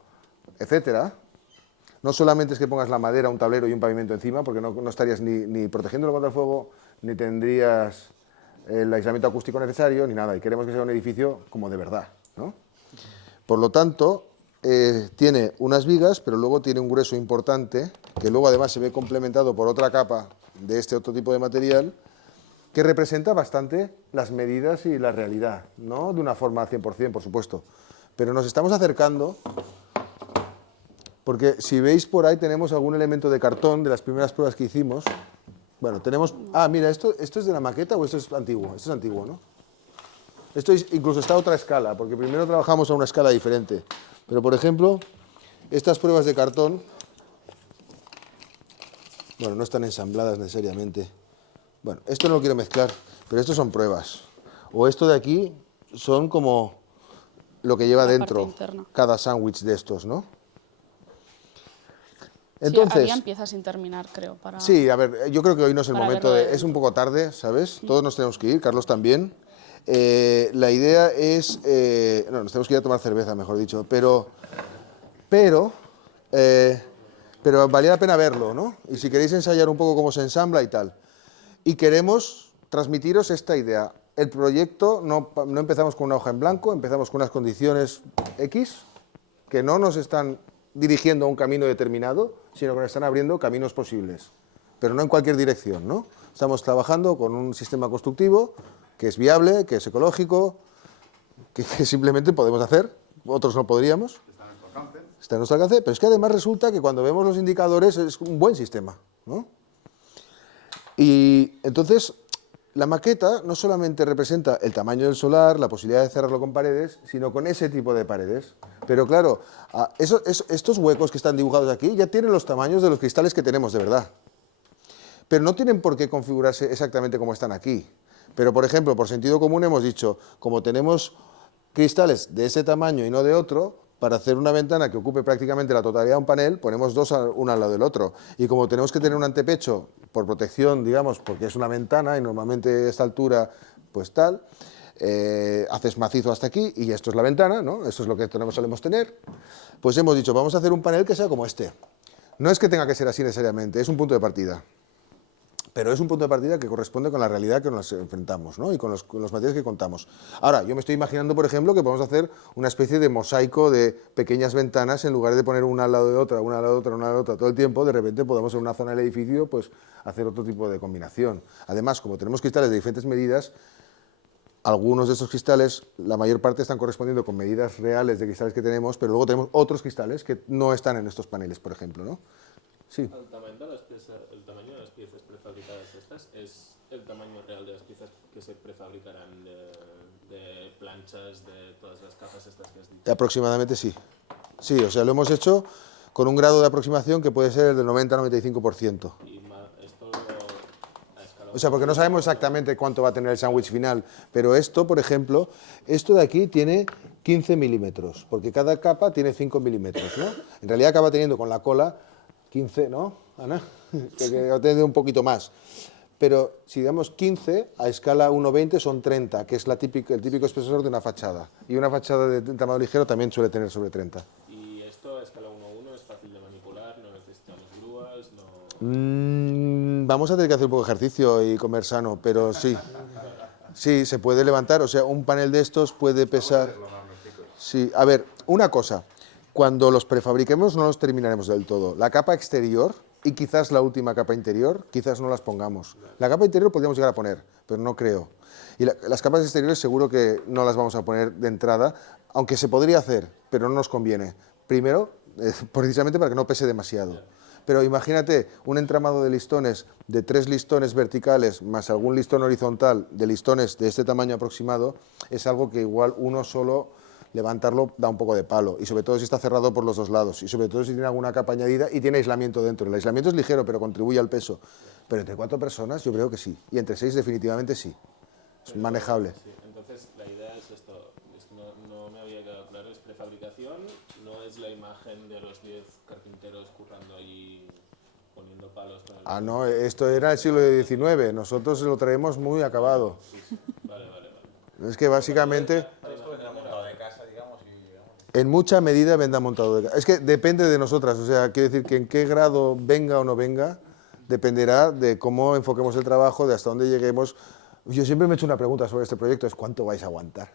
etcétera, no solamente es que pongas la madera, un tablero y un pavimento encima, porque no estarías ni protegiéndolo contra el fuego, ni tendrías el aislamiento acústico necesario, ni nada, y queremos que sea un edificio como de verdad, ¿no? Por lo tanto, tiene unas vigas, pero luego tiene un grueso importante, que luego además se ve complementado por otra capa de este otro tipo de material, que representa bastante las medidas y la realidad, no de una forma al 100%, por supuesto, pero nos estamos acercando, porque si veis por ahí tenemos algún elemento de cartón de las primeras pruebas que hicimos. Bueno, tenemos... Ah, mira, ¿esto es de la maqueta o esto es antiguo? Esto es antiguo, ¿no? Esto incluso está a otra escala, porque primero trabajamos a una escala diferente. Pero, por ejemplo, estas pruebas de cartón, bueno, no están ensambladas necesariamente. Bueno, esto no lo quiero mezclar, pero estos son pruebas. O esto de aquí son como lo que lleva dentro cada sándwich de estos, ¿no? Entonces, sí, había piezas sin terminar, creo. Sí, a ver, yo creo que hoy no es el momento es un poco tarde, ¿sabes? Todos nos tenemos que ir, Carlos también. La idea es... no, nos tenemos que ir a tomar cerveza, mejor dicho, pero valía la pena verlo, ¿no? Y si queréis ensayar un poco cómo se ensambla y tal. Y queremos transmitiros esta idea. El proyecto no empezamos con una hoja en blanco, empezamos con unas condiciones X que no nos están dirigiendo a un camino determinado, sino que nos están abriendo caminos posibles, pero no en cualquier dirección, ¿no? Estamos trabajando con un sistema constructivo que es viable, que es ecológico, que simplemente podemos hacer, otros no podríamos. Está a nuestro alcance, pero es que además resulta que cuando vemos los indicadores es un buen sistema, ¿no? Y entonces la maqueta no solamente representa el tamaño del solar, la posibilidad de cerrarlo con paredes, sino con ese tipo de paredes. Pero claro, estos huecos que están dibujados aquí ya tienen los tamaños de los cristales que tenemos de verdad. Pero no tienen por qué configurarse exactamente como están aquí. Pero, por ejemplo, por sentido común hemos dicho, como tenemos cristales de ese tamaño y no de otro, para hacer una ventana que ocupe prácticamente la totalidad de un panel, ponemos dos uno al lado del otro. Y como tenemos que tener un antepecho por protección, digamos, porque es una ventana y normalmente a esta altura, pues tal, haces macizo hasta aquí y esto es la ventana, ¿no? Esto es lo que solemos tener. Pues hemos dicho, vamos a hacer un panel que sea como este. No es que tenga que ser así necesariamente, es un punto de partida. Pero es un punto de partida que corresponde con la realidad que nos enfrentamos, ¿no? Y con los materiales que contamos. Ahora, yo me estoy imaginando, por ejemplo, que podemos hacer una especie de mosaico de pequeñas ventanas, en lugar de poner una al lado de otra, una al lado de otra, una al lado de otra, todo el tiempo, de repente podemos en una zona del edificio pues, hacer otro tipo de combinación. Además, como tenemos cristales de diferentes medidas, algunos de esos cristales, la mayor parte están correspondiendo con medidas reales de cristales que tenemos, pero luego tenemos otros cristales que no están en estos paneles, por ejemplo, ¿no? Sí. El tamaño de las piezas prefabricadas estas es el tamaño real de las piezas que se prefabricarán de planchas, de todas las capas estas que has dicho. Aproximadamente sí. Sí, o sea, lo hemos hecho con un grado de aproximación que puede ser del 90-95%. ¿Y esto a escala O sea, porque no sabemos exactamente cuánto va a tener el sándwich final, pero esto, por ejemplo, esto de aquí tiene 15 milímetros, porque cada capa tiene 5 milímetros, ¿no? En realidad acaba teniendo con la cola 15, ¿no, Ana? Que va a tener un poquito más. Pero si digamos 15, a escala 1,20 son 30, que es el típico espesor de una fachada. Y una fachada de tamaño ligero también suele tener sobre 30. ¿Y esto a escala 1:1 es fácil de manipular? ¿No necesitamos grúas? Vamos a tener que hacer un poco de ejercicio y comer sano, pero sí. Sí, se puede levantar. O sea, un panel de estos puede pesar... Sí, a ver, una cosa. Cuando los prefabriquemos no los terminaremos del todo. La capa exterior... y quizás la última capa interior, quizás no las pongamos. La capa interior podríamos llegar a poner, pero no creo. Y las capas exteriores seguro que no las vamos a poner de entrada, aunque se podría hacer, pero no nos conviene. Primero, precisamente para que no pese demasiado. Pero imagínate un entramado de listones, de 3 listones verticales, más algún listón horizontal, de listones de este tamaño aproximado, es algo que igual uno solo... levantarlo da un poco de palo, y sobre todo si está cerrado por los dos lados, y sobre todo si tiene alguna capa añadida y tiene aislamiento dentro. El aislamiento es ligero, pero contribuye al peso. Pero entre 4 personas yo creo que sí, y entre 6 definitivamente sí. Es manejable. Sí. Entonces la idea es esto, es que no me había quedado claro, es prefabricación, no es la imagen de los 10 carpinteros currando allí poniendo palos con el... Ah, no, esto era el siglo XIX, nosotros lo traemos muy acabado. Vale. Es que básicamente... En mucha medida vendrá montado de casa. Es que depende de nosotras, o sea, quiere decir que en qué grado venga o no venga, dependerá de cómo enfoquemos el trabajo, de hasta dónde lleguemos. Yo siempre me he hecho una pregunta sobre este proyecto, es ¿cuánto vais a aguantar?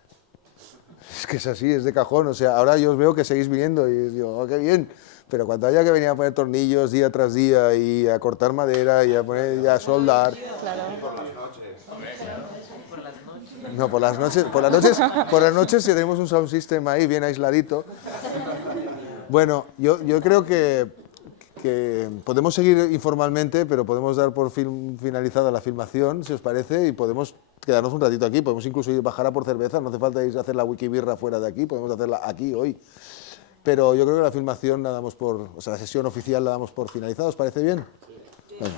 Es que es así, es de cajón, o sea, ahora yo os veo que seguís viniendo y digo, oh, qué bien, pero cuando haya que venir a poner tornillos día tras día y a cortar madera y a poner y a soldar... No, por las noches tenemos un sound system ahí bien aisladito. Bueno, yo creo que podemos seguir informalmente, pero podemos dar por finalizada la filmación, si os parece, y podemos quedarnos un ratito aquí. Podemos incluso ir bajar a por cerveza, no hace falta ir a hacer la wikibirra fuera de aquí, podemos hacerla aquí hoy. Pero yo creo que la filmación la damos por, o sea, la sesión oficial la damos por finalizada, ¿os parece bien? Bueno.